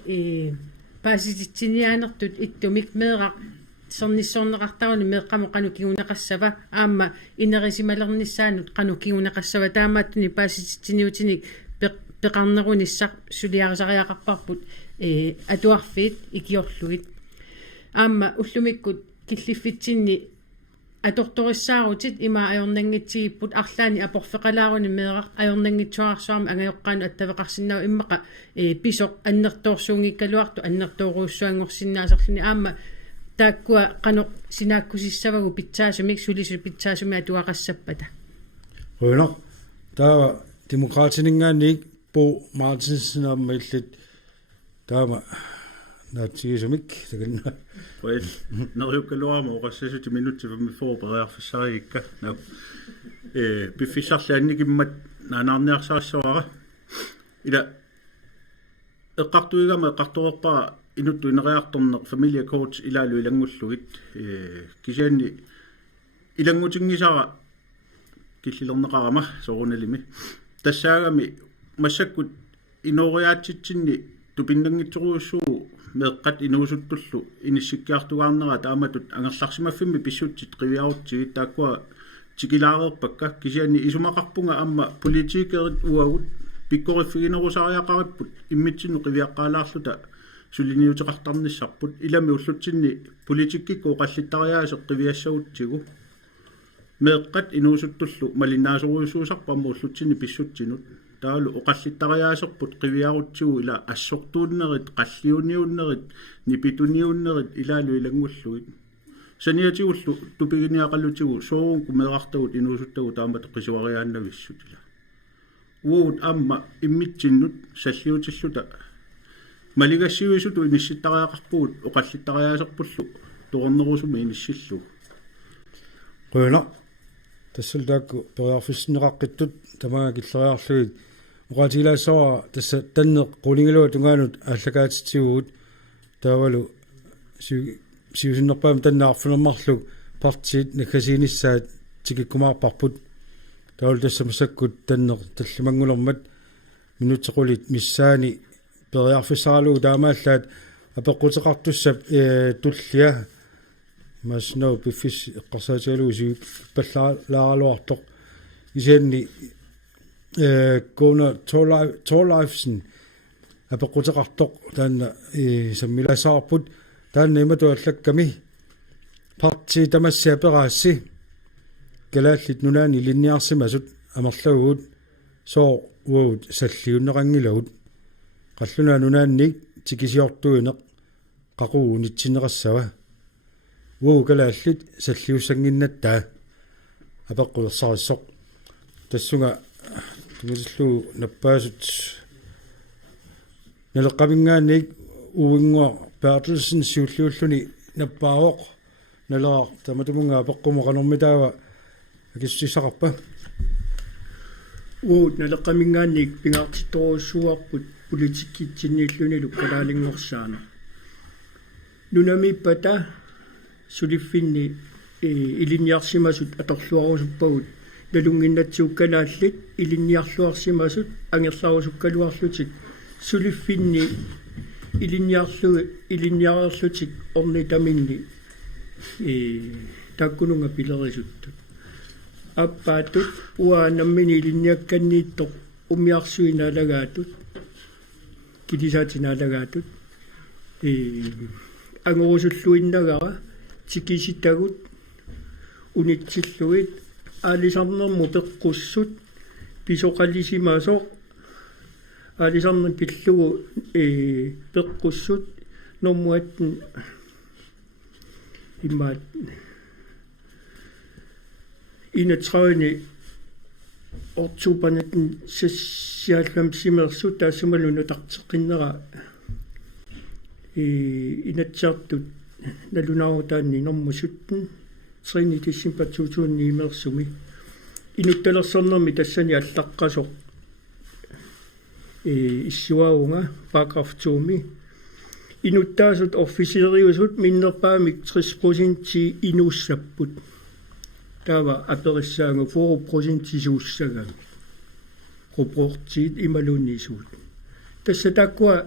paasisitiniaanertut ittumik meeqaq sernissorneqartaruni meeqqamu qanu kinguneqassava aama inerisimalernissaanut qanu kinguneqassava taamaattuni paasisitiniutinik peqarnerunissaq suliarisariaqarparput atuarfiit ikiorluit aama ullumikkut killiffitsinni atortorissaarutit ima ajornangitsigipput arlaani aporfeqalaaruni meeqaq ajornangitsuarsuarmi angajoqqaanu attaveqarsinnau immaqa pisoq annertoorsuungikkaluartu annertooruussuangorsinnaasarluni aama taakkua qanoq sinaakkusissavagu pitsaasumik sulisu pitsaasumi atuaqassappata Rønner, der var demokratiningaanniik Bo Martinsen illit taama naatigisumik takanna Well, nerjukkaluarma oqassasut minutti vammi forberearfissariikka na biffissarlaannikimmat naanarniarsaassavara ila eqqartuigama eqqartorerpaa inuttu ineriartorneq familia coach ilaalu ilangullugit kisianni ilangutingisara killilernеqarama sorunalimi tassaagami massakkut inoriaatitsinni tupinnangitsuruussuu meeqqat inuusuttullu inissikkiartugaarnera taamatut angerlarsimaffinmi pissutsit qiviarutsigit taakkua tikilaareerpakka kisianni isumaqarpunga amma politiikerit uagut pikkoriffiginerusariaqaripput immitsinnu qiviaqqaalaarluta suliniuteqartarnissarput ilami ullutsinni politikkikku qallittariaaseq qiviassagutigu meeqqat inuusuttullu malinnaasuruissuusarpa amma ullutsinni pissutsinut taalu oqallittariaaserput qiviarutsigu ila assortuunnerit qalliuniunnerit nipituniunnerit ilaalu ilangulluit saniatigullu tupiginiaqallutigu soorunku meeqartagut inuusuttagu taamat qisuariaannavissut ila uut amma immitsinnut salliutilluta maligassiuisutu inissittariaqarpugut oqallittariaaserpullu tornerusumi inissillu Rønner, tassal taakku periarfissinneqaqqittut tamaga killeriarluit uqaatigilaassoa tassa tanneq qulingalua tungaanut ааллакаатитсигуут таавалу сиусиннерпаам таннаарфунермарлук партиит накасиинissaат тикиккумаарпарпут таавал тассамасаккут таннеқ таллимангулермат минутеқулит миссаани периарфиссаралуу таамааллаат апеққутеқартуссап туллиа масноо пиффис эққарсаатигалуусиг паллаалааруартоқ исианни кона торлайфсен апеққутеқартоқ таанна саммиласаарпут таанна иматуаллакками парти тамассиапераасси калааллит нунаани линниарсимасут амерлагуут соо уут саллиуннеқангилагут қаллунаа нунаанник тикисиортуинеқ қақуу нитсинеқассава уу калааллит саллиуссангиннаттаа апеққулерсарissоқ тассунга тумисиллуу наппаасут налеққавингаанник уингуа Bertelsen сиуллууллуни наппаавоқ налаа таматумунга апеққумоқанэрмитаава акиссисақарпа уут налеққамингаанник пингаартитторуссуарпут политиккитсиннииллуни луккалаалингорсаана нунамиппата сулиффинни илинниарсимасут аторлуарусуппагут налунгиннатсууккалааллит илинниарлуарсимасут ангерларусуккалуарлутик сулиффинни илинниарлутик орнитаминни таккунунга пилерисуттут аппаатут уаанаммини илинниакканнииттоқ умиарсуинаалагаатут килисаатинаалагаатут ангорусуллуиннагара тикиситагут унитсиллуит аалисарнерму пеққуссут писоқалисимасоқ аалисарнер киллугу пеққуссут нормуаттин иммаат инатраани ортупанатин сиаллам таассумалуну тартеққиннера инатсаартут налунаарутаанни нормусуттин тринити симпатсуутуунни имерсуми инутталерсорнерми тассани аллаққасоқ иссуаунга paragraf 2 инуттаасут оффисериусут миннерпаамик 30% инууссаппут таава апериссаангу 4% сууссага рупортит ималуунниисуут тасса таккуа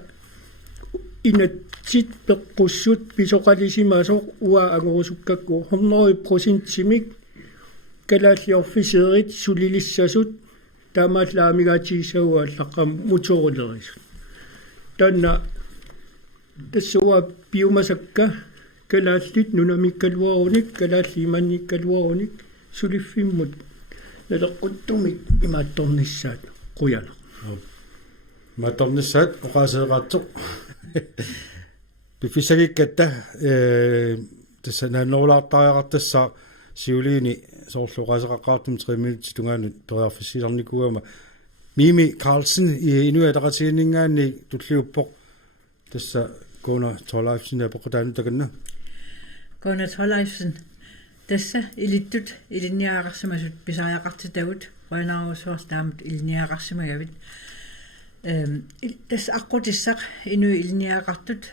инатсит пеққуссут писоқалисимасоқ уа ангорусуккакку 100% калаалли оффисерит сулилиссасут таамааллаамигаатигисагуа аллаққам муторулерисут танна тассуа биумасакка калааллит нунамиккалуаруник калаалли иманниккалуаруник сулиффиммут налеққуттумик имаатторниссаат қуяна маторниссаат оқаасееқаартоқ пифисагиккатта тасса нааннорулаартариақартасса сиулиини соорлуқаасеқаққаартум 3 минут тунгаанут ториарфиссиларникуама Mimi Carlsen inuataqatiginningaanni tulliuppoq tassa Kona Torleifsen apoqutaanutakanna Kona Torleifsen tassa ilittut iliniaqarsimasut pisariaqartitavut qoinaarusuartaamut iliniaqarsimagavit тас аққутиссақ инуи илниақартут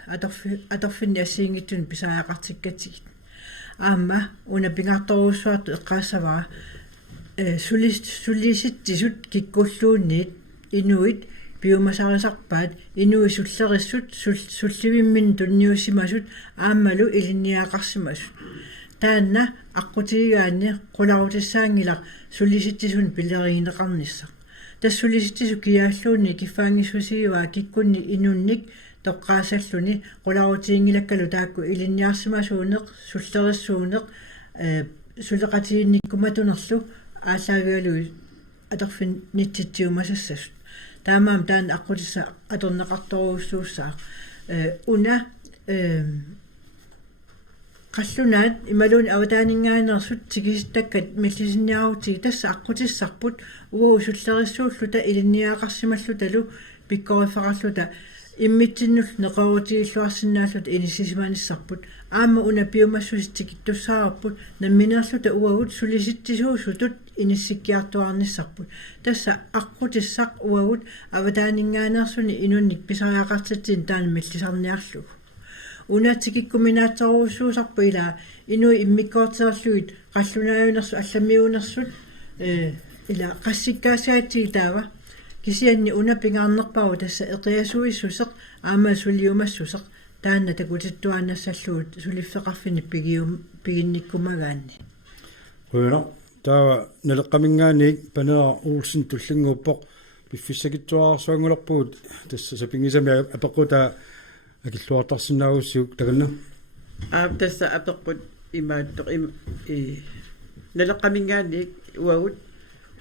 аторфинниассиингиттун писаақартиккатигит аама уна пингаарторуссуарту эққаассавара сулиситтисут киккуллуунниит инуит биомасаарисарпаат инуи суллериссут сулливиммин тунниуссимасут аамалу илниақарсимасут таанна аққутигигаанни қуларутиссаангилар сулиситтисун пилериинеқарниссақ тассулиситтису киааллуунни киффаангиссусигиваа киккунни инунник тоққаасаллуни qulaarutiingilakkalu taakku ilinniarsimasuuneq sullerissuuneq suleqatiinnikkumatunerlu ааллаагиалуи аторфин ниттитсиумасассасут таамаам таан аққутисса аторнеқарторуussууссаа уна qallunaat imaluun avataaninngaanерсут тигиситтаккат миллисинниарути тасса аққутиссарпут уау суллериссууллута илинниаақарсималлуталу пиккорифеқарлута иммитсиннул неқорутигиллуарсинааллута инисисиманиссарпут аама уна пиумассуситтикиттуссаараппут намминерлута уагут сулиситтисуусутут иниссиккиартуарниссарпут тасса аққутиссақ уагут аватааниnngaанерсуни инунник писариақартитсин таан миллисарниарлугу унатикиккуминаатсаруссуусарпу ила инуи иммиккоортерлуит қаллунааюнерсу алламиунерсут ила qassikkaasaatigi taava кисианни унапингаарнерпару тасса эқиасуиссусеқ аама сулиумассусеқ таанна такутиттуаанассаллуут сулиффеқарфини пигинниккумагаанни Quna taava naleqqamingaanniik Panera Olsen tullinguuppoq piffissakittuarsuangulerpuut tassa sapingisami apequta акиллуартарсинаагуссуук таганна тасса апеққут имааттоқ налеққамингаанник уагут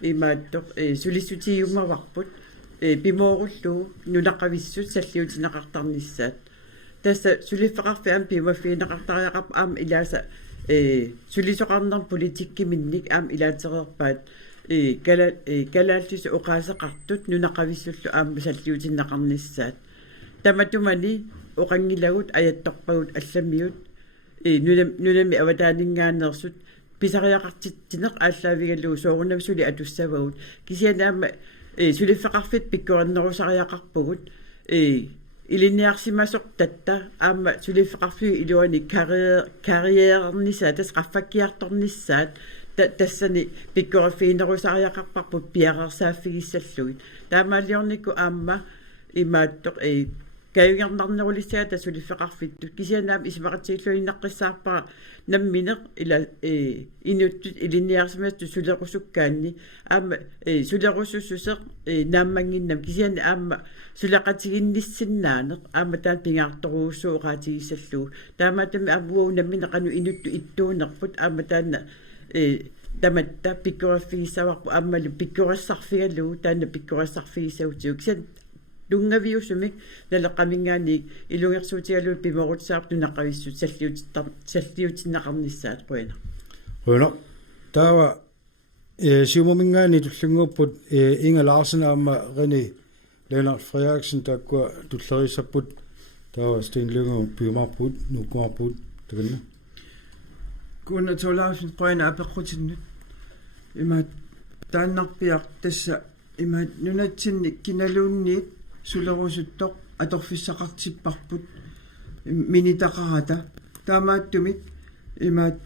имааттоқ сулиссутиуммаварпут пимооруллуу нунаққависсут саллиутинеқартарниссаат тасса сулиффеқарфиам пимаффиинеқартариақарпа аама илааса сулисоқарнер политиккиминник аама илаатерерпаат калаалтису оқаасеқартут нунаққависсуллу аама саллиутинеқарниссаат таматумани оқангилагут аятторпагут алламиут нунами аватааниnngaanерсут писариақартитсинеқ ааллаавигаллуу соорунавсули атуссавагут кисианаама сулиффеқарфит пиккуаннерусариақарпугут илинниарсимасоқ татта аама сулиффеқарфиу илуани карьернисаа тас qaffakkiartornissaat тассани пиккуаффиинерусариақарпарпут пиарерсааффигиссаллугит таамаалиорникку аама имааттоқ каюгернарнерулиссаа тасулиффеқарфиттут кисианаам исмақатсииллуиннаққиссаарпара намминеқ ила инуттут илинниарсимасту сулерусуккаанни аама сулерусуссусеқ нааммангиннам кисиана аама сулеқатигинниссиннаанеқ аама таан пингаарторуussуоқаатигиссаллуу таамаатами авуау намминеқану инутту иттуунерпут аама таанна таматта пиккуаффигиссаварпу ааммалу пиккурассарфигалуу таанна пиккурассарфигиссаутиу кисиан лунгавиусумик налеққамингаанник илугерсуутигалуут пиморутсаарпу нақависсут саллиутиннақарниссаат қуина таава сиумомингаани туллунгууппут Inga Larsen аама René Lennart Frederiksen таккуа туллерисаппут таава Sten Lyngå пиумарпут нукуарпут таганна Kona Torleifsen қуина апеққутиннут има тааннарпиар тасса има нунатсинник киналуунниит суlerusuttoq atorfissaqartipparput minitaqarata taamaattumik imaat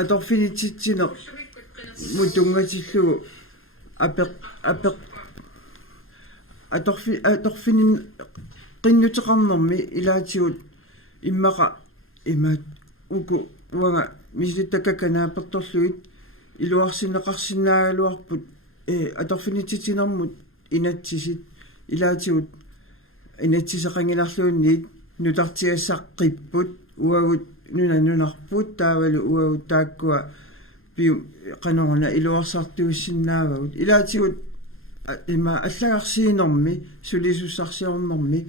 atorfinititsineq mutungatillugu apeq atorfinin qinnuteqarnermi ilaatigut immaqa imaat uku uanga misittakakanaappertorluit iluarsineqarsinnaaгаluarput atorfinititinermut inatsisit ilaatigut inatsisaqangilarluunniit nutartiassaqqipput uagut nunarput taavalu uagut taakkua piu qanorna iluarsartuussinnaavagut ilaatigut ima аллагарсиинерми сулисуссарсиорнерми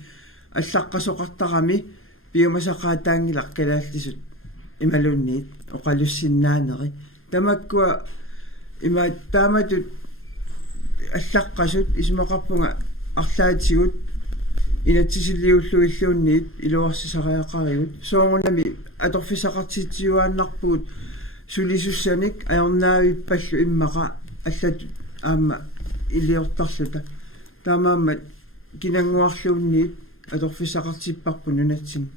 аллаққасоқартарами пиумасақаатаангилақ калааллисут ималунниит оқалуссиннаанери тамаккуа има тааматут аллаққасут исмақарпунга арлаатигут инатсисиллиуллуиллуунниит илуарсисариақариут соорунами аторфисақартитсиуааннарпуут сулисуссаник аернаавиппаллу иммақа аллатут аама илиортарлута таамааммат кинангуарлуунниит аторфисақартиппарпу нунатсин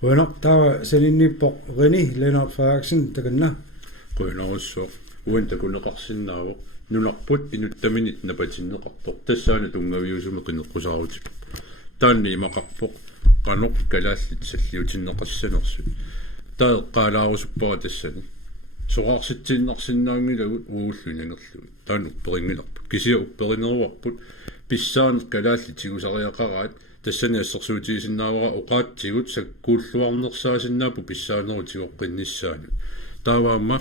Bueno, tava seninippo Reni Lennart Frederiksen takanna. Qoinarussoo uanta kuneqarsinnaavuq nunarput inuttaminit napatinneqartoq tassaana tungaviusumi qineqqusaarutik. Taanni imaqarpoq qanoq kalaallit salliutinneqassanersut. Taa qaalaarusuppaqa tassani. Soqarsitsinnersinnaangilagut uullunanerlugut. Taanu upperingilerput. Kisia upperineruarput pissaan kalaallitigusariaqaraat тассани ассерсуутигисиннаавара оqaатсигут саккууллуарнерсаасиннаапу писсаанерутигоққинниссаани тааваама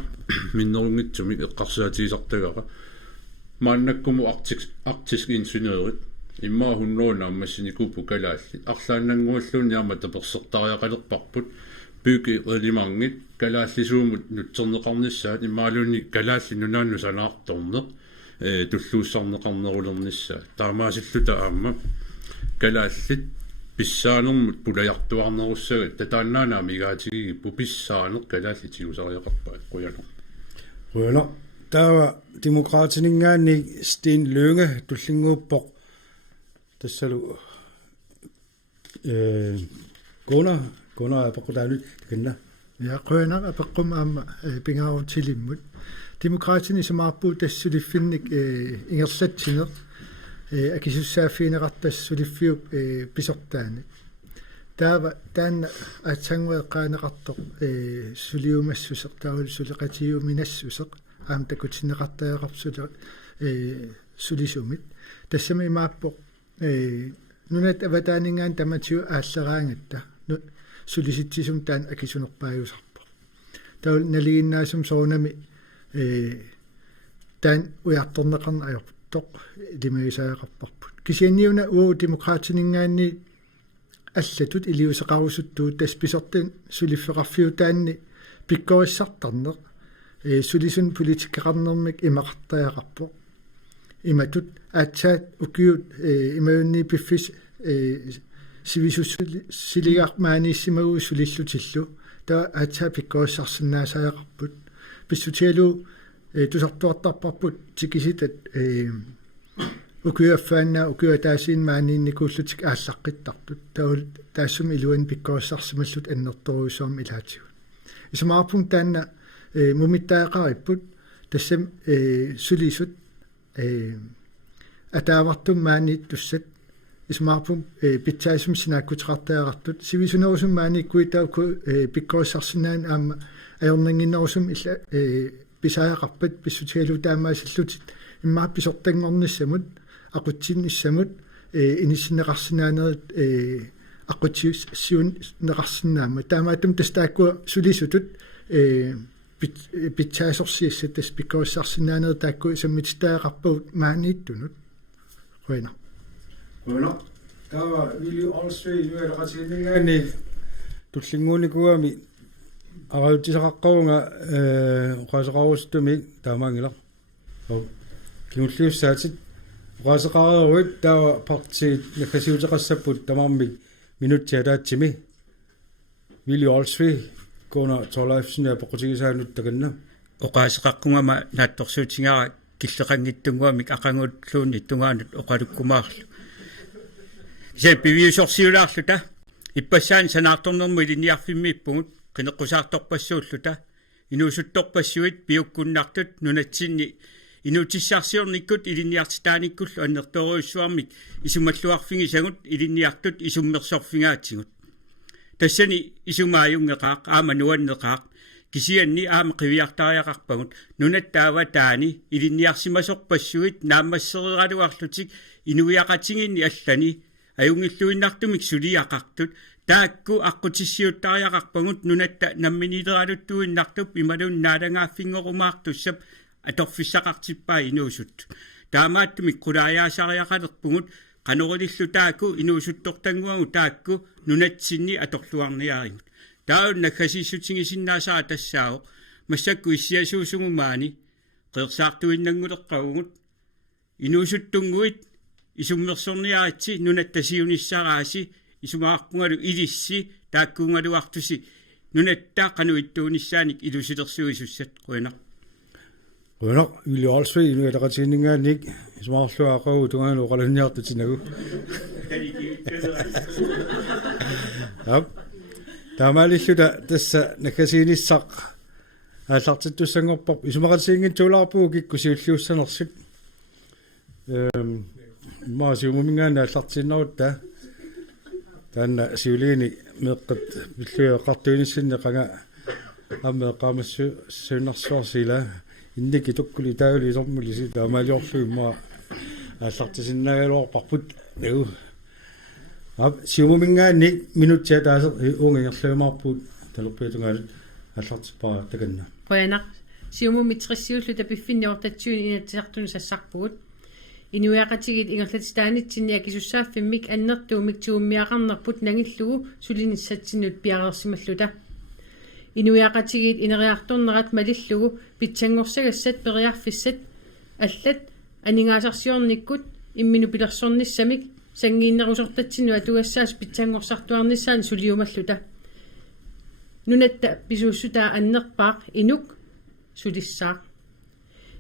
миннерунгитсуми эққарсаатигисартагара мааннаккуму артиск инженерит иммаа хуннуuna аммассиникупу калаалли арлааннангуаллуунни аама таперсертариақалерпарпут пюки элимангит калааллисуумут нутсернеқарниссаат иммаалуунни калаалли нунаанну санаарторнеқ туллууссарнеқарнерулерниссаа таамаасиллута аама калааллит писсаанермут пулаяртуарнеруссагат татааннаана мигаатиги пуписсаанеқ калааллитигусариақарпаат қуянер. Bueno, tava demokratiningaanni Sten Lønge tullinguppoq tassalu Gunnar apaqutaanut takanna. Ja qøna apaqum aama pingaarutilimut. Demokratini samaarpu tassuliffinnik ingersatsineq акисуссааффиинеқартассулиффиуп писортаани таава таанна атсангуеққаанеқартоқ сулиумассусеқ таавал сулеқатиуминассусеқ аам такутсинеқартаақарсула сулисумит тассами мааппоқ нунат аватаанингаан таматиу ааллераангатта сулиситсисум таан акисунерпааюсарпоқ таавал налигиннаасум соонами таан уярторнеқарна аёрпу лимаисаақарпарпут кисианниуна уу демократинингаанни аллатут илиусеқарусуттуут тасписортин сулиффеқарфиутаанни пиккориссартарнеқ сулисун политиккеқарнермик имақартаяқарпоқ иматут аатсаат укиут имаюнни пиффис сивисуссилигаақмааниссимагуу сулиллутиллу таа аатсаа пиккориссарсинаасаяақарпут писсутиалу тусартуартарпарпут тикиситат укуяффаанна укуятаасиин маанинникууллутик ааллаққиттартут таул таассум илуан пиккориссарсималлут аннерторуусуум илаатигут исмаарпун таанна мумиттаақариппут тассам сулисут атаавартум маанит туссат исмаарпун питсаасум синааккутеқартаақартут сивисунерусум maanikkuitaaku пиккориссарсинаан аама аёрнангиннерусум илла писаақарпат писсутигалу таамаасиллутит иммаа писортангорниссамут aqutsinnissamut inissinneqarsinaanerit aqutsiussiun neqarsinnaama taamaatum tastaakku sulisutut pitsaasорсиассат тас пиккориссарсинааnerit таакку саммитстаақарпагут маанниитtunut қуина Bueno, tava Willy Olsved nuelaqatiginningaani tullingууникуами араутисақаққавунга оqaасеқарустумик таамаангилар кимуллиуссаатит оqaасеқариоруит таава партиит накасиутеқассаппут тамаармик минутсиалаатсими Willy Olsved кона Torleifsen я поqutigisaanutt takanna оqaасеқаққунгама наатторсуутингара киллеқангиттунгуамик ақангуллуунни тунгаанут оқалуккумаарлу се пивиусорсиулаарлута иппассаани санаарторнэрму илиниарфиммииппугут qinеққусаарторпассууллута инуусутторпассуит пиуккуннартут нунатсинни инуутиссаарсиорниккут илиниартитааниккуллу аннерторуиссуармик исумаллуарфиги сагут илиниартут исуммерсорфигаатсигут тассани исумааюнгеқаақ аама нуаннеқаақ кисианни аама қивиартариақарпагут нунаттаава таани илиниарсимасорпассуит нааммассерералуарлутик инуиақатигинни аллани аюнгиллуиннартумик сулиақартут таакку аққутиссиуттариақарпагут нунатта намминилералуттуиннартуп ималун наалангааффингорумаартуссап аторфиссақартиппаа инуусут таамааттумик қулааяасариақалерпугут qanurillу таакку инуусуттортангуагу таакку нунатсинни аторлуарниаригут таун наккасиссутингисиннаасара тассао массакку иссиасуусугумаани qeersaartuinnanguleqqagugut инуусуттунгуит исуммерсорниаатси нунаттасиунissaraasi исумаарпунгалу илисси тааккуунгалуартуси нунаттаа qanуиттуунissaаник илусилерсуисуссат quina Bueno, ili also inu edaqatininga nik ismaarlu aqagu tungaanu qalanniartutinagu. Yap. Tamalilluta tassa nakasiinissaq aallartittussangorpar isumaqalsiingin tuularpuu kikkusiulliussanersut. Maasiumumingaana aallartinnerutta taanna siuliini meeqqat pilluaqartuinissinne qanga ammeeqaamassu suunarsuarsila инники tokkuli таuli сормулиси таамалиорлуимма ааллартисиннагалуарпарпут нагу ап сиумумингаани минутсиа таасер унгингерлуимаарпут талерпиатунгаалут ааллартиппара таканна qoyana siumumitrissiullu tapiffinniortatsuun inatсартуни сассарпугут инуяqatigit ингерлатистаанитсинниа кисуссааффиммик аннертуумик тууммиақарнерпут нагиллугу сулиниссатсинут пиарерсималлута инуяqatigit инериарторнерат малиллугу питсангорсагассат периарфиссат аллат анингаасарсиорниккут иммину пилерсорниссамик сангииннерусортатсину атугассаас питсангорсартуарниссаан сулиумаллута нунатта писууссутаа аннерпаақ инук сулиссаа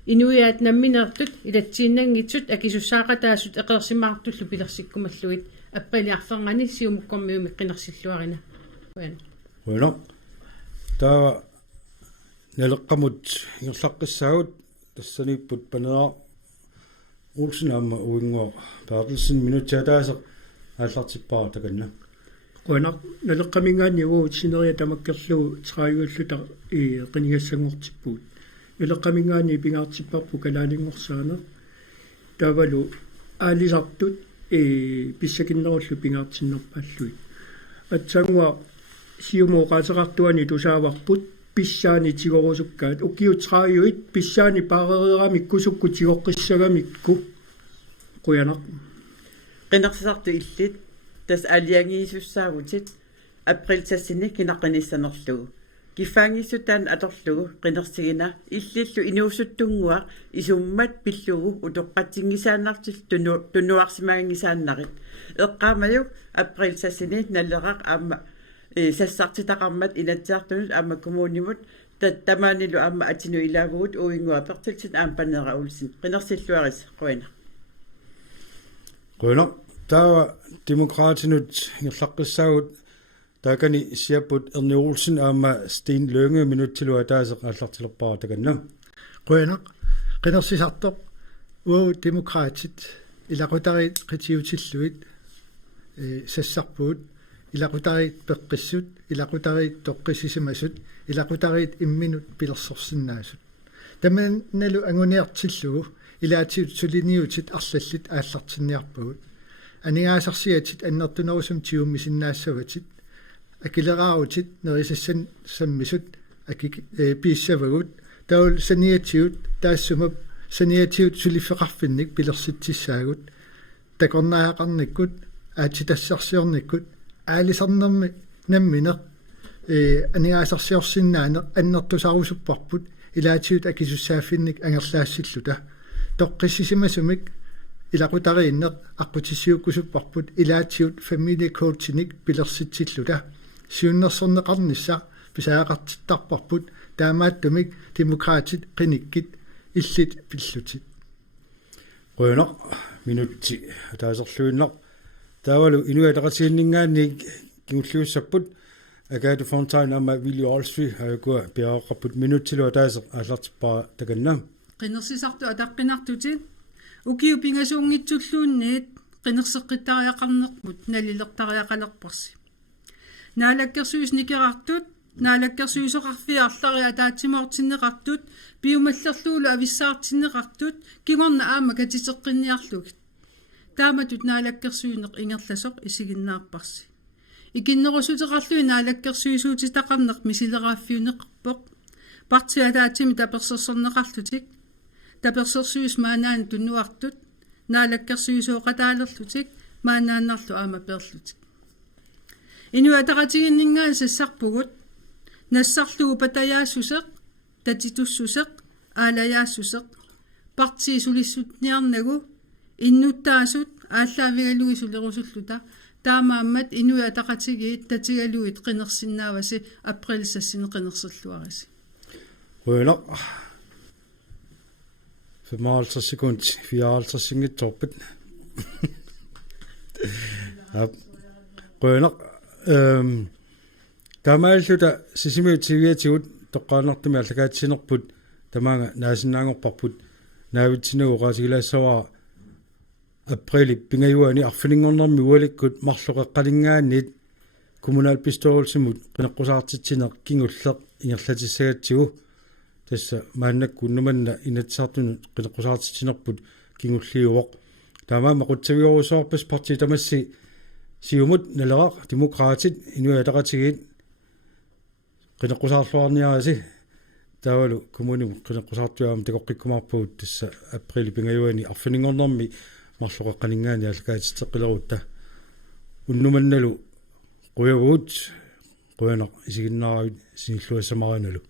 инуяат намминертут илатсииннангитсут акисуссаақатаасут эқерсимаартуллу пилерсиккумаллуит аппалиарфернани сиумуккормиуми қинерсиллуарина Bueno, таа налеққамут ингерлаққиссаагут тассаниппут панера улсинаама уингоо паарлсин минутсаатаасеқ ааллартиппара таканна qoina налеққамингаани уу синерия тамаккерлугу трааюуллута қинигассангортиппуут налеққамингаани пингаартиппарпу калаалингорсаана тавалу аалисартут писсакиннеруллу пингаартиннерпааллуит атсангуа сиумооqaасеқартуани тусааварпут писсаани тигорусуккаат укиутрааюит писсаани пааререрами кусукку тигоққиссагамикку қуянақ qinaqsartu illit tas aliangiisussaagutit april tassini kinaqanisannerlugu kifaangissutaan atorlugu qinersigina illillu inuusuttungua isummat pillugu utoqqatingisaannartil tunuarsimaangisaannarit eqqaamajuk april tassini nalleraq aamma sassartitaqarmat inatsiartunut aamma kumuunimut tattamaanilu aamma atinu ilaavugut uinguapertilsit aampanera ulsin qinersilluaris quina Quina taawa demokraatinut ingerlaqqissaagut taakani siapput Erni Olsen aamma Sten Lønge minuttilua taaseq aallartilerpara takanna quina qinersisartoq uu demokraatit ilaqutarit qitiutilluit sassarpuut ilaqutarit peqqissut ilaqutarit toqqisimasut ilaqutarit imminut pilersorsinnaasut taman nalu anguniartillugu ilaatiut suliniutit arlallit aallartinniarpugut anigaasarsiatit annertunerusum tiummisinnaassawatit akilerarutit nerisassan sammisut akik piissavagut taul saniatiut taassumap saniatiut sulifeqarfinnik pilersitsissaagut takornaaqarnikkut aatitassarsiornikkut aalisarnermi namminer anigaasarsiorsinnaane annertusarusupparput ilaatiut akisussaafinnik angerlaassilluta toqqissisimasumik ilaqutariinneq aqqutissiukkusupparput ilaatiut family coachinik pilersitilluta siunnersorneqarnissa pisaaqartittarparput taamaattumik demokraatit qinikkit illit pillutit qoyna minutti taaserluinna taavalu inuataqasiinningaanni kiulluussapput agaatu fontaine amma Willy Olsby agua piaqapput minuttilu taasa allartippaa takanna qinersisartu ataqqinartutit ukiu pingasuungitsulluunniit qinerseqqittariaqarnerput nalilertariaqalerparsi naalakkersuus nikirartut naalakkersuusoqarfiarlaria taatsimortinneqartut piumallerluulu avissaartinneqartut kingorna aama katiteqqinniarlugit taamatut naalakkersuuneq ingerlasoq isiginnaarparsi ikinnerusuteqarlui naalakkersuisuutitaqarneq misileraaffiuneqarpoq partiataatimi taperserserneqarlutik tapersersuus maanaan tunnuartut naalakkersuusooqataalerlutik maanaannarlu aama perlutik inuataqatiginningaan sassarpugut nassarlugu patayaassuseq tatitussuseq aalayaassuseq partiisulissuutniarnagu innuttaasut ааллаавигалуисулерусуллута таамааммат инуятақатигиит татигалуит қинерсиннааваси априлсассини қинерсерлуараси Rønner 55 sekunder 54 singittorpet Rønner тамааллута сисимиутсивиатигут тоққаанартуми аллагаатсинерпут тамаага наасиннаангорпарпут наавитсинагуqaasigilassavaa априли пингаюани арфилингорнэрми уаликкут марлоқеққалингаанит коммуналпистоорулсимут қинеққусаартитсинеқ кингуллеқ ингерлатиссагатсигу тасса мааннакку нуманна инатсаартуну қинеққусаартитсинерпут кингуллиуоқ таамаама қутсавиорусоорпас парти тамасси сиумут налерақ демократит инуятақатигит қинеққусаарлуарниараси таавалу коммуним қинеққусаартуаам такоққиккумаарпагут тасса априли пингаюани арфилингорнэрми марлоқеққалингаани аллакаатиттеққилерутта уннуманналу қуягуут қуянеқ исигиннааравит синиллуассамараналу